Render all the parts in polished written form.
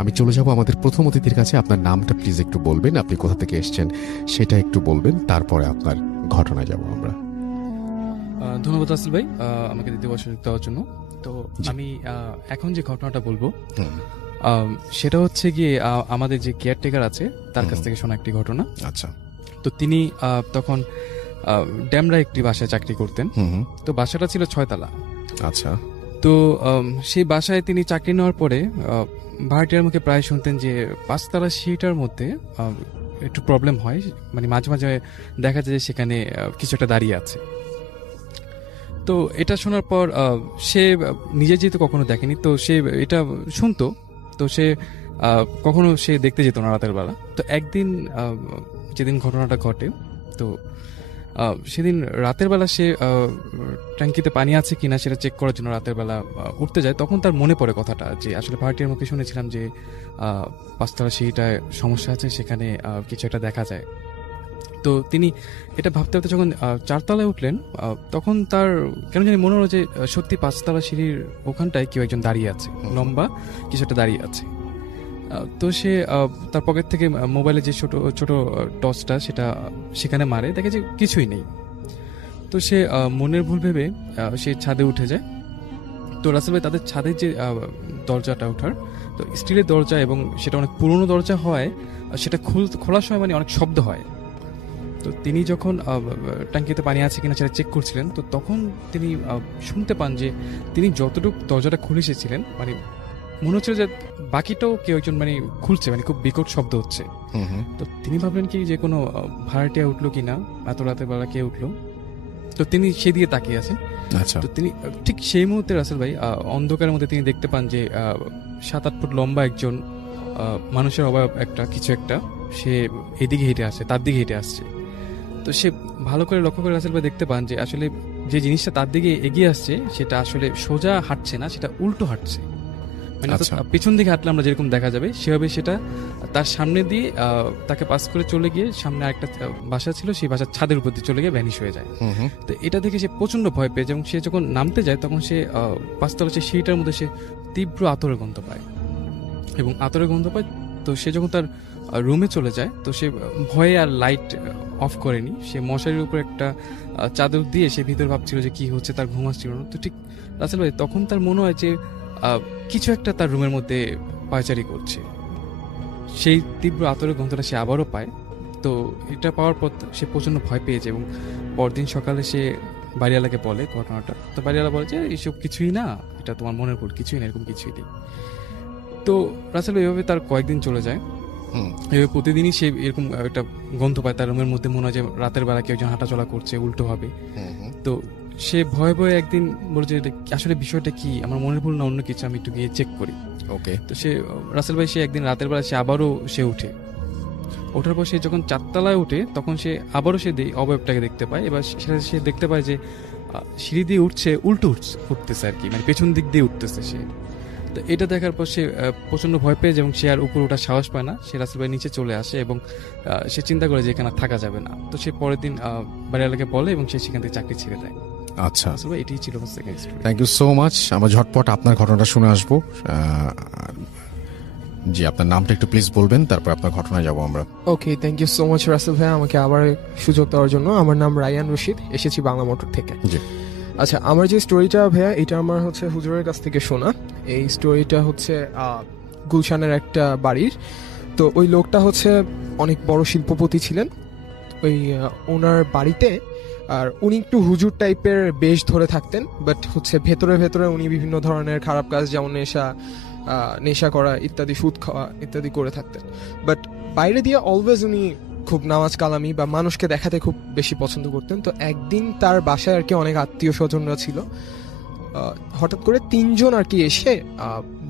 আমি চলে যাব আমাদের প্রথম অতিথির কাছে। আপনার নামটা প্লিজ একটু বলবেন, আপনি কোথা থেকে এসেছেন সেটা একটু বলবেন, তারপরে আপনার ঘটনায় যাব আমরা। ধন্যবাদ রাসেল ভাই আমাকে দ্বিতীয় বছর দেওয়ার জন্য। তো জি। আমি এখন যে ঘটনাটা বলবো হুম, সেটা হচ্ছে গিয়ে আমাদের যে কেয়ারটেকার আছে তার কাছ হুম। থেকে শোনা একটি ঘটনা। আচ্ছা। তো তিনি তখন ড্যামরা একটি বাসায় চাকরি করতেন। হুম, হুম। তো বাসাটা ছিল 6 তলা। আচ্ছা। তো সেই বাসায় তিনি চাকরি নেওয়ার পরে ভাড়াটিয়ার মুখে প্রায় শুনতেন যে 5 তলা সিঁড়িটার মধ্যে একটু প্রবলেম হয়, মানে মাঝে মাঝে দেখা যায় যে সেখানে কিছু একটা দাঁড়িয়ে আছে। তো এটা শোনার পর সে নিজে যেহেতু কখনো দেখেনি, তো সে এটা শুনতো। তো সে কখনো সে দেখতে যেত না রাতের বেলা। তো একদিন যেদিন ঘটনাটা ঘটে, তো সেদিন রাতের বেলা সে ট্যাঙ্কিতে পানি আছে কিনা সেটা চেক করার জন্য রাতের বেলা উঠতে যায়। তখন তার মনে পড়ে কথাটা, যে আসলে ভাড়াটিয়ার মুখে শুনেছিলাম যে 5 তলা সিঁড়িটায় সমস্যা আছে, সেখানে কিছু একটা দেখা যায়। তো তিনি এটা ভাবতে ভাবতে যখন 4 তলায় উঠলেন, তখন তার কেন জানি মনে হলো যে সত্যি 5 তলা সিঁড়ির ওখানটায় কেউ একজন দাঁড়িয়ে আছে, লম্বা কিছু একটা দাঁড়িয়ে আছে। তো সে তার পকেট থেকে মোবাইলে যে ছোট ছোট টর্চটা সেটা সেখানে মারে, দেখে যে কিছুই নেই। তো সে মনের ভুল ভেবে সে ছাদে উঠে যায়। তো রাসেল ভাই, তাদের ছাদের যে দরজাটা ওঠার, তো স্টিলের দরজা এবং সেটা অনেক পুরনো দরজা হওয়ায় সেটা খোলার সময় মানে অনেক শব্দ হয়। তো তিনি যখন ট্যাঙ্কিতে পানি আছে কিনা সেটা চেক করছিলেন, তো তখন তিনি শুনতে পান যে তিনি যতটুকু দরজাটা খুলে এসেছিলেন, মানে মনে হচ্ছিল যে বাকিটাও কেউ একজন মানে খুলছে, মানে খুব বিকট শব্দ হচ্ছে। হুম, হুম। তো তিনি ভাবলেন কি যে কোনো ভাড়াটিয়া উঠলো কিনা, এত রাতের বেলা কে উঠলো। তো তিনি সেদিকে তাকিয়ে আছেন। আচ্ছা। তো তিনি ঠিক সেই মুহূর্তে রাসেল ভাই অন্ধকারের মধ্যে তিনি দেখতে পান যে 7-8 ফুট লম্বা একজন মানুষের অবয়ব একটা কিছু একটা, সে এদিকে হেঁটে আসছে, তার দিকে হেঁটে আসছে। তো সে ভালো করে লক্ষ্য করে রাসেল ভাই দেখতে পান যে আসলে যে জিনিসটা তার দিকে এগিয়ে আসছে সেটা আসলে সোজা হাঁটছে না, সেটা উল্টো হাঁটছে। মানে আচ্ছা। পিছন দিকে হাঁটলে আমরা যেরকম দেখা যাবে সেভাবে সেটা তার সামনে দিয়ে তাকে পাস করে চলে গিয়ে সামনে আরেকটা বাসা ছিল, সেই বাসার ছাদের উপর দিয়ে চলে গিয়ে ভ্যানিশ হয়ে যায়। হুম, হুম। তো এটা দেখে সে প্রচন্ড ভয় পেয়ে যায় এবং সে যখন নামতে যায় তখন সে 5 তলা সেই সিঁড়িটার মধ্যে সে তীব্র আতরের গন্ধ পায় এবং আতরের গন্ধ পায়। তো সে যখন তার রুমে চলে যায়, তো সে ভয়ে আর লাইট অফ করেনি, সে মশারির উপর একটা চাদর দিয়ে সে ভিতরে ভাবছিল যে কি হচ্ছে, তার ঘুম আসছিল না। তো ঠিক রাসেল ভাই, তখন তার মনে হয় যে কিছু একটা তার রুমের মধ্যে পায়চারি করছে। সেই তীব্র আতরের গন্ধটা সে আবারও পায়। তো এটা পাওয়ার পর সে প্রচন্ড ভয় পেয়েছে এবং পরদিন সকালে সে বাড়িওয়ালাকে বলে ঘটনাটা। তো বাড়িওয়ালা বলে যে এইসব কিছুই না, এটা তোমার মনের ভুল, কিছুই না, এরকম কিছুই নেই। তো রাসেল এইভাবে তার কয়েকদিন চলে যায়। হুম। এভাবে প্রতিদিনই সে এরকম একটা গন্ধ পায়, তার রুমের মধ্যে মনে হয় যে রাতের বেলা কেউ একজন হাঁটাচলা করছে উল্টো ভাবে। হুম, হুম। তো সে ভয়ে ভয়ে একদিন বলছে যে আসলে বিষয়টা কি, আমার মনের ভুল না অন্য কিছু, আমি একটু গিয়ে চেক করি। ওকে। তো সে রাসেল ভাই, সে একদিন রাতের বেলা সে আবারও সে উঠে। ওঠার পর সে যখন 4 তলায় উঠে তখন সে আবারও সে অবয়বটাকে দেখতে পায়। এবার সেটা সে দেখতে পায় যে সিঁড়ি দিয়ে উঠছে, উঠতেছে আর কি, মানে পেছন দিক দিয়ে উঠতেছে সে। তো এটা দেখার পর সে প্রচন্ড ভয় পেয়ে যায় এবং সে আর উপর ওঠার সাহস পায় না। সে রাসেল ভাই নিচে চলে আসে এবং সে চিন্তা করে যে এখানে থাকা যাবে না। তো সে পরের দিন বাড়িওয়ালাকে বলে এবং সে সেখান থেকে চাকরি ছেড়ে দেয়। আচ্ছা। রাসেল ভাই, এটাই ছিল second story. Thank you so much. আমরা ঝটপট আপনার ঘটনাটা শুনে আসবো। জি, আপনার নামটা একটু প্লিজ বলবেন, তারপর আপনার ঘটনায় যাব আমরা। Okay, thank you so much Rasel ভাই আমাকে আবার সুযোগ দেওয়ার জন্য। আমার নাম রায়ান রশিদ, এসেছি বাংলা মোটর থেকে। জি। আচ্ছা, আমার যে স্টোরিটা ভাইয়া, এটা আমার হচ্ছে হুজুরের কাছ থেকে শোনা। এই স্টোরিটা হচ্ছে গুলশানের একটা বাড়ির। তো ওই লোকটা হচ্ছে অনেক বড় শিল্পপতি ছিলেন ওই ওনার বাড়িতে। আর উনি একটু হুজুর টাইপের বেশ ধরে থাকতেন, বাট হচ্ছে ভেতরে ভেতরে উনি বিভিন্ন ধরনের খারাপ কাজ, যেমন নেশা করা ইত্যাদি, সুদ খাওয়া ইত্যাদি করে থাকতেন। বাট বাইরে দিয়ে অলওয়েজ উনি খুব নামাজ কালামি বা মানুষকে দেখাতে খুব বেশি পছন্দ করতেন। তো একদিন তার বাসায় আর কি অনেক আত্মীয় স্বজনরা ছিল। হঠাৎ করে 3 জন আর কি এসে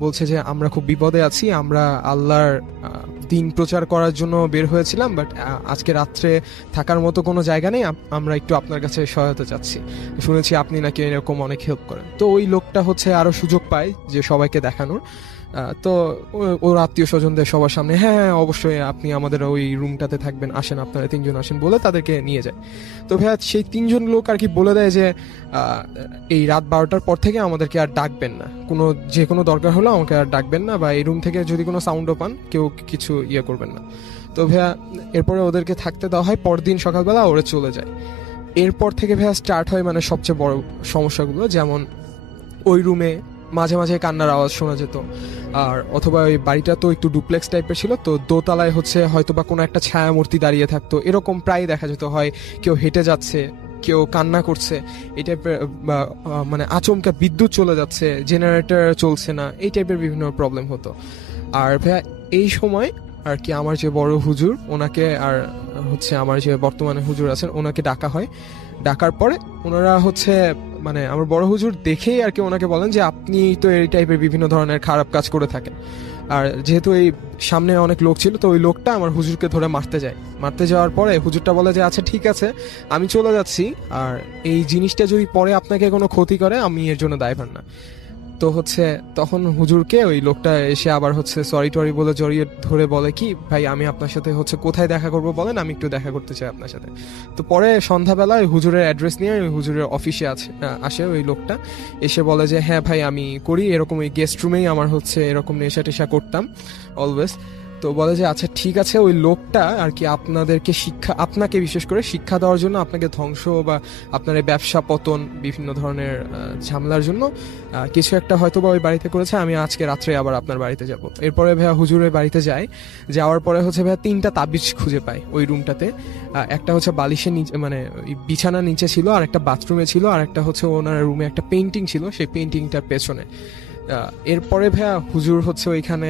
বলছে যে আমরা খুব বিপদে আছি, আমরা আল্লাহর দিন প্রচার করার জন্য বের হয়েছিলাম, বাট আজকে রাত্রে থাকার মতো কোনো জায়গা নেই, আমরা একটু আপনার কাছে সহায়তা চাচ্ছি, শুনেছি আপনি নাকি এরকম অনেক হেল্প করেন। তো ওই লোকটা হচ্ছে আরো সুযোগ পায় যে সবাইকে দেখানোর, তো ওর আত্মীয় স্বজনদের সবার সামনে হ্যাঁ হ্যাঁ অবশ্যই আপনি আমাদের ওই রুমটাতে থাকবেন, আসেন আপনারা 3 জন আসেন বলে তাদেরকে নিয়ে যায়। তো ভাইয়া সেই 3 জন লোক আর কি বলে দেয় যে এই রাত 12টার পর থেকে আমাদেরকে আর ডাকবেন না, যে কোনো দরকার হলো আমাকে আর ডাকবেন না, বা এই রুম থেকে যদি কোনো সাউন্ডও পান কেউ কিছু ইয়ে করবেন না। তো ভাইয়া এরপরে ওদেরকে থাকতে দেওয়া হয়, পরদিন সকালবেলা ওরা চলে যায়। এরপর থেকে ভাইয়া স্টার্ট হয় মানে সবচেয়ে বড় সমস্যাগুলো, যেমন ওই রুমে মাঝে মাঝে কান্নার আওয়াজ শোনা যেত, আর অথবা ওই বাড়িটা তো একটু ডুপ্লেক্স টাইপের ছিল, তো দোতলায় হচ্ছে হয়তো বা কোনো একটা ছায়ামূর্তি দাঁড়িয়ে থাকতো, এরকম প্রায় দেখা যেত। হয় কেউ হেঁটে যাচ্ছে, কেউ কান্না করছে এই টাইপের, বা মানে আচমকা বিদ্যুৎ চলে যাচ্ছে, জেনারেটর চলছে না, এই টাইপের বিভিন্ন প্রবলেম হতো। আর ভাইয়া এই সময় আর কি আমার যে বড় হুজুর ওনাকে, আর হচ্ছে আমার যে বর্তমানে হুজুর আছেন ওনাকে ডাকা হয়। ডাকার পরে ওনারা হচ্ছে মানে আমার বড় হুজুর দেখেই আর কি ওনাকে বলেন যে আপনি তো এই টাইপের বিভিন্ন ধরনের খারাপ কাজ করে থাকেন। আর যেহেতু এই সামনে অনেক লোক ছিল, তো ওই লোকটা আমার হুজুরকে ধরে মারতে যায়। মারতে যাওয়ার পরে হুজুরটা বলে যে আচ্ছা ঠিক আছে আমি চলে যাচ্ছি, আর এই জিনিসটা যদি পরে আপনাকে কোনো ক্ষতি করে আমি এর জন্য দায়ভার না। তো হচ্ছে তখন হুজুরকে ওই লোকটা এসে আবার হচ্ছে সরি টরি বলে জড়িয়ে ধরে বলে কি ভাই আমি আপনার সাথে হচ্ছে কোথায় দেখা করব বলেন, আমি একটু দেখা করতে চাই আপনার সাথে। তো পরে সন্ধ্যাবেলা ওই হুজুরের অ্যাড্রেস নিয়ে ওই হুজুরের অফিসে আসে ওই লোকটা, এসে বলে যে হ্যাঁ ভাই আমি করি এরকম, ওই গেস্ট রুমেই আমার হচ্ছে এরকম নেশা টেশা করতাম অলওয়েজ। তো বলে যে আচ্ছা ঠিক আছে, ওই লোকটা আর কি আপনাদেরকে আপনাকে বিশেষ করে শিক্ষা দেওয়ার জন্য, আপনাকে ধ্বংস বা আপনার এই ব্যবসা পতন বিভিন্ন ধরনের ঝামেলার জন্য কিছু একটা হয়তো বা ওই বাড়িতে করেছে, আমি আজকে রাত্রে আবার আপনার বাড়িতে যাব। এরপরে ভাইয়া হুজুরের বাড়িতে যায়, যাওয়ার পরে হচ্ছে ভাইয়া 3টা তাবিজ খুঁজে পায় ওই রুমটাতে। একটা হচ্ছে বালিশের নিচে মানে বিছানার নিচে ছিল, আর একটা বাথরুমে ছিল, আর একটা হচ্ছে ওনার রুমে একটা পেন্টিং ছিল, সেই পেন্টিংটার পেছনে। এরপরে ভাইয়া হুজুর হচ্ছে ওইখানে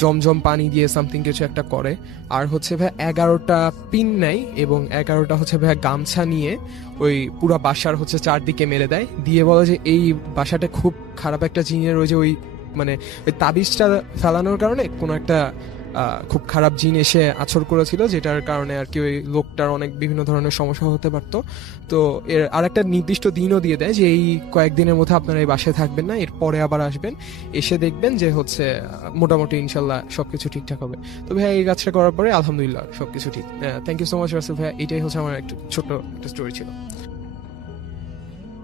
জমজম পানি দিয়ে সামথিং কিছু একটা করে, আর হচ্ছে ভাইয়া 11টা পিন নেয় এবং 11টা হচ্ছে ভাইয়া গামছা নিয়ে ওই পুরো বাসার হচ্ছে চারদিকে মেরে দেয়, দিয়ে বলে যে এই বাসাটা খুব খারাপ একটা জিনের ওই যে ওই মানে ওই তাবিজটা ফেলানোর কারণে কোনো একটা খুব খারাপ জিন এসে আছর করেছিল, যেটার কারণে আর কি ওই লোকটার অনেক বিভিন্ন ধরনের সমস্যা হতে পারত। তো এর আরেকটা নির্দিষ্ট দিনও দিয়ে দেয় যে এই কয়েকদিনের মধ্যে আপনারা এই বাসায় থাকবেন না, এর পরে আবার আসবেন, এসে দেখবেন যে হচ্ছে মোটামুটি ইনশাল্লাহ সবকিছু ঠিকঠাক হবে। তো ভাইয়া এই কাজটা করার পরে আলহামদুলিল্লাহ সবকিছু ঠিক। Thank you so much Rasel ভাইয়া, এটাই হচ্ছে আমার একটু ছোট্ট একটা স্টোরি ছিল।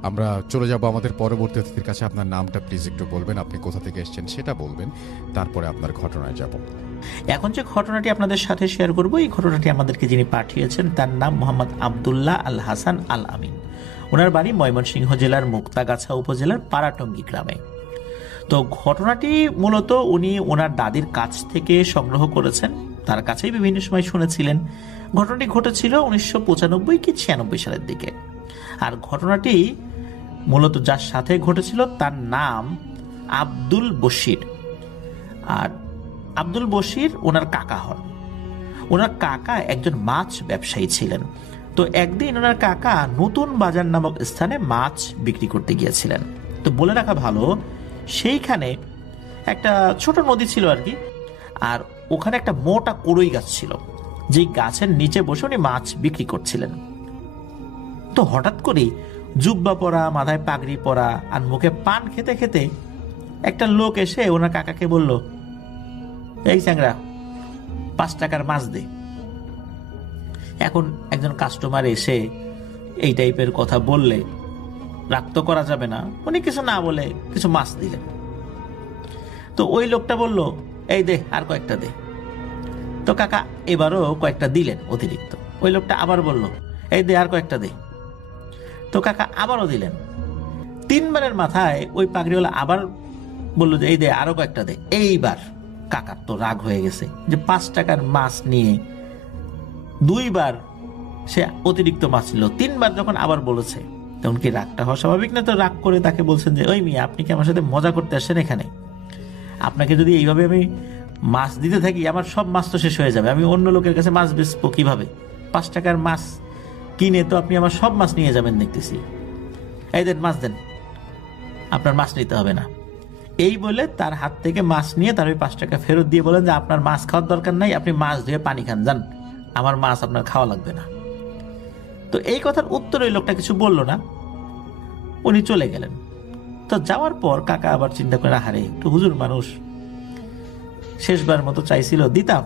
আমরা চলে যাব আমাদের পরবর্তী অতিথির কাছে। আপনার নামটা প্লিজ একটু বলবেন, আপনি কোথা থেকে এসেছেন সেটা বলবেন, তারপরে আপনার ঘটনায় যাব। এখন যে ঘটনাটি আপনাদের সাথে শেয়ার করব, এই ঘটনাটি আমাদেরকে যিনি পাঠিয়েছেন তার নাম মোহাম্মদ আব্দুল্লাহ আল হাসান আল আমিন। ওনার বাড়ি ময়মনসিংহ জেলার মুক্তাগাছা উপজেলার পাড়াটঙ্গী গ্রামে। তো ঘটনাটি মূলত উনি ওনার দাদির কাছ থেকে সংগ্রহ করেছেন, তার কাছেই বিভিন্ন সময় শুনেছিলেন। ঘটনাটি ঘটেছিল 1995 কি 96 সালের দিকে। আর ঘটনাটি মূলত যার সাথে ঘটেছিল তার নাম আব্দুল বশির। আর আব্দুল বশির ওনার কাকা হন। ওনার কাকা একজন মাছ ব্যবসায়ী ছিলেন। তো একদিন ওনার কাকা নতুন বাজার নামক স্থানে মাছ বিক্রি করতে গিয়েছিলেন। তো বলে রাখা ভালো, সেইখানে একটা ছোট নদী ছিল আর কি, আর ওখানে একটা মোটা কড়ই গাছ ছিল, যেই গাছের নিচে বসে উনি মাছ বিক্রি করছিলেন। তো হঠাৎ করেই জুব্বা পরা, মাথায় পাগড়ি পরা আর মুখে পান খেতে খেতে একটা লোক এসে ওনার কাকাকে বলল, এই চ্যাংরা 5 টাকার মাছ দে। এখন একজন কাস্টমার এসে এই টাইপের কথা বললে রাগ তো করা যাবে না, উনি কিছু না বলে কিছু মাছ দিলেন। তো ওই লোকটা বলল, এই দে আর কয়েকটা দে। তো কাকা এবারও কয়েকটা দিলেন অতিরিক্ত। ওই লোকটা আবার বলল, এই দে আর কয়েকটা দে। তো কাকা আবারও দিলেন। 3 বারের মাথায় ওই পাগড়িওয়ালা আবার বলল যে এই দে আরো কয়েকটা দে। এইবার কাকার তো রাগ হয়ে গেছে যে 5 টাকার মাছ নিয়ে 2 বার সে অতিরিক্ত মাছ নিল, 3 বার যখন আবার বলেছে তখন কি রাগটা হওয়া স্বাভাবিক না? তো রাগ করে তাকে বলছেন যে ওই মিয়া, আপনি কি আমার সাথে মজা করতে আসছেন এখানে? আপনাকে যদি এইভাবে আমি মাছ দিতে থাকি আমার সব মাছ তো শেষ হয়ে যাবে, আমি অন্য লোকের কাছে মাছ বেচবো কিভাবে? 5 টাকার মাছ কিনে তো আপনি আমার সব মাছ নিয়ে যাবেন দেখতেছি। এই দেন মাছ দেন, আপনার মাছ নিতে হবে না। এই বলে তার হাত থেকে মাছ নিয়ে তার ওই 5 টাকা ফেরত দিয়ে বলেন যে আপনার মাছ খাওয়ার দরকার নাই, আপনি মাছ ধুয়ে পানি খান, যান, আমার মাছ আপনার খাওয়া লাগবে না। তো এই কথার উত্তর ওই লোকটা কিছু বলল না, উনি চলে গেলেন। তো যাওয়ার পর কাকা আবার চিন্তা করে, আহারে একটু হুজুর মানুষ, শেষবার মতো চাইছিল, দিতাম।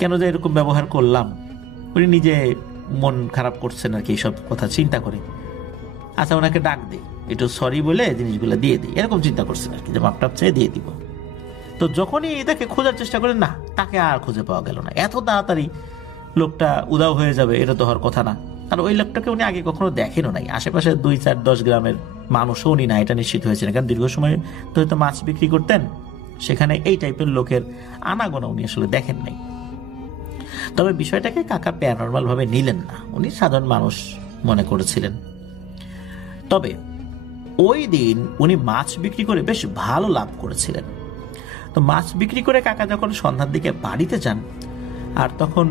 কেন যে এরকম ব্যবহার করলাম, উনি নিজে মন খারাপ করছেন আর কি, এইসব কথা চিন্তা করে। আচ্ছা, ওনাকে ডাক দিই, একটু সরি বলে জিনিসগুলো দিয়ে দিই, এরকম চিন্তা করছেন আর কি, যে মাপটাপ চেয়ে দিয়ে দিব। তো যখনই এটাকে খোঁজার চেষ্টা করেন, না, তাকে আর খুঁজে পাওয়া গেল না। এত তাড়াতাড়ি লোকটা উধাও হয়ে যাবে এটা তো হওয়ার কথা না। আর ওই লোকটাকে উনি আগে কখনো দেখেনও নাই, আশেপাশে 2-4-10 গ্রামের মানুষও উনি না, এটা নিশ্চিত হয়েছেন। কারণ দীর্ঘ সময় তো হয়তো মাছ বিক্রি করতেন, সেখানে এই টাইপের লোকের আনাগোনা উনি আসলে দেখেন নাই। তবে বিষয়টাকে কাকা প্যারানর্মাল ভাবে নিলেন না, উনি সাধারণ মানুষ মনে করেছিলেন। তবে ওই দিন উনি মাছ বিক্রি করে বেশ ভালো লাভ করেছিলেন। তো মাছ বিক্রি করে কাকা যখন সন্ধ্যার দিকে বাড়িতে যান, আর তখন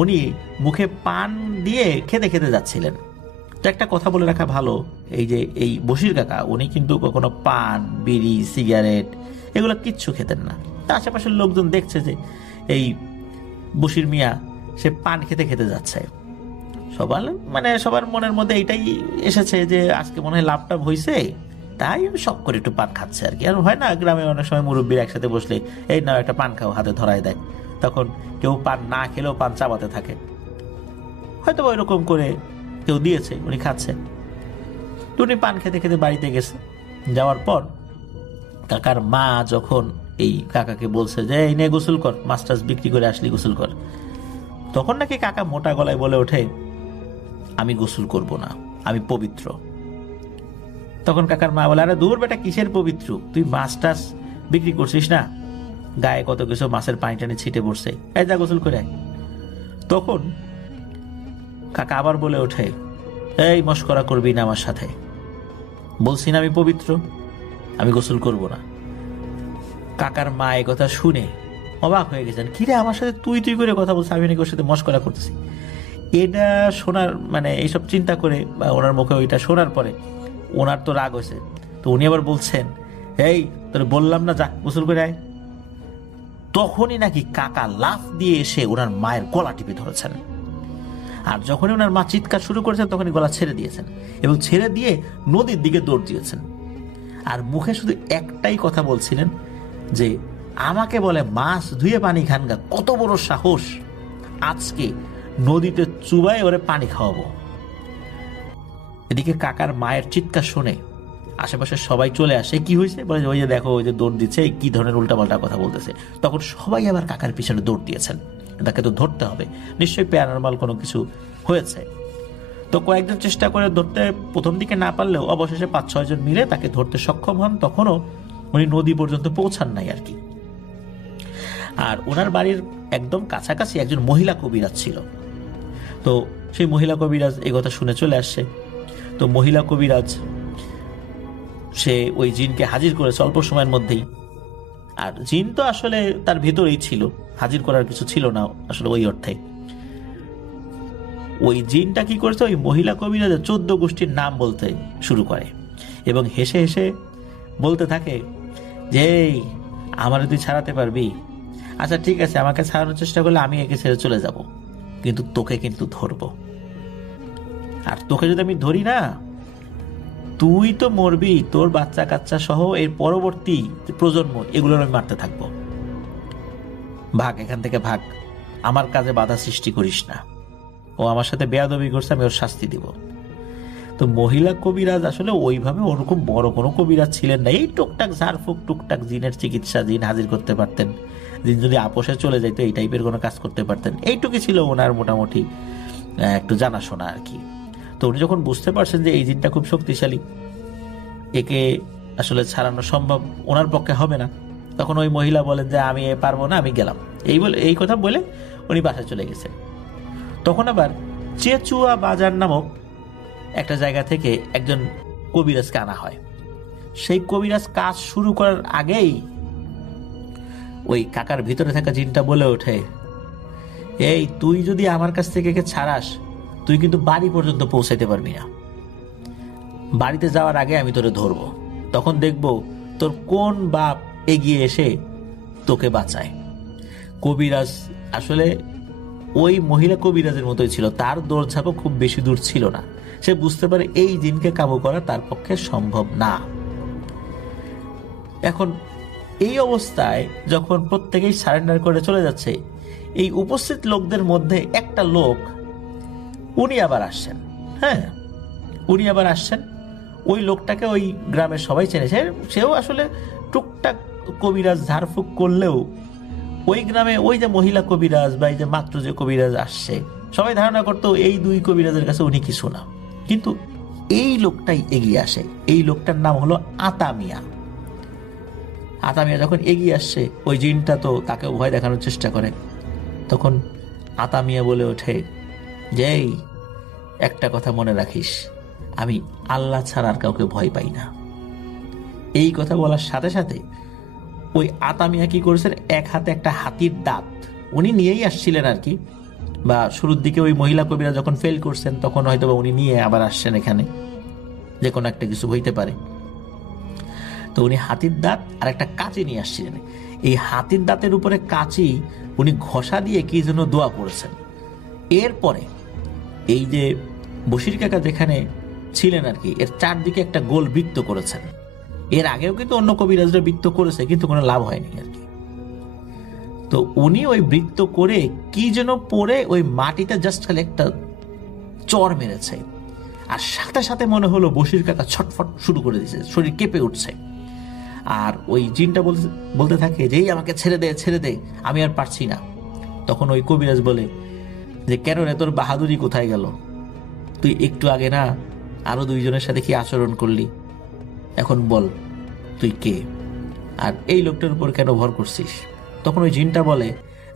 উনি মুখে পান দিয়ে খেতে খেতে যাচ্ছিলেন। তো একটা কথা বলে রাখা ভালো, এই যে এই বশির কাকা, উনি কিন্তু কখনো পান, বিড়ি, সিগারেট এগুলো কিচ্ছু খেতেন না। তা আশেপাশের লোকজন দেখছে যে এই বশির মিয়া সে পান খেতে খেতে যাচ্ছে, সবার মনের মধ্যে এইটাই এসেছে যে আজকে মনে হয় লাভটা হয়েছে, তাই শখ করে একটু পান খাচ্ছে আর কি। আর হয় না, গ্রামে অনেক সময় মুরব্বীর একসাথে বসলে এই নাও একটা পান খাও, হাতে ধরায় দেয়, তখন কেউ পান না খেলেও পান চাবাতে থাকে, হয়তো ওই রকম করে কেউ দিয়েছে, উনি খাচ্ছে। উনি পান খেতে খেতে বাড়িতে গেছে। যাওয়ার পর কাকার মা যখন এই কাকাকে বলছে যে এই নে গোসল কর, মাছ টাছ বিক্রি করে আসলি গোসল কর, তখন নাকি কাকা মোটা গলায় বলে ওঠে, আমি গোসল করব না, আমি পবিত্র। তখন কাকার মা বলে, আরে দূর বেটা, কিসের পবিত্র, তুই মাছ টাছ বিক্রি করছিস না, গায়ে কত কিছু মাছের পানি টানি ছিটে পড়ছে, এই যা গোসল করে। তখন কাকা আবার বলে ওঠে, এই মস্করা করবি না আমার সাথে, বলছি না আমি পবিত্র, আমি গোসল করব না। কাকার মা এই কথা শুনে অবাক হয়ে গেছেন, কিরে আমার সাথে তুই তুই করে কথা বলছিস, আমি নাকি ওর সাথে মস্করা করতেছি। এটা শোনার এইসব চিন্তা করে বা ওনার মুখে ওইটা শোনার পরে ওনার তো রাগ হয়েছে। তো উনি আবার বলছেন, এই তোর বললাম না যা গোসল করে আয়। তখনই নাকি কাকা লাফ দিয়ে এসে ওনার মায়ের গলা টিপে ধরেছেন। আর যখনই ওনার মা চিৎকার শুরু করেছেন, তখনই গলা ছেড়ে দিয়েছেন এবং ছেড়ে দিয়ে নদীর দিকে দৌড় দিয়েছেন। আর মুখে শুধু একটাই কথা বলছিলেন যে আমাকে বলে মাছ ধুয়ে পানি খানগা, কত বড় সাহস, আজকে নদীতে চুবাই ওরে পানি খাওয়াবো। এদিকে কাকার মায়ের চিৎকার শুনে আশেপাশে সবাই চলে আসে, কি হয়েছে বলে, ওই যে দেখো, ওই যে দৌড় দিচ্ছে, কি ধরনের উল্টাপাল্টা কথা বলতেছে। তখন সবাই আবার কাকার পিছনে দৌড় দিয়েছেন, তাকে তো ধরতে হবে, নিশ্চয়ই প্যারানর্মাল কোনো কিছু হয়েছে। তো কয়েকজন চেষ্টা করে ধরতে প্রথম দিকে না পারলেও অবশেষে 5-6 জন মিলে তাকে ধরতে সক্ষম হন। তখনও উনি নদী পর্যন্ত পৌঁছান নাই আর কি। আর ওনার বাড়ির একদম কাছাকাছি একজন মহিলা কবিরাজ ছিল। তো সেই মহিলা কবিরাজ এই কথা শুনে চলে আসছে। তো মহিলা কবিরাজ সে ওই জিনকে হাজির করেছে অল্প সময়ের মধ্যেই। আর জিন তো আসলে তার ভেতরেই ছিল, হাজির করার কিছু ছিল না আসলে ওই অর্থে। ওই জিনটা কি করেছে, ওই মহিলা কবিরাজ 14 গোষ্ঠীর নাম বলতে শুরু করে এবং হেসে হেসে বলতে থাকে যে আমারে তুই ছাড়াতে পারবি, আচ্ছা ঠিক আছে, আমাকে ছাড়ানোর চেষ্টা করলে আমি একে ছেড়ে চলে যাব, কিন্তু তোকে কিন্তু ধরবো, আর তোকে যদি আমি ধরি না, তুই তো মরবি, তোর বাচ্চা কাচ্চা সহ এর পরবর্তী প্রজন্ম এগুলোর আমি মারতে থাকবো, ভাগ এখান থেকে ভাগ, আমার কাজে বাধা সৃষ্টি করিস না, ও আমার সাথে বেয়াদবি করছে, আমি ওর শাস্তি দিব। তো মহিলা কবিরাজ আসলে ওইভাবে ওরকম বড় কোনো কবিরাজ ছিলেন না, এই টুকটাক ঝাড়ফুক, টুকটাক জিনের চিকিৎসা, জিন হাজির করতে পারতেন, জিন যদি আপোষে চলে যাইতো এই টাইপের কোনো কাজ করতে পারতেন, এইটুকু ছিল ওনার মোটামুটি একটু জানাশোনা আর কি। তো উনি যখন বুঝতে পারছেন যে এই জিনটা খুব শক্তিশালী, একে আসলে ছাড়ানো সম্ভব ওনার পক্ষে হবে না, তখন ওই মহিলা বলেন যে আমি পারবো না, আমি গেলাম, এই কথা বলে উনি বাসায় চলে গেছে। তখন আবার চেচুয়া বাজার নামক একটা জায়গা থেকে একজন কবিরাজকে আনা হয়। সেই কবিরাজ কাজ শুরু করার আগেই ওই কাকার ভিতরে থাকা জিনটা বলে ওঠে, এই তুই যদি আমার কাছ থেকে একে ছাড়াস, তুই কিন্তু বাড়ি পর্যন্ত পৌঁছাইতে পারবি না, বাড়িতে যাওয়ার আগে আমি তোরে ধরবো, তখন দেখবো তোর কোন বাপ এগিয়ে এসে তোকে বাঁচায়। কবিরাজ আসলে ওই মহিলা কবিরাজের মতোই ছিল, তার দৌড়ঝাঁপও খুব বেশি দূর ছিল না, সে বুঝতে পারে এই জিনকে কাবু করা তার পক্ষে সম্ভব না। এখন এই অবস্থায় যখন প্রত্যেকেই সারেন্ডার করে চলে যাচ্ছে, এই উপস্থিত লোকদের মধ্যে একটা লোক উনি আবার আসছেন। হ্যাঁ, উনি আবার আসছেন। ওই লোকটাকে ওই গ্রামের সবাই চেনেছে। সেও আসলে টুকটাক কবিরাজ ঝাড়ফুঁক করলেও ওই গ্রামে ওই যে মহিলা কবিরাজ বা এই যে মাত্র যে কবিরাজ আসছে, সবাই ধারণা করতো এই দুই কবিরাজের কাছে উনি কিছু না। কিন্তু এই লোকটাই এগিয়ে আসে। এই লোকটার নাম হলো আতামিয়া। আতামিয়া যখন এগিয়ে আসছে, ওই জিনটা তো তাকে ভয় দেখানোর চেষ্টা করে। তখন আতামিয়া বলে ওঠে যে, এই একটা কথা মনে রাখিস, আমি আল্লাহ ছাড়া আর কাউকে ভয় পাই না। এই কথা বলার সাথে সাথে ওই আতামিয়া কি করেছেন, এক হাতে একটা হাতির দাঁত উনি নিয়েই আসছিলেন আর কি, বা শুরুর দিকে ওই মহিলা কবিরা যখন ফেল করছেন তখন হয়তো বা উনি নিয়ে আবার আসছেন এখানে, যে কোনো একটা কিছু হইতে পারে। তো উনি হাতির দাঁত আর একটা কাঁচি নিয়ে আসছিলেন। এই হাতির দাঁতের উপরে কাঁচি উনি ঘষা দিয়ে কি যেন দোয়া করেছেন। এরপরে এই যে বশির কাকা যেখানে ছিলেন আর কি, এর চারদিকে একটা গোল বৃত্ত করেছেন। এর আগেও কিন্তু অন্য কবিরাজরা বৃত্ত করেছে, কিন্তু কোনো লাভ হয়নি আর কি। তো উনি ওই বৃত্ত করে কি যেন পরে ওই মাটিতে জাস্ট খালি একটা চর মেরেছে, আর সাথে সাথে মনে হলো বশির কাকা ছটফট শুরু করে দিয়েছে, শরীর কেঁপে উঠছে। আর ওই জিনটা বলতে থাকে যে, এই আমাকে ছেড়ে দে, ছেড়ে দে, আমি আর পারছি না। তখন ওই কবিরাজ বলে যে, কেন রে, তোর বাহাদুরি কোথায় গেল? তুই একটু আগে না আরো দুইজনের সাথে কি আচরণ করলি? এখন বল তুই কে, আর এই লোকটার উপর কেন ভর করছিস? তখন ওই জিনটা বলে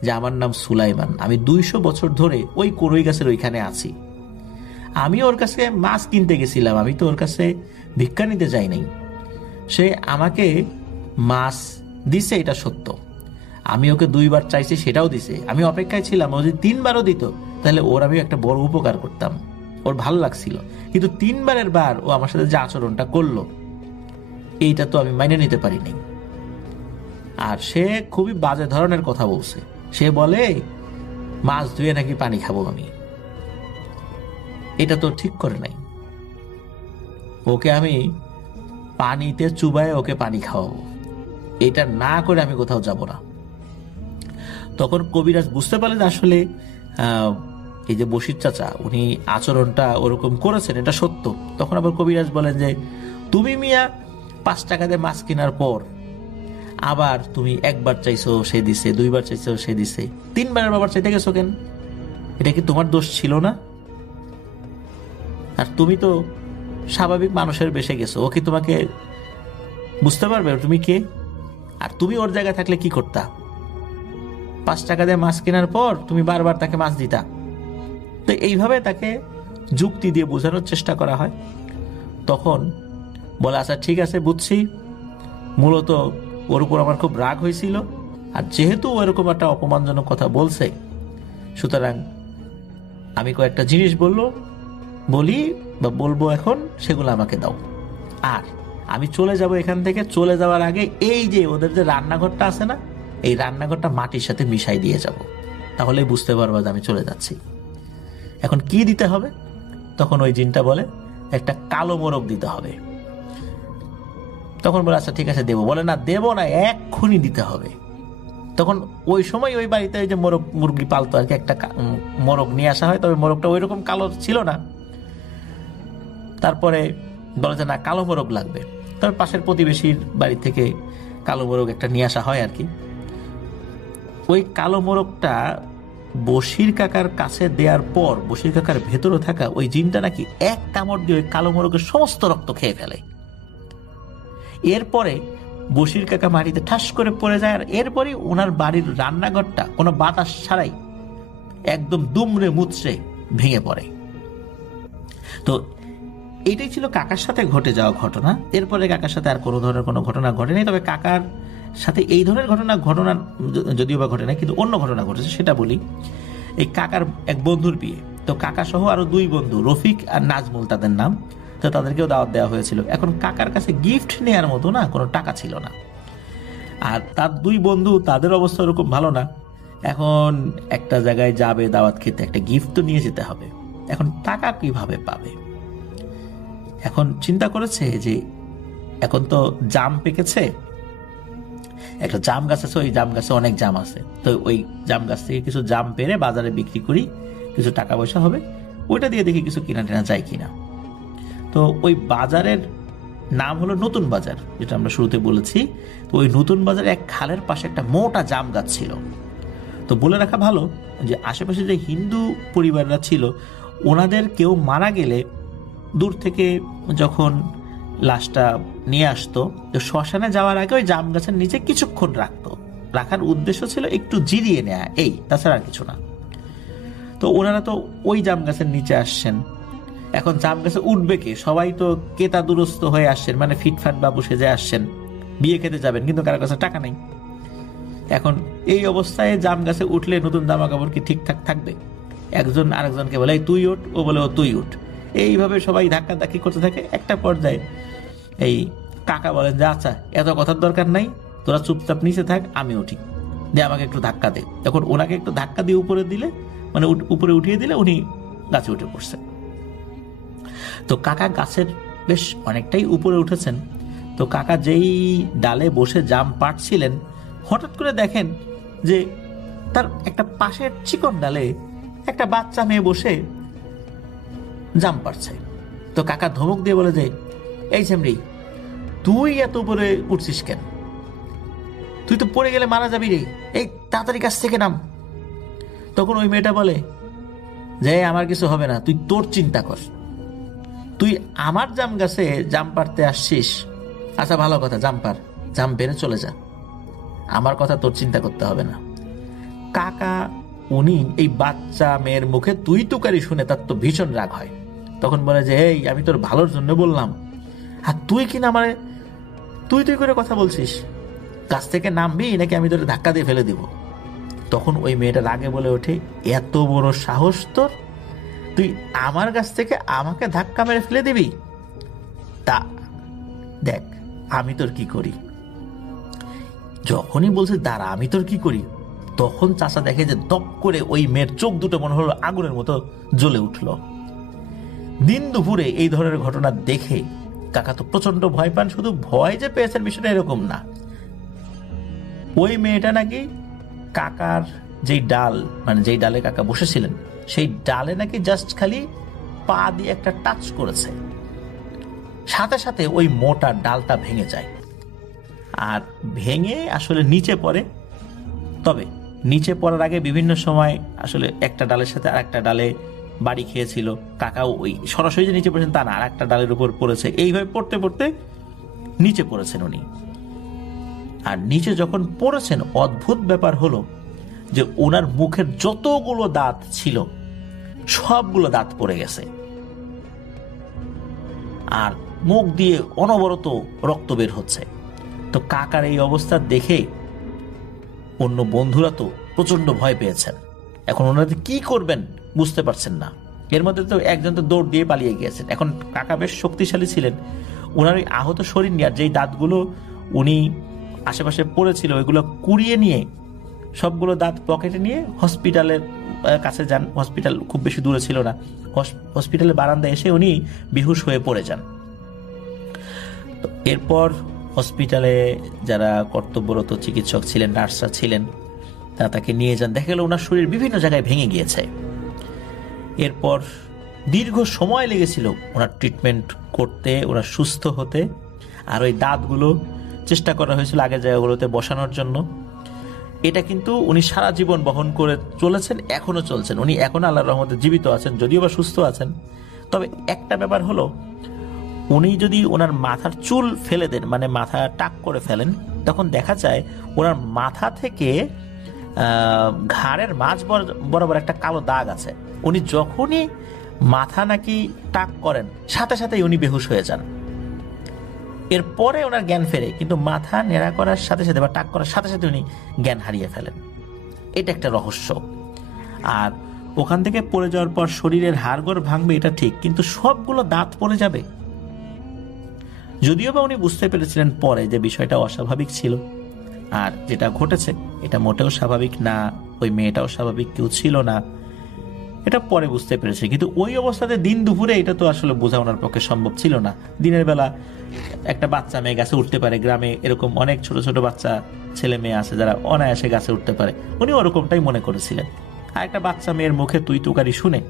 যে, আমার নাম সুলাইমান, আমি 200 বছর ধরে ওই করই গাছের ওইখানে আছি। আমি ওর কাছে মাছ কিনতে গেছিলাম, আমি তো ওর কাছে ভিক্ষা নিতে যাই নাই। সে আমাকে মাছ দিছে, এটা সত্য। আমি ওকে 2 বার চাইছি, সেটাও দিছে। আমি অপেক্ষায় ছিলাম, ও যদি 3 বারও দিত তাহলে ওর আমি একটা বড় উপকার করতাম, ওর ভালো লাগছিল। কিন্তু 3 বারের বার ও আমার সাথে যে আচরণটা করলো, এইটা তো আমি মাইনে নিতে পারি নাই। আর সে খুবই বাজে ধরনের কথা বলছে। সে বলে মাছ ধুয়ে নাকি পানি খাবো আমি, এটা তো ঠিক করে নাই। ওকে আমি পানিতে চুবায় ওকে পানি খাওয়াবো, এটা না করে আমি কোথাও যাব না। তখন কবিরাজ বুঝতে পারলেন আসলে এই যে বশির চাচা উনি আচরণটা ওরকম করেছেন, এটা সত্য। তখন আবার কবিরাজ বলেন যে, তুমি মিয়া 5 টাকা দিয়ে মাছ কেনার পর আবার তুমি 1 বার চাইছো সে দিছে, 2 বার চাইছো সে দিছে, 3 বারের বাবার চাইতে গেছো কেন? এটা কি তোমার দোষ ছিল না? আর তুমি তো স্বাভাবিক মানুষের বেশে গেছো, ও কি তোমাকে বুঝতে পারবে তুমি কে? আর তুমি ওর জায়গায় থাকলে কি করতা? 5 টাকা দিয়ে মাছ কেনার পর তুমি বারবার তাকে মাছ দিতা। তো এইভাবে তাকে যুক্তি দিয়ে বোঝানোর চেষ্টা করা হয়। তখন বলে, আচ্ছা ঠিক আছে, বুঝছি, মূলত ওর উপর আমার খুব রাগ হয়েছিল, আর যেহেতু ওরকম একটা অপমানজনক কথা বলছে, সুতরাং আমি কয়েকটা জিনিস বলবো এখন, সেগুলো আমাকে দাও। আর আমি চলে যাব এখান থেকে। চলে যাওয়ার আগে এই যে ওদের যে রান্নাঘরটা আছে না, এই রান্নাঘরটা মাটির সাথে মিশাই দিয়ে যাব, তাহলে বুঝতে পারবা যে আমি চলে যাচ্ছি। এখন কি দিতে হবে? তখন ওই জিনটা বলে, একটা কালো মোরগ দিতে হবে। তখন বলে, আচ্ছা ঠিক আছে দেবো। বলে, না দেবো না, এক্ষুনি দিতে হবে। তখন ওই সময় ওই বাড়িতে ওই যে মোরগ মুরগি পালতো আর কি, একটা মোরগ নিয়ে আসা হয়, তবে মোরগটা ওই রকম কালো ছিল না। তারপরে বলে যে, না কালো মোরগ লাগবে। তবে পাশের প্রতিবেশীর বাড়ি থেকে কালো মোরগ একটা নিয়ে আসা হয় আর কি। ওই কালো মোরগটা বশির কাকার কাছে দেওয়ার পর বশির কাকার ভেতরে থাকা ওই জিনটা নাকি এক কামড় দিয়ে ওই কালো মোরগের সমস্ত রক্ত খেয়ে ফেলে। এরপরে বশির কাকা মাটিতে ঠাস করে পড়ে যায়, আর এরপরে ওনার বাড়ির রান্নাঘরটা কোনো বাতাস ছাড়াই একদম দুমড়ে মুচড়ে ভেঙে পড়ে। তো এটাই ছিল কাকার সাথে ঘটে যাওয়া ঘটনা। এরপরে কাকার সাথে আর কোনো ধরনের কোনো ঘটনা ঘটেনি। তবে কাকার সাথে এই ধরনের ঘটনা যদিও বা ঘটে না, কিন্তু অন্য ঘটনা ঘটেছে, সেটা বলি। এই কাকার এক বন্ধুর বিয়ে, তো কাকা সহ আরো 2 বন্ধু, রফিক আর নাজমুল তাদের নাম, তো তাদেরকেও দাওয়াত দেওয়া হয়েছিল। এখন কাকার কাছে গিফট নেওয়ার মতো না কোনো টাকা ছিল না, আর তার 2 বন্ধু, তাদের অবস্থা ওরকম ভালো না। এখন একটা জায়গায় যাবে দাওয়াত খেতে, একটা গিফট তো নিয়ে যেতে হবে। এখন টাকা কিভাবে পাবে? এখন চিন্তা করেছে যে এখন তো জাম পেকেছে, একটা জাম গাছ আছে, ওই জাম গাছে অনেক জাম আছে, তো ওই জাম গাছ থেকে কিছু জাম পেরে বাজারে বিক্রি করি, কিছু টাকা পয়সা হবে, ওইটা দিয়ে দেখি কিছু কিনা টিনা যায় কিনা। তো ওই বাজারের নাম হলো নতুন বাজার, যেটা আমরা শুরুতে বলেছি। তো ওই নতুন বাজারে এক খালের পাশে একটা মোটা জাম গাছ ছিল। তো বলে রাখা ভালো যে আশেপাশে যে হিন্দু পরিবাররা ছিল, ওনাদের কেউ মারা গেলে দূর থেকে যখন লাশটা নিয়ে আসতো, তো শ্মশানে যাওয়ার আগে ওই জাম গাছের নিচে কিছুক্ষণ রাখার উদ্দেশ্য ছিল একটু জিরিয়ে নেয়া, এই, তাছাড়া আর কিছু না। তো ওনারা তো ওই জাম গাছের নিচে আসছেন, এখন জাম গাছে উঠবে কে? সবাই তো কেতা দুরস্ত হয়ে আসছেন, মানে ফিটফাট বাবু সেজে আসছেন, বিয়ে খেতে যাবেন, কিন্তু কারোর কাছে টাকা নেই। এখন এই অবস্থায় জাম গাছে উঠলে নতুন জামা কাপড় কি ঠিকঠাক থাকবে? একজন আরেকজনকে বলে তুই উঠ, ও বলে ও তুই উঠ, এইভাবে সবাই ধাক্কা ধাক্কি করতে থাকে। একটা পর্যায়ে এই কাকা বলেন যে আচ্ছা, এত কথার দরকার নাই, তোরা চুপচাপ নিচে থাক, আমি উঠি, দে আমাকে একটু ধাক্কা দে। তখন ওনাকে একটু ধাক্কা দিয়ে উপরে দিলে, মানে উপরে উঠিয়ে দিলে উনি গাছে উঠে পড়ছে। তো কাকা গাছের বেশ অনেকটাই উপরে উঠেছেন। তো কাকা যেই ডালে বসে জাম পাড়ছিলেন, হঠাৎ করে দেখেন যে তার একটা পাশের চিকন ডালে একটা বাচ্চা মেয়ে বসে জাম পাড়ছে। তো কাকা ধমক দিয়ে বলে যে এই ছেমরি, তুই এত উপরে উঠছিস কেন? তুই তো পড়ে গেলে মারা যাবি রে, এই তাড়াতাড়ি কাছ থেকে নাম। তখন ওই মেয়েটা বলে যে আমার কিছু হবে না, তুই তোর চিন্তা কর, তুই আমার জাম গাছে জাম পাড়তে আসছিস, আচ্ছা ভালো কথা, জাম পার, জাম পেরে চলে যা, আমার কথা তোর চিন্তা করতে হবে না। কাকা উনি এই বাচ্চা মেয়ের মুখে তুই তুকারি শুনে তার তো ভীষণ রাগ হয়। তখন বলে যে এই, আমি তোর ভালোর জন্য বললাম, আর তুই কিনা আমারে তুই তুই করে কথা বলছিস, গাছ থেকে নামবি নাকি আমি তোর ধাক্কা দিয়ে ফেলে দিব। তখন ওই মেয়েটা রাগে বলে ওঠে, এত বড় সাহস তোর, তুই আমার গাছ থেকে আমাকে ধাক্কা মেরে ফেলে দিবি? তা দেখ আমি তোর কি করি। যখনই বলছে দাঁড়া আমি তোর কি করি, তখন চাচা দেখে যে দপ করে ওই মেয়ের চোখ দুটো মনে হলো আগুনের মতো জ্বলে উঠল। দিন দুপুরে এই ধরনের ঘটনা দেখে কাকা তো প্রচন্ড ভয় পান। শুধু ভয় যে পেয়েছেন বিষয়টা এরকম না, ওই মেয়েটা নাকি কাকার যেই ডাল, মানে যেই ডালে কাকা বসেছিলেন, সেই ডালে নাকি জাস্ট খালি পা দিয়ে একটা টাচ করেছে, সাথে সাথে ওই মোটা ডালটা ভেঙে যায়, আর ভেঙে আসলে নিচে পড়ে। তবে নিচে পড়ার আগে বিভিন্ন সময় আসলে একটা ডালের সাথে আর একটা ডালে বাড়ি খেয়েছিল। কাকাও ওই সরাসরি যে নিচে পড়েছেন তা না, আর একটা ডালের উপর পড়েছে, এইভাবে পড়তে পড়তে নিচে পড়েছেন উনি। আর নিচে যখন পড়েছেন, অদ্ভুত ব্যাপার হলো যে ওনার মুখের যতগুলো দাঁত ছিল সবগুলো দাঁত পড়ে গেছে, আর মুখ দিয়ে অনবরত রক্ত বের হচ্ছে। তো কাকার এই অবস্থা দেখে অন্য বন্ধুরা তো প্রচন্ড ভয় পেয়েছেন। এখন ওনারা কি করবেন বুঝতে পারছেন না। এর মধ্যে তো একজন তো দৌড় দিয়ে পালিয়ে গিয়েছেন। এখন কাকা বেশ শক্তিশালী ছিলেন, ওনার ওই আহত শরীর নিয়ে, আর যেই দাঁতগুলো উনি আশেপাশে পড়েছিল ওইগুলো কুড়িয়ে নিয়ে, সবগুলো দাঁত পকেটে নিয়ে হসপিটালের কাছে যান। হসপিটাল খুব বেশি দূরে ছিল না। হসপিটালের বারান্দায় এসে উনি বেহুশ হয়ে পড়ে যান। তো এরপর হসপিটালে যারা কর্তব্যরত চিকিৎসক ছিলেন, নার্সরা ছিলেন, তারা তাকে নিয়ে যান। দেখা গেল ওনার শরীর বিভিন্ন জায়গায় ভেঙে গিয়েছে। এরপর দীর্ঘ সময় লেগেছিল ওনার ট্রিটমেন্ট করতে, ওনার সুস্থ হতে। আর ওই দাঁতগুলো চেষ্টা করা হয়েছিল আগের জায়গাগুলোতে বসানোর জন্য। এটা কিন্তু উনি সারা জীবন বহন করে চলেছেন, এখনো চলছেন। উনি এখন আল্লাহর রহমতে জীবিত আছেন, যদিও বা সুস্থ আছেন। তবে একটা ব্যাপার হলো, উনি যদি ওনার মাথার চুল ফেলে দেন, মানে মাথা টাক করে ফেলেন, তখন দেখা যায় ওনার মাথা থেকে ঘাড়ের মাঝ বরাবর একটা কালো দাগ আছে। উনি যখনই মাথা নাকি টাক করেন, সাথে সাথেই উনি বেহুশ হয়ে যান। এরপরে ওনার জ্ঞান ফেরে, কিন্তু মাথা নেড়া করার সাথে সাথে বা টাক করার সাথে সাথে উনি জ্ঞান হারিয়ে ফেলেন। এটা একটা রহস্য। আর ওখান থেকে পড়ে যাওয়ার পর শরীরের হাড়গোড় ভাঙবে এটা ঠিক, কিন্তু সবগুলো দাঁত পড়ে যাবে। যদিও বা উনি বুঝতে পেরেছিলেন পরে যে বিষয়টা অস্বাভাবিক ছিল, আর যেটা ঘটেছে এটা মোটেও স্বাভাবিক না, ওই মেয়েটাও স্বাভাবিক কেউ ছিল না। এটা পরে বুঝতে পেরেছে, কিন্তু ওই অবস্থাতে দিন দুপুরে এটা তো আসলে বোঝা ওনার পক্ষে সম্ভব ছিল না। দিনের বেলা একটা বাচ্চা মেয়ে গাছে উঠতে পারে, গ্রামে এরকম অনেক ছোট ছোট বাচ্চা ছেলে মেয়ে আছে যারা অনায়াসে গাছে উঠতে পারে, উনি ওরকমটাই মনে করেছিলেন। আর একটা বাচ্চা মেয়ের মুখে তুই তুকারি শুনে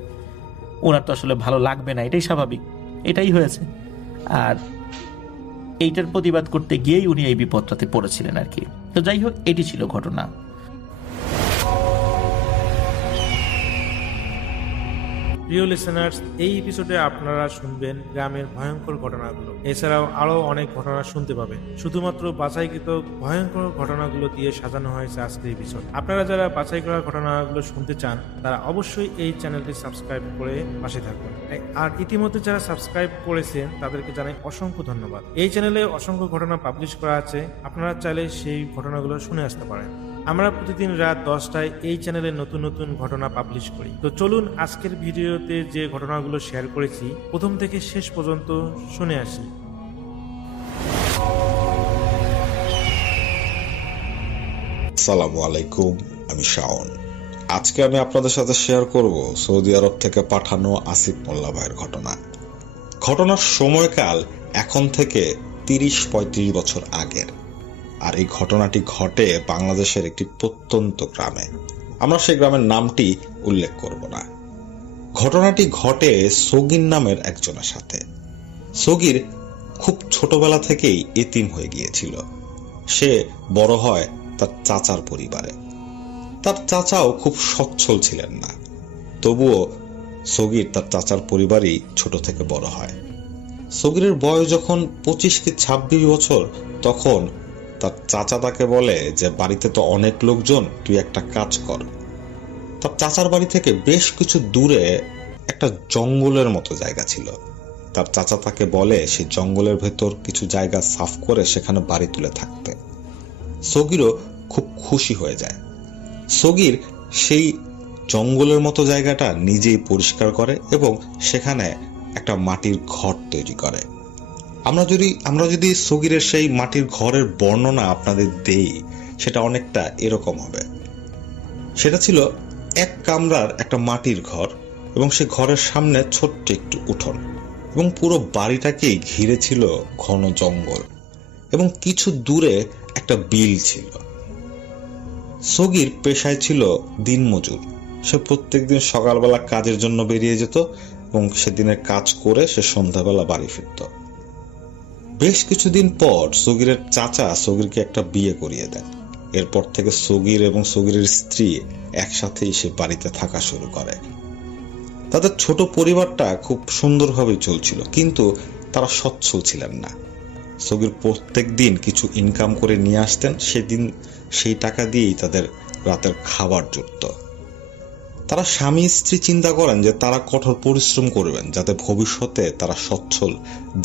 ওনার তো আসলে ভালো লাগবে না, এটাই স্বাভাবিক, এটাই হয়েছে। আর এইটার প্রতিবাদ করতে গিয়েই উনি এই বিপদটাতে পড়েছিলেন আর কি। তো যাই হোক, এটি ছিল ঘটনা। প্রিয় লিসেনার্স, এই এপিসোডে আপনারা শুনবেন গ্রামের ভয়ঙ্কর ঘটনাগুলো। এছাড়াও আরো অনেক ঘটনা শুনতে পাবেন। শুধুমাত্র বাছাইকৃত ভয়ঙ্কর ঘটনাগুলো দিয়ে সাজানো হয়েছে আজকের এপিসোড। আপনারা যারা বাছাই করা ঘটনাগুলো শুনতে চান তারা অবশ্যই এই চ্যানেলটি সাবস্ক্রাইব করে পাশে থাকুন। আর ইতিমধ্যে যারা সাবস্ক্রাইব করেছেন তাদেরকে জানাই অসংখ্য ধন্যবাদ। এই চ্যানেলে অসংখ্য ঘটনা পাবলিশ করা আছে, আপনারা চাইলে সেই ঘটনাগুলো শুনে আসতে পারেন। আমরা প্রতিদিন রাত 10টায় এই চ্যানেলে নতুন নতুন ঘটনা পাবলিশ করি। তো চলুন আজকের ভিডিওতে যে ঘটনাগুলো শেয়ার করেছি প্রথম থেকে শেষ পর্যন্ত শুনে আসি। আসসালামু আলাইকুম, আমি শাওন। আজকে আমি আপনাদের সাথে শেয়ার করব সৌদি আরব থেকে পাঠানো আসিফ মোল্লা ভাইয়ের ঘটনা। ঘটনার সময়কাল এখন থেকে 30-35 বছর আগের, আর এই ঘটনাটি ঘটে বাংলাদেশের একটি প্রত্যন্ত গ্রামে। আমরা সেই গ্রামের নামটি উল্লেখ করব না। ঘটনাটি ঘটে সগীর নামের একজনের সাথে। সগীর খুব ছোটবেলা থেকেই এতিম হয়ে গিয়েছিল। সে বড় হয় তার চাচার পরিবারে। তার চাচাও খুব সচ্ছল ছিলেন না, তবুও সগীর তার চাচার পরিবারই ছোট থেকে বড় হয়। সগীরের বয়স যখন 25 কি 26 বছর, তখন তার চাচা তাকে বলে যে বাড়িতে তো অনেক লোকজন, তুই একটা কাজ কর। তার চাচার বাড়ি থেকে বেশ কিছু দূরে একটা জঙ্গলের মতো জায়গা ছিল। তার চাচা তাকে বলে সেই জঙ্গলের ভেতর কিছু জায়গা সাফ করে সেখানে বাড়ি তুলে থাকতে। সগীরও খুব খুশি হয়ে যায়। সগীর সেই জঙ্গলের মতো জায়গাটা নিজেই পরিষ্কার করে এবং সেখানে একটা মাটির ঘর তৈরি করে। আমরা যদি সগীরের সেই মাটির ঘরের বর্ণনা আপনাদের দেই, সেটা অনেকটা এরকম হবে। সেটা ছিল এক কামরার একটা মাটির ঘর এবং সে ঘরের সামনে ছোট্ট একটু উঠোন, এবং পুরো বাড়িটাকেই ঘিরে ছিল ঘন জঙ্গল, এবং কিছু দূরে একটা বিল ছিল। সগীর পেশায় ছিল দিনমজুর। সে প্রত্যেকদিন সকালবেলা কাজের জন্য বেরিয়ে যেত এবং সেদিনের কাজ করে সে সন্ধ্যাবেলা বাড়ি ফিরত। বেশ কিছুদিন পর সগীরের চাচা সগীরকে একটা বিয়ে করিয়ে দেন। এরপর থেকে সগীর এবং সগীরের স্ত্রী একসাথেই সে বাড়িতে থাকা শুরু করে। তাদের ছোট পরিবারটা খুব সুন্দরভাবে চলছিল, কিন্তু তারা সচ্ছল ছিলেন না। সগীর প্রত্যেক দিন কিছু ইনকাম করে নিয়ে আসতেন, সেদিন সেই টাকা দিয়েই তাদের রাতের খাবার জুটত। তারা স্বামী স্ত্রী চিন্তা করেন যে তারা কঠোর পরিশ্রম করবেন যাতে ভবিষ্যতে তারা সচ্ছল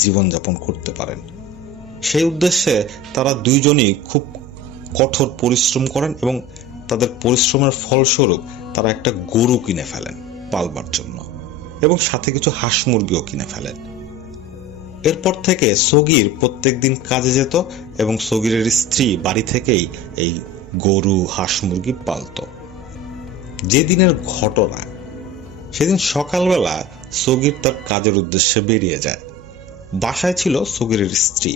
জীবনযাপন করতে পারেন। সেই উদ্দেশ্যে তারা দুইজনই খুব কঠোর পরিশ্রম করেন এবং তাদের পরিশ্রমের ফলস্বরূপ তারা একটা গরু কিনে ফেলেন পালবার জন্য, এবং সাথে কিছু হাঁস মুরগিও কিনে ফেলেন। এরপর থেকে সগীর প্রত্যেক দিন কাজে যেত এবং সগীরের স্ত্রী বাড়ি থেকেই এই গরু হাঁস মুরগি পালত। যেদিনের ঘটনা, সেদিন সকালবেলা সগীর তার কাজের উদ্দেশ্যে বেরিয়ে যায়। বাসায় ছিল সগীরের স্ত্রী।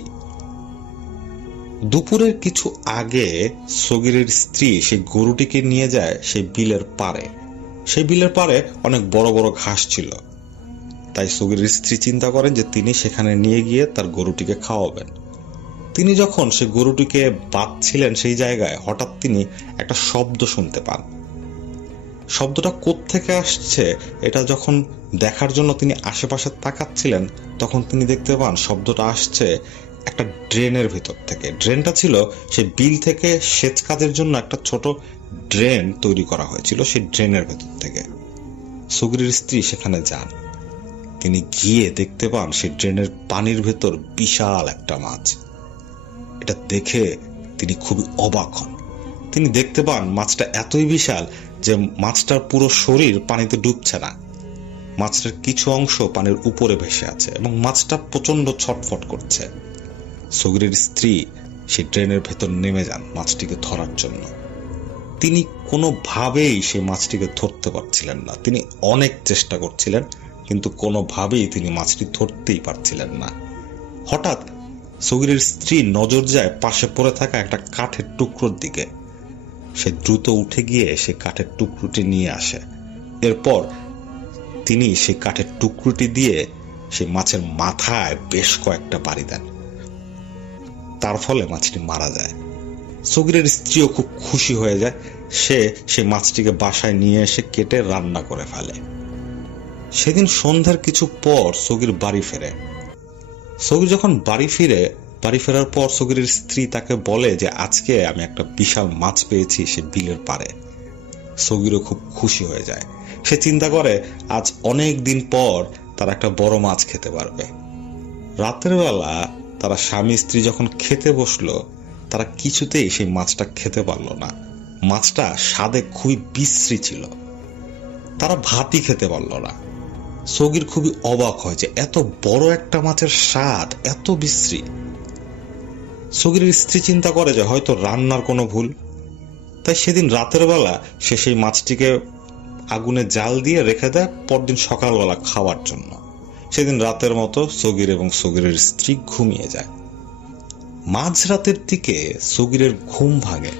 দুপুরের কিছু আগে সগীরের স্ত্রী সেই গরুটিকে নিয়ে যায় সেই বিলের পাড়ে। সেই বিলের পাড়ে অনেক বড় বড় ঘাস ছিল, তাই সগীরের স্ত্রী চিন্তা করেন যে তিনি সেখানে নিয়ে গিয়ে তার গরুটিকে খাওয়াবেন। তিনি যখন সেই গরুটিকে বাঁধছিলেন সেই জায়গায়, হঠাৎ তিনি একটা শব্দ শুনতে পান। শব্দটা কোত্থেকে আসছে এটা যখন দেখার জন্য তিনি আশেপাশে তাকাচ্ছিলেন, তখন তিনি দেখতে পান শব্দটা আসছে একটা ড্রেনের ভিতর থেকে। ড্রেনটা ছিল সেই বিল থেকে সেচ কাজের জন্য একটা ছোট ড্রেন তৈরি করা হয়েছিল, সেই ড্রেনের ভেতর থেকে। সগীরের স্ত্রী সেখানে যান। তিনি গিয়ে দেখতে পান সেই ড্রেনের পানির ভেতর বিশাল একটা মাছ। এটা দেখে তিনি খুবই অবাক হন। তিনি দেখতে পান মাছটা এতই বিশাল যে মাছটার পুরো শরীর পানিতে ডুবছে না, মাছটার কিছু অংশ পানির উপরে ভেসে আছে এবং মাছটা প্রচন্ড ছটফট করছে। সগীরের স্ত্রী সেই ড্রেনের ভেতর নেমে যান মাছটিকে ধরার জন্য। তিনি কোনোভাবেই সেই মাছটিকে ধরতে পারছিলেন না। তিনি অনেক চেষ্টা করছিলেন, কিন্তু কোনোভাবেই তিনি মাছটি ধরতেই পারছিলেন না। হঠাৎ সগিরের স্ত্রী নজর যায় পাশে পড়ে থাকা একটা কাঠের টুকরোর দিকে। সে দ্রুত উঠে গিয়ে সে কাঠের টুকরোটি নিয়ে আসে। এরপর তিনি সেই কাঠের টুকরোটি দিয়ে সেই মাছের মাথায় বেশ কয়েকটা বাড়ি দেন। তার ফলে মাছটি মারা যায়। সগিরের স্ত্রীও খুব খুশি হয়ে যায়। সে সেই মাছটিকে বাসায় নিয়ে এসে কেটে রান্না করে ফেলে। সেদিন সন্ধ্যার কিছু পর সগির বাড়ি ফেরে। সগির যখন বাড়ি ফেরার পর সগিরের স্ত্রী তাকে বলে যে আজকে আমি একটা বিশাল মাছ পেয়েছি সে বিলের পারে। সগিরও খুব খুশি হয়ে যায়। সে চিন্তা করে আজ অনেক দিন পর তারা একটা বড় মাছ খেতে পারবে। রাতের বেলা তারা স্বামী স্ত্রী যখন খেতে বসলো, তারা কিছুতেই সেই মাছটা খেতে পারলো না। মাছটা স্বাদে খুবই বিশ্রী ছিল। তারা ভাতই খেতে পারলো না। সগির খুবই অবাক হয় যে এত বড় একটা মাছের স্বাদ এত বিশ্রী। সগিরের স্ত্রী চিন্তা করে যে হয়তো রান্নার কোনো ভুল। তাই সেদিন রাতের বেলা সে সেই মাছটিকে আগুনে জাল দিয়ে রেখে দেয় পরদিন সকালবেলা খাওয়ার জন্য। সেদিন রাতের মতো সগির এবং সগিরের স্ত্রী ঘুমিয়ে যায়। মাঝরাতের দিকে সগিরের ঘুম ভাঙে।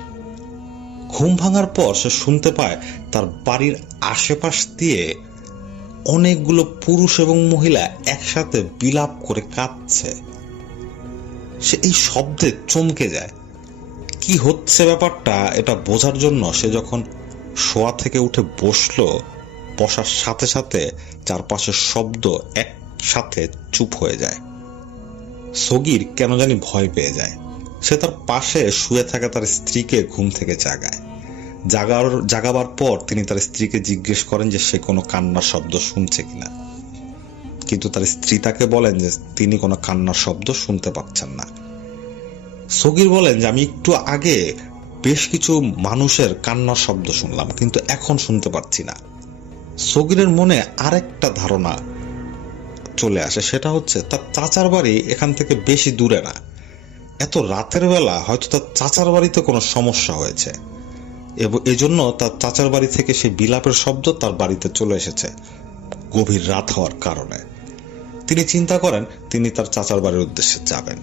ঘুম ভাঙার পর সে শুনতে পায় তার বাড়ির আশেপাশ দিয়ে অনেকগুলো পুরুষ এবং মহিলা একসাথে বিলাপ করে কাঁদছে। সে এই শব্দে চমকে যায়। কি হচ্ছে ব্যাপারটা এটা বোঝার জন্য সে যখন শোয়া থেকে উঠে বসলো, বসার সাথে সাথে চারপাশের শব্দ একসাথে চুপ হয়ে যায়। সগির কেন জানি ভয় পেয়ে যায়। সে তার পাশে শুয়ে থাকা তার স্ত্রীকে ঘুম থেকে জাগায়। জাগাবার পর তিনি তার স্ত্রীকে জিজ্ঞেস করেন যে সে কোনো কান্নার শব্দ শুনছে কিনা, কিন্তু তার স্ত্রী তাকে বলেন যে তিনি কোনো কান্নার শব্দ শুনতে পাচ্ছেন না। সগির বলেন যে আমি একটু আগে বেশ কিছু মানুষের কান্নার শব্দ শুনলাম, কিন্তু এখন শুনতে পাচ্ছি না। সগিরের মনে আরেকটা ধারণা চলে আসে, সেটা হচ্ছে তার চাচার বাড়ি এখান থেকে বেশি দূরে না। এত রাতের বেলা হয়তো তার চাচার বাড়িতে কোনো সমস্যা হয়েছে এবং এজন্য তার চাচার বাড়ি থেকে সেই বিলাপের শব্দ তার বাড়িতে চলে এসেছে গভীর রাত হওয়ার কারণে। তিনি চিন্তা করেন তিনি তার চাচার বাড়ির উদ্দেশ্যে যাবেন।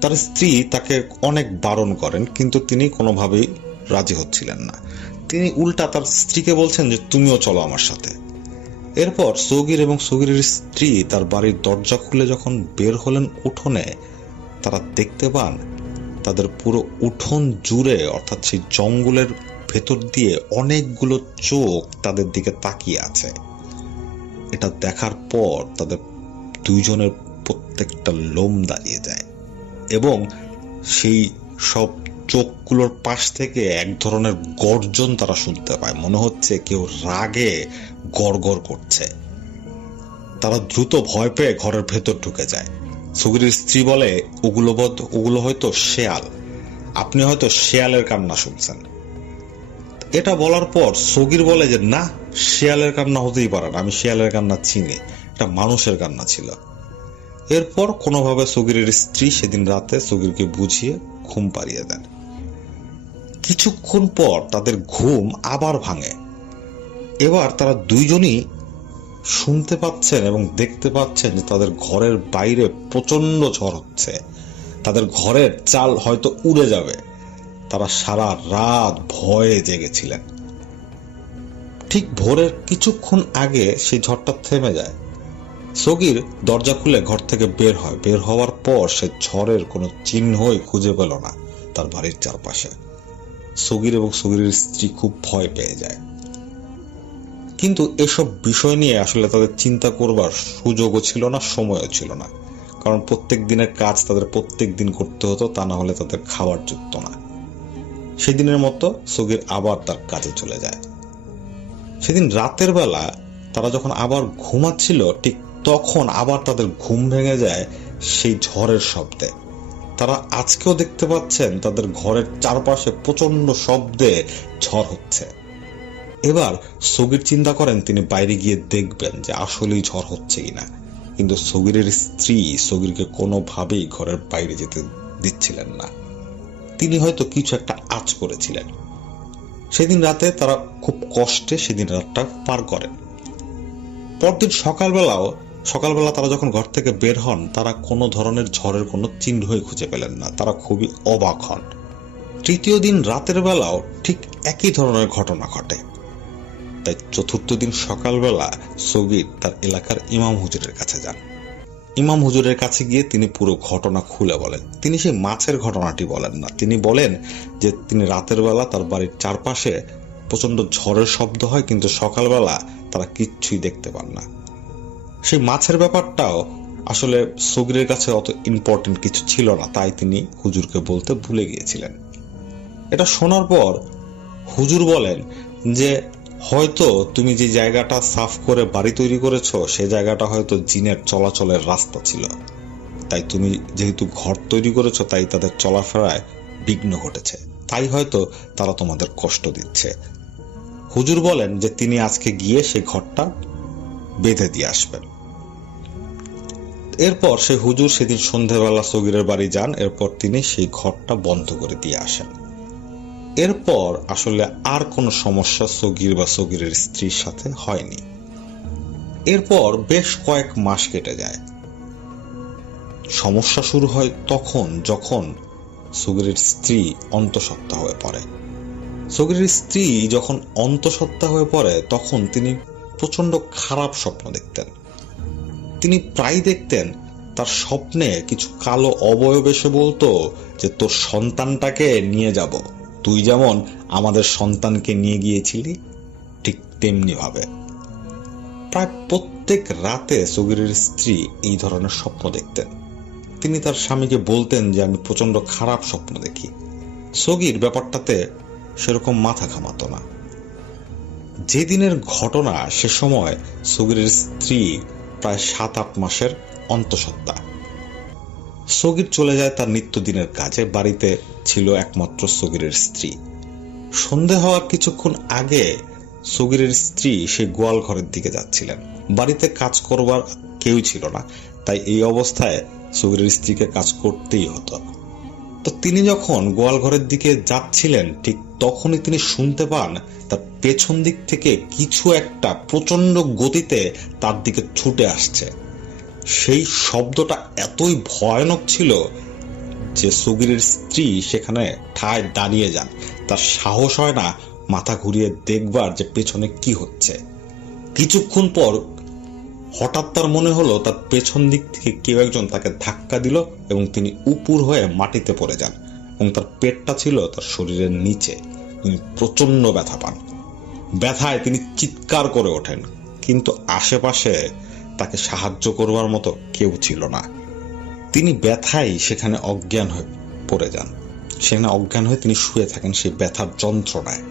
তার স্ত্রী তাকে অনেক বারণ করেন, কিন্তু তিনি কোনোভাবেই রাজি হচ্ছিলেন না। তিনি উল্টা তার স্ত্রীকে বলছেন যে তুমিও চলো আমার সাথে। এরপর সগির এবং সগিরের স্ত্রী তার বাড়ির দরজা খুলে যখন বের হলেন উঠোনে, তারা দেখতে পান তাদের পুরো উঠোন জুড়ে অর্থাৎ সেই জঙ্গলের ভেতর দিয়ে অনেকগুলো চোখ তাদের দিকে তাকিয়ে আছে। এটা দেখার পর তাদের দুইজনের প্রত্যেকটা লোম দাঁড়িয়ে যায় এবং সেই সব চোখগুলোর পাশ থেকে এক ধরনের গর্জন তারা শুনতে পায়। মনে হচ্ছে কেউ রাগে গড়গড় করছে। তারা দ্রুত ভয় পেয়ে ঘরের ভেতর ঢুকে যায়। সগিরের স্ত্রী বলে ওগুলো হয়তো শেয়াল, আপনি হয়তো শেয়ালের কান্না শুনছেন। এটা বলার পর সগির বলে যে না, শেয়ালের কান্না হতেই পারে না, আমি শেয়ালের কান্না চিনি, এটা মানুষের কান্না ছিল। এরপর কোনোভাবে সগিরের স্ত্রী সেদিন রাতে সগিরকে বুঝিয়ে ঘুম পাড়িয়ে দেন। কিছুক্ষণ পর তাদের ঘুম আবার ভাঙে। এবার তারা দুইজনই শুনতে পাচ্ছেন এবং দেখতে পাচ্ছেন যে তাদের ঘরের বাইরে প্রচন্ড ঝড় হচ্ছে। তাদের ঘরের চাল হয়তো উড়ে যাবে। তারা সারা রাত ভয়ে জেগেছিলেন। ঠিক ভোরের কিছুক্ষণ আগে সেই ঝড়টা থেমে যায়। সগির দরজা খুলে ঘর থেকে বের হয়। বের হওয়ার পর সে ঝড়ের কোনো চিহ্নই খুঁজে পেল না তার বাড়ির চারপাশে। সগির এবং সগিরের স্ত্রী খুব ভয় পেয়ে যায়, কিন্তু এসব বিষয় নিয়ে আসলে তাদের চিন্তা করবার সুযোগও ছিল না, সময়ও ছিল না। কারণ প্রত্যেক দিনের কাজ তাদের প্রত্যেক দিন করতে হতো, তা না হলে তাদের খাবার জুটত না। সেদিনের মতো সগির আবার তার কাজে চলে যায়। সেদিন রাতের বেলা তারা যখন আবার ঘুমাচ্ছিল, ঠিক তখন আবার তাদের ঘুম ভেঙে যায় সেই ঝড়ের শব্দে। তারা আজকেও দেখতে পাচ্ছেন তাদের ঘরের চারপাশে প্রচন্ড শব্দে ঝড় হচ্ছে। এবার সগির চিন্তা করেন তিনি বাইরে গিয়ে দেখবেন যে আসলেই ঝড় হচ্ছে কিনা, কিন্তু সগিরের স্ত্রী সগিরকে কোনোভাবেই ঘরের বাইরে যেতে দিচ্ছিলেন না। তিনি হয়তো কিছু একটা আঁচ করেছিলেন। সেদিন রাতে তারা খুব কষ্টে সেদিন রাতটা পার করেন। পরদিন সকালবেলা তারা যখন ঘর থেকে বের হন, তারা কোনো ধরনের ঝড়ের কোনো চিহ্নই খুঁজে পেলেন না। তারা খুবই অবাক হন। তৃতীয় দিন রাতের বেলাও ঠিক একই ধরনের ঘটনা ঘটে। তাই চতুর্থ দিন সকালবেলা সগীর তার এলাকার ইমাম হুজুরের কাছে যান। ইমাম হুজুরের কাছে গিয়ে তিনি পুরো ঘটনা খুলে বলেন। তিনি সেই মাছের ঘটনাটি বলেন না, তিনি বলেন যে তিনি রাতের বেলা তার বাড়ির চারপাশে প্রচন্ড ঝড়ের শব্দ হয়, কিন্তু সকালবেলা তারা কিচ্ছুই দেখতে পান না। সেই মাছের ব্যাপারটাও আসলে সগীরের কাছে অত ইম্পর্টেন্ট কিছু ছিল না, তাই তিনি হুজুরকে বলতে ভুলে গিয়েছিলেন। এটা শোনার পর হুজুর বলেন যে হয়তো তুমি যে জায়গাটা সাফ করে বাড়ি তৈরি করেছো, সে জায়গাটা হয়তো জিনের চলাচলের রাস্তা ছিল। তাই তুমি যেহেতু ঘর তৈরি করেছো, তাই তাদের চলাফেরায় বিঘ্ন ঘটেছে, তাই হয়তো তারা তোমাদের কষ্ট দিচ্ছে। হুজুর বলেন যে তিনি আজকে গিয়ে সেই ঘরটা বেঁধে দিয়ে আসবেন। এরপর সেই হুজুর সেদিন সন্ধ্যাবেলা সগীরের বাড়ি যান। এরপর তিনি সেই ঘরটা বন্ধ করে দিয়ে আসেন। এরপর আসলে আর কোনো সমস্যা সগীর বা সগীরের স্ত্রীর সাথে হয়নি। এরপর বেশ কয়েক মাস কেটে যায়। সমস্যা শুরু হয় তখন যখন সগীরের স্ত্রী অন্তঃসত্ত্বা হয়ে পড়ে। সগীরের স্ত্রী যখন অন্তঃসত্ত্বা হয়ে পড়ে তখন তিনি প্রচন্ড খারাপ স্বপ্ন দেখতেন। তিনি প্রায় দেখতেন তার স্বপ্নে কিছু কালো অবয়ব এসে বলতো যে তোর সন্তানটাকে নিয়ে যাব, তুই যেমন আমাদের সন্তানকে নিয়ে গিয়েছিলি ঠিক তেমনি ভাবে। প্রায় প্রত্যেক রাতে সগীরের স্ত্রী এই ধরনের স্বপ্ন দেখতেন। তিনি তার স্বামীকে বলতেন যে আমি প্রচন্ড খারাপ স্বপ্ন দেখি। সগীর ব্যাপারটাতে সেরকম মাথা ঘামাতো না। যেদিনের ঘটনা সে সময় সগীরের স্ত্রী প্রায় 7-8 মাসের অন্তঃসত্ত্বা। সগীর চলে যায় তার নিত্যদিনের কাজে। বাড়িতে ছিল একমাত্র সগীরের স্ত্রী। সন্ধে হওয়ার কিছুক্ষণ আগে সগীরের স্ত্রী সে গোয়াল ঘরের দিকে যাচ্ছিলেন। বাড়িতে কাজ করবার কেউ ছিল না, তাই এই অবস্থায় সগীরের স্ত্রীকে কাজ করতেই হতো। তো তিনি যখন গোয়াল ঘরের দিকে যাচ্ছিলেন, ঠিক তখনই তিনি শুনতে পান তার পেছন দিক থেকে কিছু একটা প্রচন্ড গতিতে তার দিকে ছুটে আসছে। সেই শব্দটা এতই ভয়ানক ছিল যে সগীরের স্ত্রী সেখানে ঠায় দাঁড়িয়ে যান। তার সাহস হয় না মাথা ঘুরিয়ে দেখবার যে পেছনে কি হচ্ছে। কিছুক্ষণ পর হঠাৎ তার মনে হলো তার পেছন দিক থেকে কেউ একজন তাকে ধাক্কা দিল এবং তিনি উপুর হয়ে মাটিতে পড়ে যান এবং তার পেটটা ছিল তার শরীরের নিচে। তিনি প্রচন্ড ব্যথা পান। ব্যথায় তিনি চিৎকার করে ওঠেন, কিন্তু আশেপাশে তাকে সাহায্য করবার মতো কেউ ছিল না। তিনি ব্যথায় সেখানে অজ্ঞান হয়ে পড়ে যান। সেখানে অজ্ঞান হয়ে তিনি শুয়ে থাকেন সেই ব্যথার যন্ত্রণায়।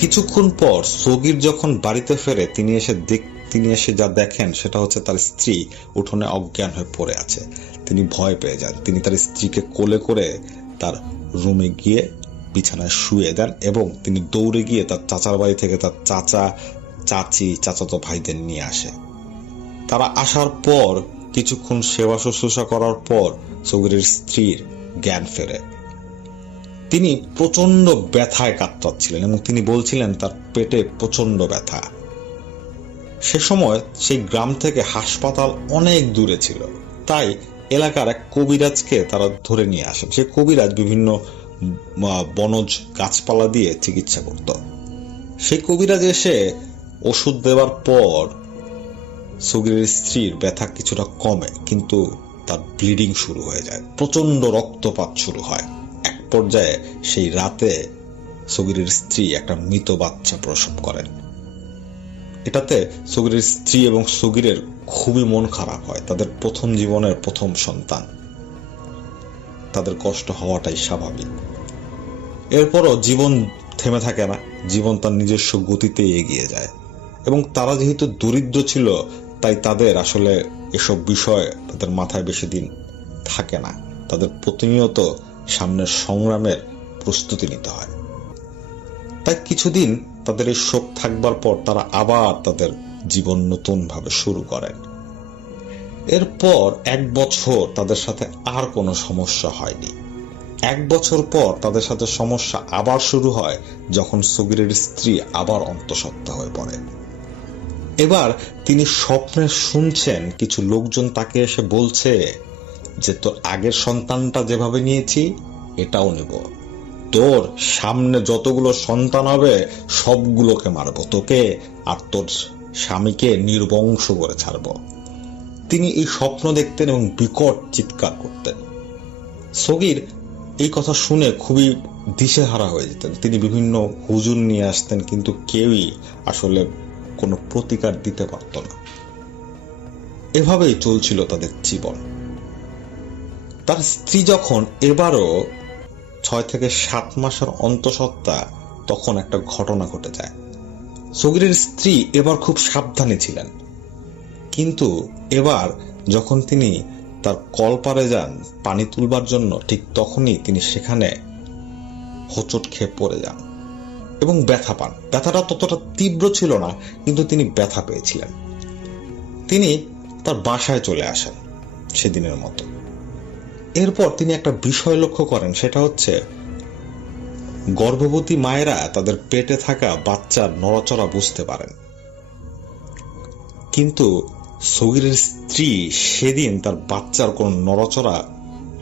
কিছুক্ষণ পর সগীর যখন বাড়িতে ফেরে তিনি এসে যা দেখেন সেটা হচ্ছে তার স্ত্রী উঠোনে অজ্ঞান হয়ে পড়ে আছে। তিনি ভয় পেয়ে যান। তিনি তার স্ত্রীকে কোলে করে তার রুমে গিয়ে বিছানায় শুয়ে দেন এবং তিনি দৌড়ে গিয়ে তার চাচার বাড়ি থেকে তার চাচা, চাচি, চাচাতো ভাইদের নিয়ে আসে। তারা আসার পর কিছুক্ষণ সেবা শুশ্রূষা করার পর সগীরের স্ত্রীর জ্ঞান ফেরে। তিনি প্রচন্ড ব্যথায় কাতরাচ্ছিলেন এবং তিনি বলছিলেন তার পেটে প্রচন্ড ব্যথা। সে সময় সেই গ্রাম থেকে হাসপাতাল অনেক দূরে ছিল, তাই এলাকার এক কবিরাজকে তারা ধরে নিয়ে আসেন। সে কবিরাজ বিভিন্ন বনজ গাছপালা দিয়ে চিকিৎসা করত। সেই কবিরাজ এসে ওষুধ দেওয়ার পর সগীরের স্ত্রীর ব্যথা কিছুটা কমে, কিন্তু তার ব্লিডিং শুরু হয়ে যায়, প্রচন্ড রক্তপাত শুরু হয়। এক পর্যায়ে সেই রাতে সগীরের স্ত্রী একটা মৃত বাচ্চা প্রসব করেন। এটাতে সগীরের স্ত্রী এবং সগীরের খুবই মন খারাপ হয়। তাদের প্রথম জীবনের প্রথম সন্তান, তাদের কষ্ট হওয়াটাই স্বাভাবিক। এরপরও জীবন থেমে থাকে না, জীবন তার নিজস্ব গতিতে এগিয়ে যায় এবং তারা যেহেতু দরিদ্র ছিল তাই তাদের আসলে এসব বিষয় তাদের মাথায় বেশি দিন থাকে না। তাদের প্রতিনিয়ত সামনের সংগ্রামের প্রস্তুতি নিতে হয়। তাই কিছুদিন তাদের এই শোক থাকবার পর তারা আবার তাদের জীবন নতুন ভাবে শুরু করেন। এরপর 1 বছর তাদের সাথে আর কোনো সমস্যা হয়নি। 1 বছর পর তাদের সাথে সমস্যা আবার শুরু হয় যখন সগিরের স্ত্রী আবার অন্তঃসত্ত্বা হয়ে পড়ে। এবার তিনি স্বপ্নে শুনছেন কিছু লোকজন তাকে এসে বলছে যে তোর আগের সন্তানটা যেভাবে নিয়েছি এটাও নিব, তোর সামনে যতগুলো সন্তান হবে সবগুলোকে মারবো, তোকে আর তোর স্বামীকে নির্বংশ করে ছাড়ব। তিনি এই স্বপ্ন দেখতেন এবং বিকট চিৎকার করতেন। সগির এই কথা শুনে খুবই দিশেহারা হয়ে যেতেন। তিনি বিভিন্ন হুজুর নিয়ে আসতেন, কিন্তু কেউই আসলে কোনো প্রতিকার দিতে পারত না। এভাবেই চলছিল তাদের জীবন। তার স্ত্রী যখন এবারও 6 থেকে 7 মাসের অন্তঃসত্ত্বা, তখন একটা ঘটনা ঘটে যায়। সগিরের স্ত্রী এবার খুব সাবধানে ছিলেন, কিন্তু এবার যখন তিনি তার কলপারে যান পানি তুলবার জন্য, ঠিক তখনই তিনি সেখানে হোঁচট খেয়ে পড়ে যান এবং ব্যথা পান। ব্যথাটা ততটা তীব্র ছিল না, কিন্তু তিনি ব্যথা পেয়েছিলেন। তিনি তার বাসায় চলে আসেন সেদিনের মতো। এরপর তিনি একটা বিষয় লক্ষ্য করেন, সেটা হচ্ছে গর্ভবতী মায়েরা তাদের পেটে থাকা বাচ্চার নড়াচড়া বুঝতে পারেন, কিন্তু সগিরের স্ত্রী সেদিন তার বাচ্চার কোন নড়াচড়া